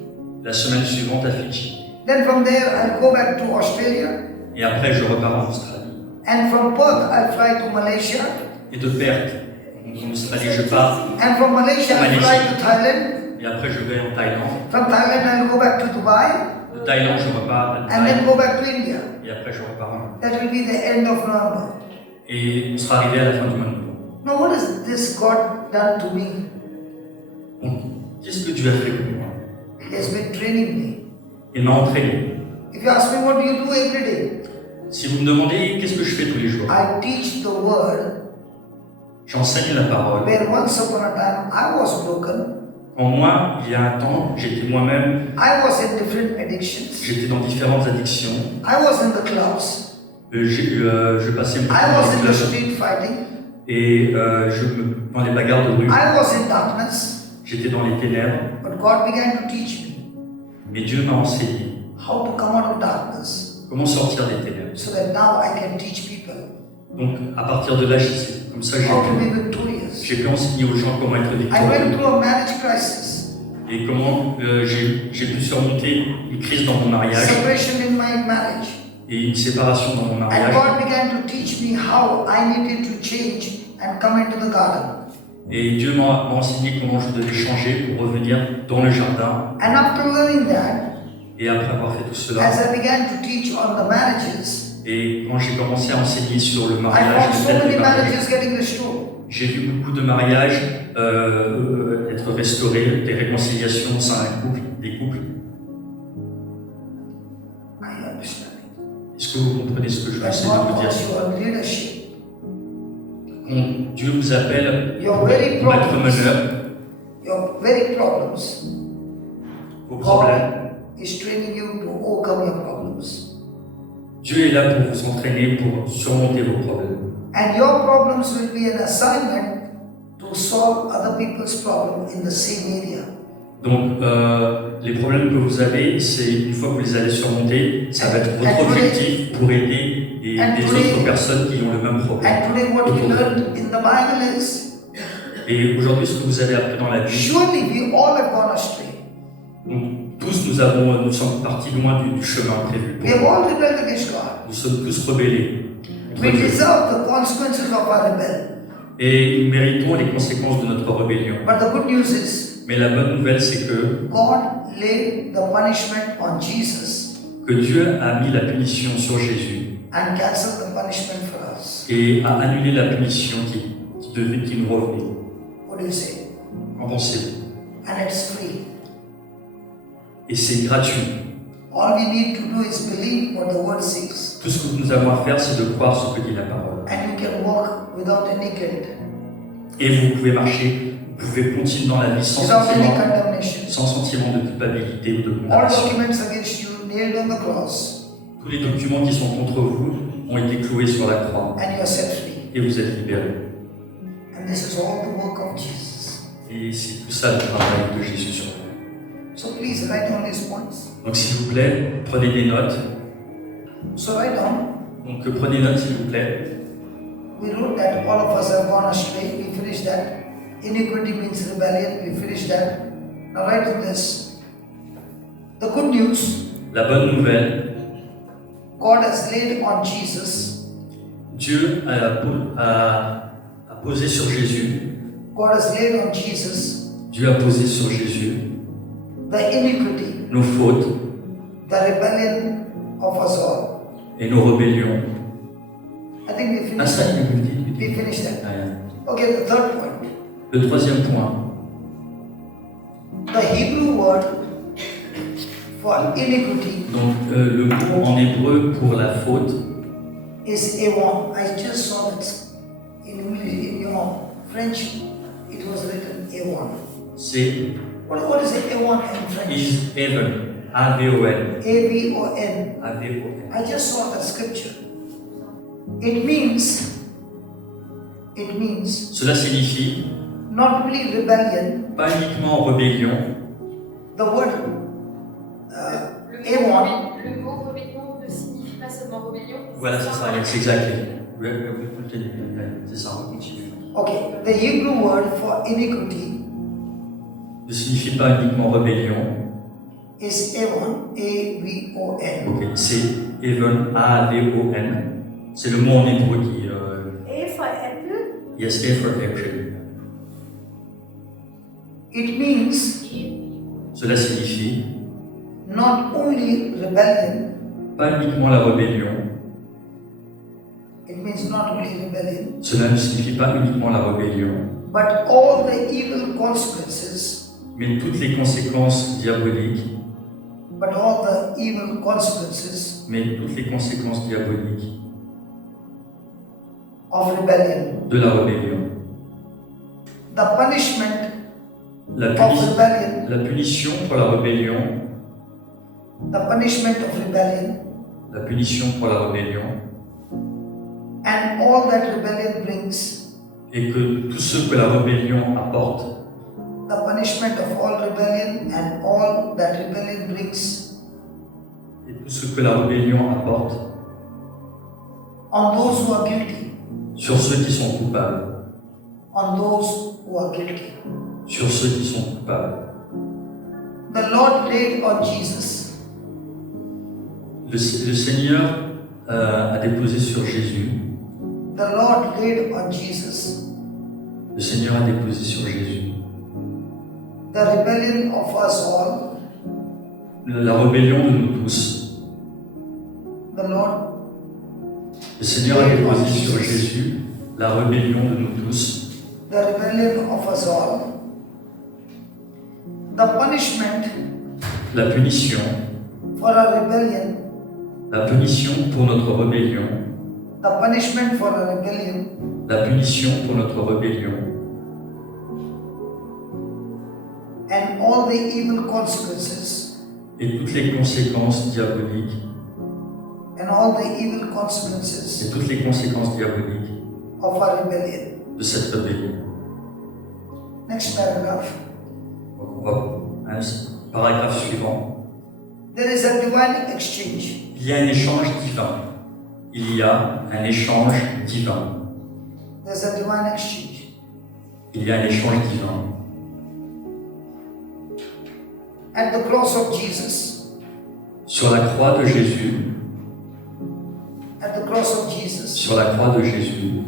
La semaine suivante à Fidji. Then from there, I'll go back to Australia. Et après, je repars en Australie. And from Perth, I'll fly to Malaysia. Et de Perth, en Australie, je pars. And from Malaysia, I'll fly to Thailand. Et après, je vais en Thaïlande. From Thailand, I'll go back to Dubai. De Thaïlande, je repars à And then Dubaï. go back to India. Et après, je repars en Inde. That will be the end of November. Et on sera arrivé à la fin du mois de novembre. Now, what has this God done to me? Donc, qu'est-ce que Dieu a fait pour moi? He has been training me. Il m'a entraîné. If you ask me what do you do every day, Si vous me demandez qu'est-ce que je fais tous les jours, I teach the word j'enseigne la parole. where once upon a time I was broken. En moi, il y a un temps, j'étais moi-même, I was in different addictions. j'étais dans différentes addictions. I was in the clubs. Je passais mon I temps dans was les in the clubs street fighting. et dans les bagarres de rue. I was in darkness. J'étais dans les ténèbres. But God began to teach me Mais Dieu m'a enseigné how to come out of darkness comment sortir des ténèbres. so that now I can teach people Donc, à partir de là, comme ça, how to be victorious. j'ai pu enseigner aux gens comment être I went victorieux. through a marriage crisis, Et comment j'ai pu surmonter une crise dans mon mariage separation in my marriage. et une séparation dans mon And mariage. God began to teach me how I needed to change and come into the garden. Et Dieu m'a enseigné comment je devais changer pour revenir dans le jardin. And after learning that, Et après avoir fait tout cela, as I began to teach on the marriages, et quand j'ai commencé à enseigner sur le I mariage, found le so fait many de marier, marriages getting restored. j'ai vu beaucoup de mariages être restaurés, des réconciliations au sein des couples. I understand. Est-ce que vous comprenez ce que je veux When essayer de God vous dire? calls you on leadership, Quand Dieu vous appelle your very pour être problems, meneur, your very problems, vos problèmes, God is training you to overcome your problems. Dieu est là pour vous entraîner, pour surmonter vos problèmes. And your problems will be an assignment to solve other people's problem in the same area. Donc, les problèmes que vous avez, c'est une fois que vous les allez surmonter, ça va être votre objectif pour aider des autres personnes qui ont le même problème. And today what we learned in the Bible is, Et aujourd'hui, ce que vous avez appris dans la Bible, surely we all have gone astray. donc, tous nous sommes partis loin du chemin prévu. We have all rebelled against God. Nous sommes tous rebellés contre We Dieu. deserve the consequences of our rebellion. Et nous méritons les conséquences de notre rébellion. But the good news is, Mais la bonne nouvelle, c'est God laid the punishment on Jesus que Dieu a mis la punition sur Jésus and canceled the punishment for us. et a annulé la punition qui nous revenait. What do you say? Qu'en pensez-vous? And it's free. Et c'est gratuit. All we need to do is believe what the word says. Tout ce que nous avons à faire, c'est de croire ce que dit la parole. And you can walk without any guilt, Et vous pouvez marcher, vous pouvez continuer dans la vie sans without any sentiment, condemnation. sans sentiment de culpabilité ou de All condamnation. documents against you nailed on the cross, Tous les documents qui sont contre vous ont été cloués sur la croix and you are set free. et vous êtes libérés. And this is all the work of Jesus. Et c'est tout ça le travail de Jésus sur vous. So please write down these points. Donc s'il vous plaît, prenez des notes. So write down. Donc prenez note s'il vous plaît. We wrote that all of us have gone astray. We finished that. Iniquity means rebellion. We finished that. Now write down this. The good news, La bonne nouvelle, God has laid on Jesus, Dieu a posé sur Jésus, God has laid on Jesus Dieu a posé sur Jésus the iniquity, nos fautes the rebellion of us all. et nos rébellions. I think we Ah finished ça, that. il me dit. We finished that. Ah, yeah. Okay, the third point. Le troisième point, The Hebrew word for iniquity donc le mot en hébreu pour la faute, is Avon. I just saw it in English, in your French, it was written Avon. c'est What is it, Avon in French? is heaven, A-V-O-N, A-V-O-N. A-V-O-N. I just saw the scripture. It means Cela signifie not only rebellion, pas uniquement rébellion, the word Le Avon, mot rébellion ne signifie pas seulement rébellion. voilà c'est ça, c'est exactement. C'est ça, on continue. okay, the Hebrew word for iniquity Ne signifie pas uniquement rébellion, is Avon, A-V-O-N. ok, c'est heaven, A-V-O-N. C'est le mot en hébreu qui. A for apple. Yes, A for April. It means Cela signifie not only rebellion, pas uniquement la rébellion, it means not only rebellion, cela ne signifie pas uniquement la rébellion, but all the evil consequences, mais toutes les conséquences diaboliques, but all the evil consequences mais toutes les conséquences diaboliques of rebellion. de la rébellion. The punishment La, of rebellion, la punition pour la rébellion, the punishment of rebellion, la punition pour la rébellion, and all that rebellion brings, et que tout ce que la rébellion apporte, the punishment of all rebellion and all that rebellion brings et tout ce que la rébellion apporte on those who are guilty, sur ceux qui sont coupables, on those who are guilty. sur ceux qui sont coupables. The Lord laid on Jesus Le Seigneur a déposé sur Jésus, The Lord laid on Jesus le Seigneur a déposé sur Jésus the rebellion of us all. la rébellion de nous tous. The Lord, Le Seigneur a déposé sur Jésus la rébellion de nous tous, the rebellion of us all. The punishment la punition for a rebellion, la punition pour notre rébellion, the punishment for a rebellion la punition pour notre rébellion, and all the evil consequences et toutes les conséquences diaboliques, and all the evil et consequences toutes les conséquences diaboliques of our rebellion. de cette rébellion. Next paragraph. Donc on va, paragraphe suivant. There is a divine exchange. Il y a un échange divin. Il y a un échange divin. There's a divine exchange. Il y a un échange divin. At the cross of Jesus, Sur la croix de Jésus, at the cross of Jesus, sur la croix de Jésus,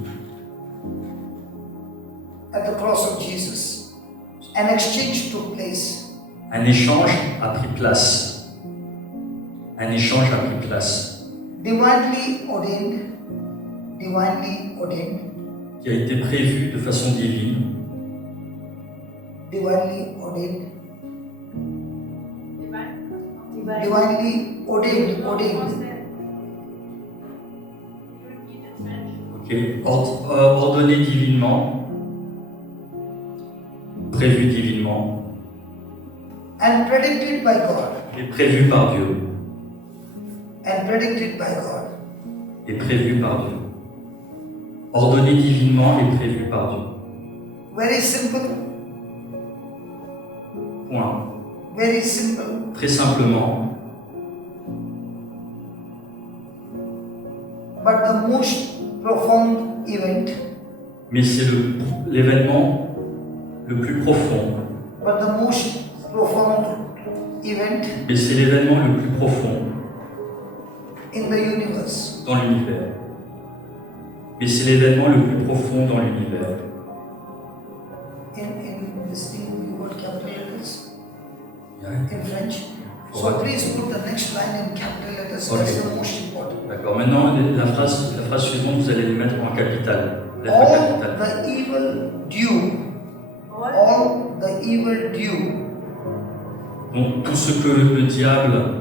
at the cross of Jesus, an exchange took place. un échange a pris place. Un échange a pris place Divinely ordained, qui a été prévu de façon divine, divinely ordained, Divine. divinely ordained, ok, ordonné divinement, prévu divinement and predicted by God, et prévu par Dieu. and predicted by God. Et prévu par Dieu. Ordonné divinement et prévu par Dieu. Very simple, Point. very simple. Très simplement, But the most profound event, mais c'est l'événement le plus profond, but the most profound event mais c'est l'événement le plus profond in the universe. dans l'univers. Mais c'est l'événement le plus profond dans l'univers. In this thing, you got capital letters Yeah. in French. So Alright. please put the next line in capital letters. Okay. That's the most important. D'accord, maintenant la phrase suivante, vous allez les mettre en capitale. Lettre All capitale. the evil due, All all the evil due, Donc tout ce que le diable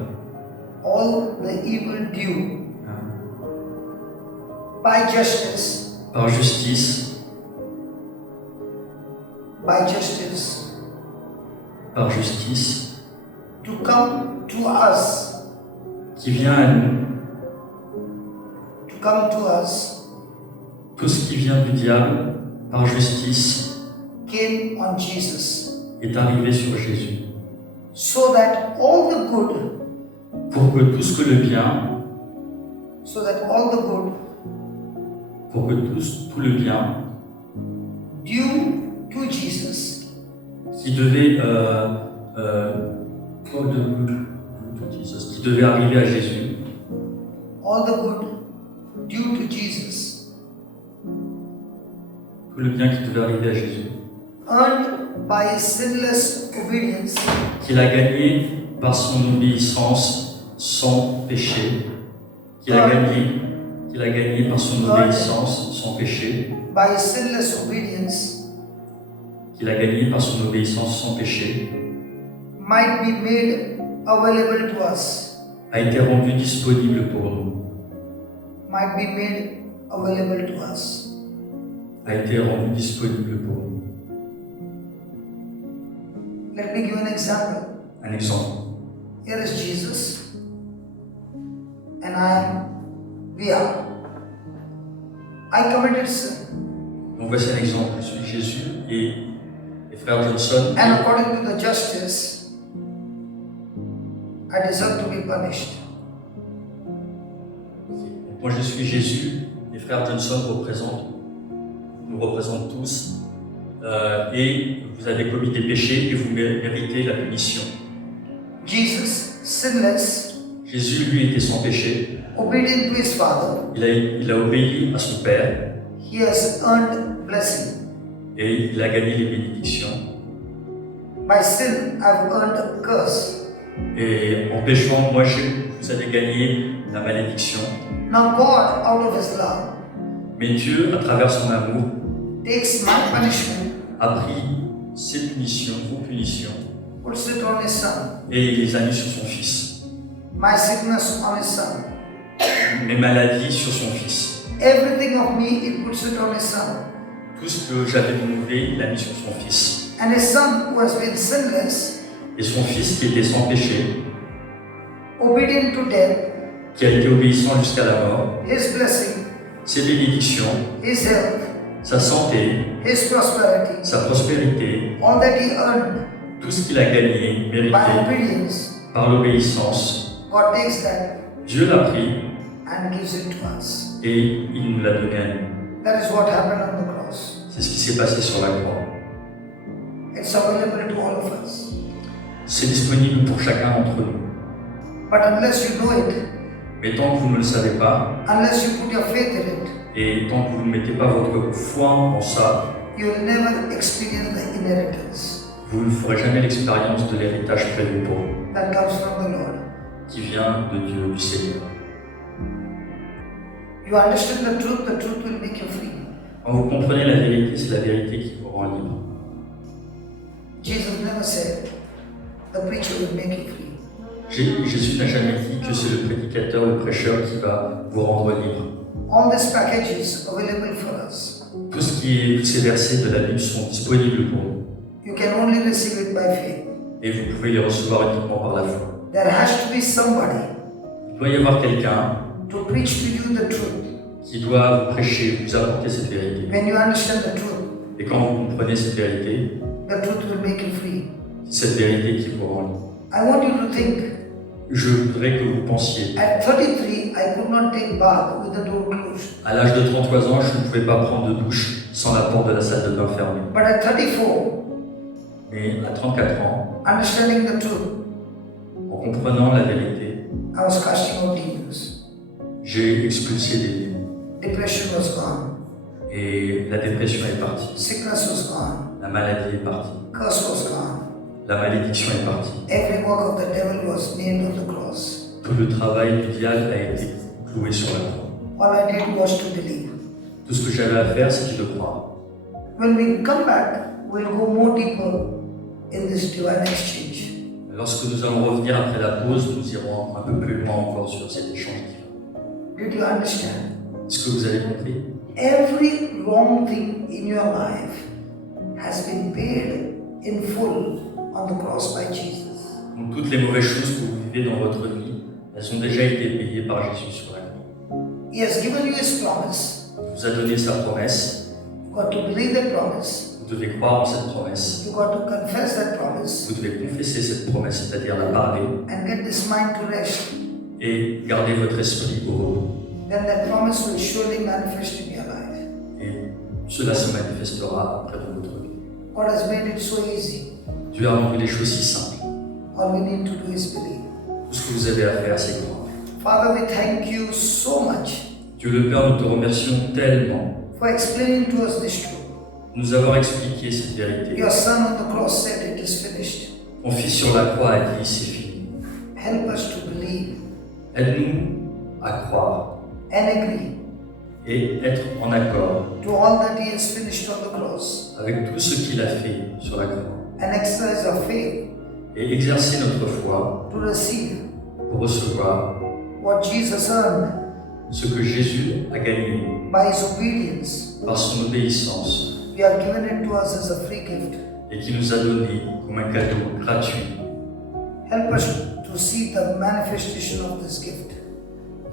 all the evil due by justice, par justice, to come to us, qui vient à nous, tout ce qui vient du diable par justice came on Jesus, est arrivé sur Jésus. so that all the good, Pour que tout ce que le bien, so that all the good pour que tout le bien due to Jesus qui devait qui devait arriver à Jésus, all the good due to Jesus, tout le bien qui devait arriver à Jésus, earned by his sinless obedience, qu'il a gagné par son obéissance sans péché, qu'il a gagné par son obéissance sans péché, by his sinless obedience, qu'il a gagné par son obéissance sans péché, might be made available to us, a été rendu disponible pour nous, might be made available to us. a été rendu disponible pour nous. Let me give an example. Un exemple. Here is Jesus, and we are. I committed sin, Donc voici un exemple. Je suis Jésus et les frères Johnson. and according to the justice, I deserve to be punished. Moi je suis Jésus, les frères Johnson nous représentent tous, et vous avez commis des péchés et vous méritez la punition. Jesus, sinless, Jésus, lui, était sans péché, obedient to his Father, il a obéi à son Père he has earned blessing. et il a gagné les bénédictions. By sin, I've earned a curse. Et en péchant, vous avez gagné la malédiction. Now God, out of his love, Mais Dieu, à travers son amour, takes my punishment, a pris ses punitions, vos punitions, puts it on his Son, et il les a mis sur son Fils. my sickness on his Son. Mes maladies sur son Fils. Everything of me, he puts it on his Son. Tout ce que j'avais de mauvais, il l'a mis sur son Fils. And his Son, who has been sinless, Et son Fils, qui était sans péché, obedient to death, qui a été obéissant jusqu'à la mort, his blessing, ses bénédictions, his health, sa santé, his prosperity, sa prospérité, all that he earned tout ce qu'il a gagné, by mérité, obedience, par l'obéissance, God takes that Dieu l'a pris and gives it to us. et il nous l'a donné à nous. That is what happened on the cross. C'est ce qui s'est passé sur la croix. It's available to all of us. C'est disponible pour chacun d'entre nous. But unless you know it, Mais tant que vous ne le savez pas, unless you put your faith in it, et tant que vous ne mettez pas votre foi en ça, you will never experience the inheritance vous ne ferez jamais l'expérience de l'héritage prévu pour vous, that comes from the Lord. qui vient de Dieu, du Seigneur. You understand the truth will make you free. Quand vous comprenez la vérité, c'est la vérité qui vous rend libre. Jesus never said, the preacher will make you free. Jésus n'a jamais dit que c'est le prédicateur, le prêcheur qui va vous rendre libre. All these packages available for us. Tous ces versets de la Bible sont disponibles pour nous. You can only receive it by faith. Et vous pouvez les recevoir uniquement par la foi. There has to be somebody Il doit y avoir quelqu'un to preach to you the truth. qui doit vous prêcher, vous apporter cette vérité. When you understand the truth, Et quand vous comprenez cette vérité, the truth will make you free. c'est cette vérité qui vous rend libre. I want you to think, Je voudrais que vous pensiez, at 33, I could not take bath with the door closed. à l'âge de 33 ans, je ne pouvais pas prendre de douche sans la porte de la salle de bain fermée. But at 34, Mais à 34 ans, understanding the truth, comprenant la vérité, I was casting out demons. j'ai expulsé des démons. Depression was gone. Et la dépression est partie. Sickness was gone. La maladie est partie. Curse was gone. La malédiction est partie. Every work of the devil was nailed on the cross. Tout le travail du diable a été cloué sur la croix. All I did was to believe. Tout ce que j'avais à faire, c'était de croire. When we come back, we'll go more deeper in this divine exchange. Lorsque nous allons revenir après la pause, nous irons un peu plus loin encore sur cet échange divin. Did you understand? Est-ce que vous avez compris? Every wrong thing in your life has been paid in full on the cross by Jesus. Donc toutes les mauvaises choses que vous vivez dans votre vie, elles ont déjà été payées par Jésus sur la croix. He has given you his promise. Il vous a donné sa promesse. You got to believe that promise. Vous devez croire en cette promesse. You got to confess that promise Vous devez confesser cette promesse, c'est-à-dire la parler, and get this mind to rest. et garder votre esprit au repos. Then that promise will surely manifest in your life. Et cela se manifestera après dans votre vie. God has made it so easy. Dieu a rendu les choses si simples. All we need to do is believe. Tout ce que vous avez à faire, c'est croire. Father, we thank you so much Dieu le Père, nous te remercions tellement for explaining to us this truth. de nous avoir expliqué cette vérité. Your son on the cross said it is finished. Ton Fils sur la croix a dit c'est fini. Help us to believe Aide-nous à croire and agree et être en accord to all that he has finished on the cross avec tout ce qu'il a fait sur la croix and exercise our faith et exercer notre foi to receive pour recevoir what Jesus earned ce que Jésus a gagné by his obedience. par son obéissance You have given it to us as a free gift. et qui nous a donné comme un cadeau gratuit. Help us to see the manifestation of this gift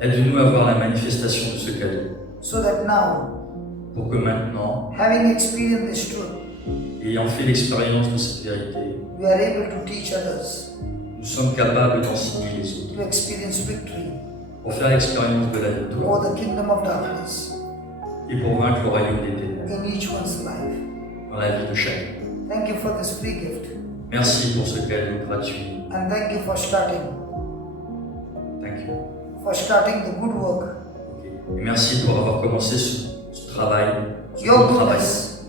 Aide-nous à voir la manifestation de ce cadeau so that now, pour que maintenant, having experienced this truth, ayant fait l'expérience de cette vérité, we are able to teach others nous sommes capables d'enseigner les autres to experience victory pour faire l'expérience de la victoire over the kingdom of darkness et pour vaincre le royaume des ténèbres in each one's life. dans la vie de chacun. Thank you for this free gift Merci pour ce cadeau gratuit. and thank you for starting Thank you. the good work. Et merci pour avoir commencé ce travail, ce Your bon travail, goodness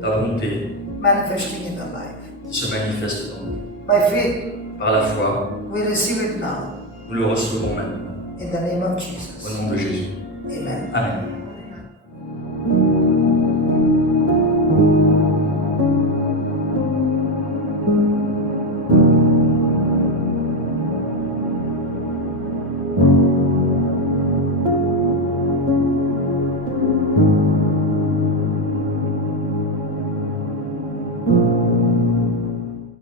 ta bonté manifesting in our life. qui se manifeste dans nous. By faith, Par la foi, we receive it now nous le recevons maintenant. in the name of Au Jesus. nom de Jésus. Amen. Amen.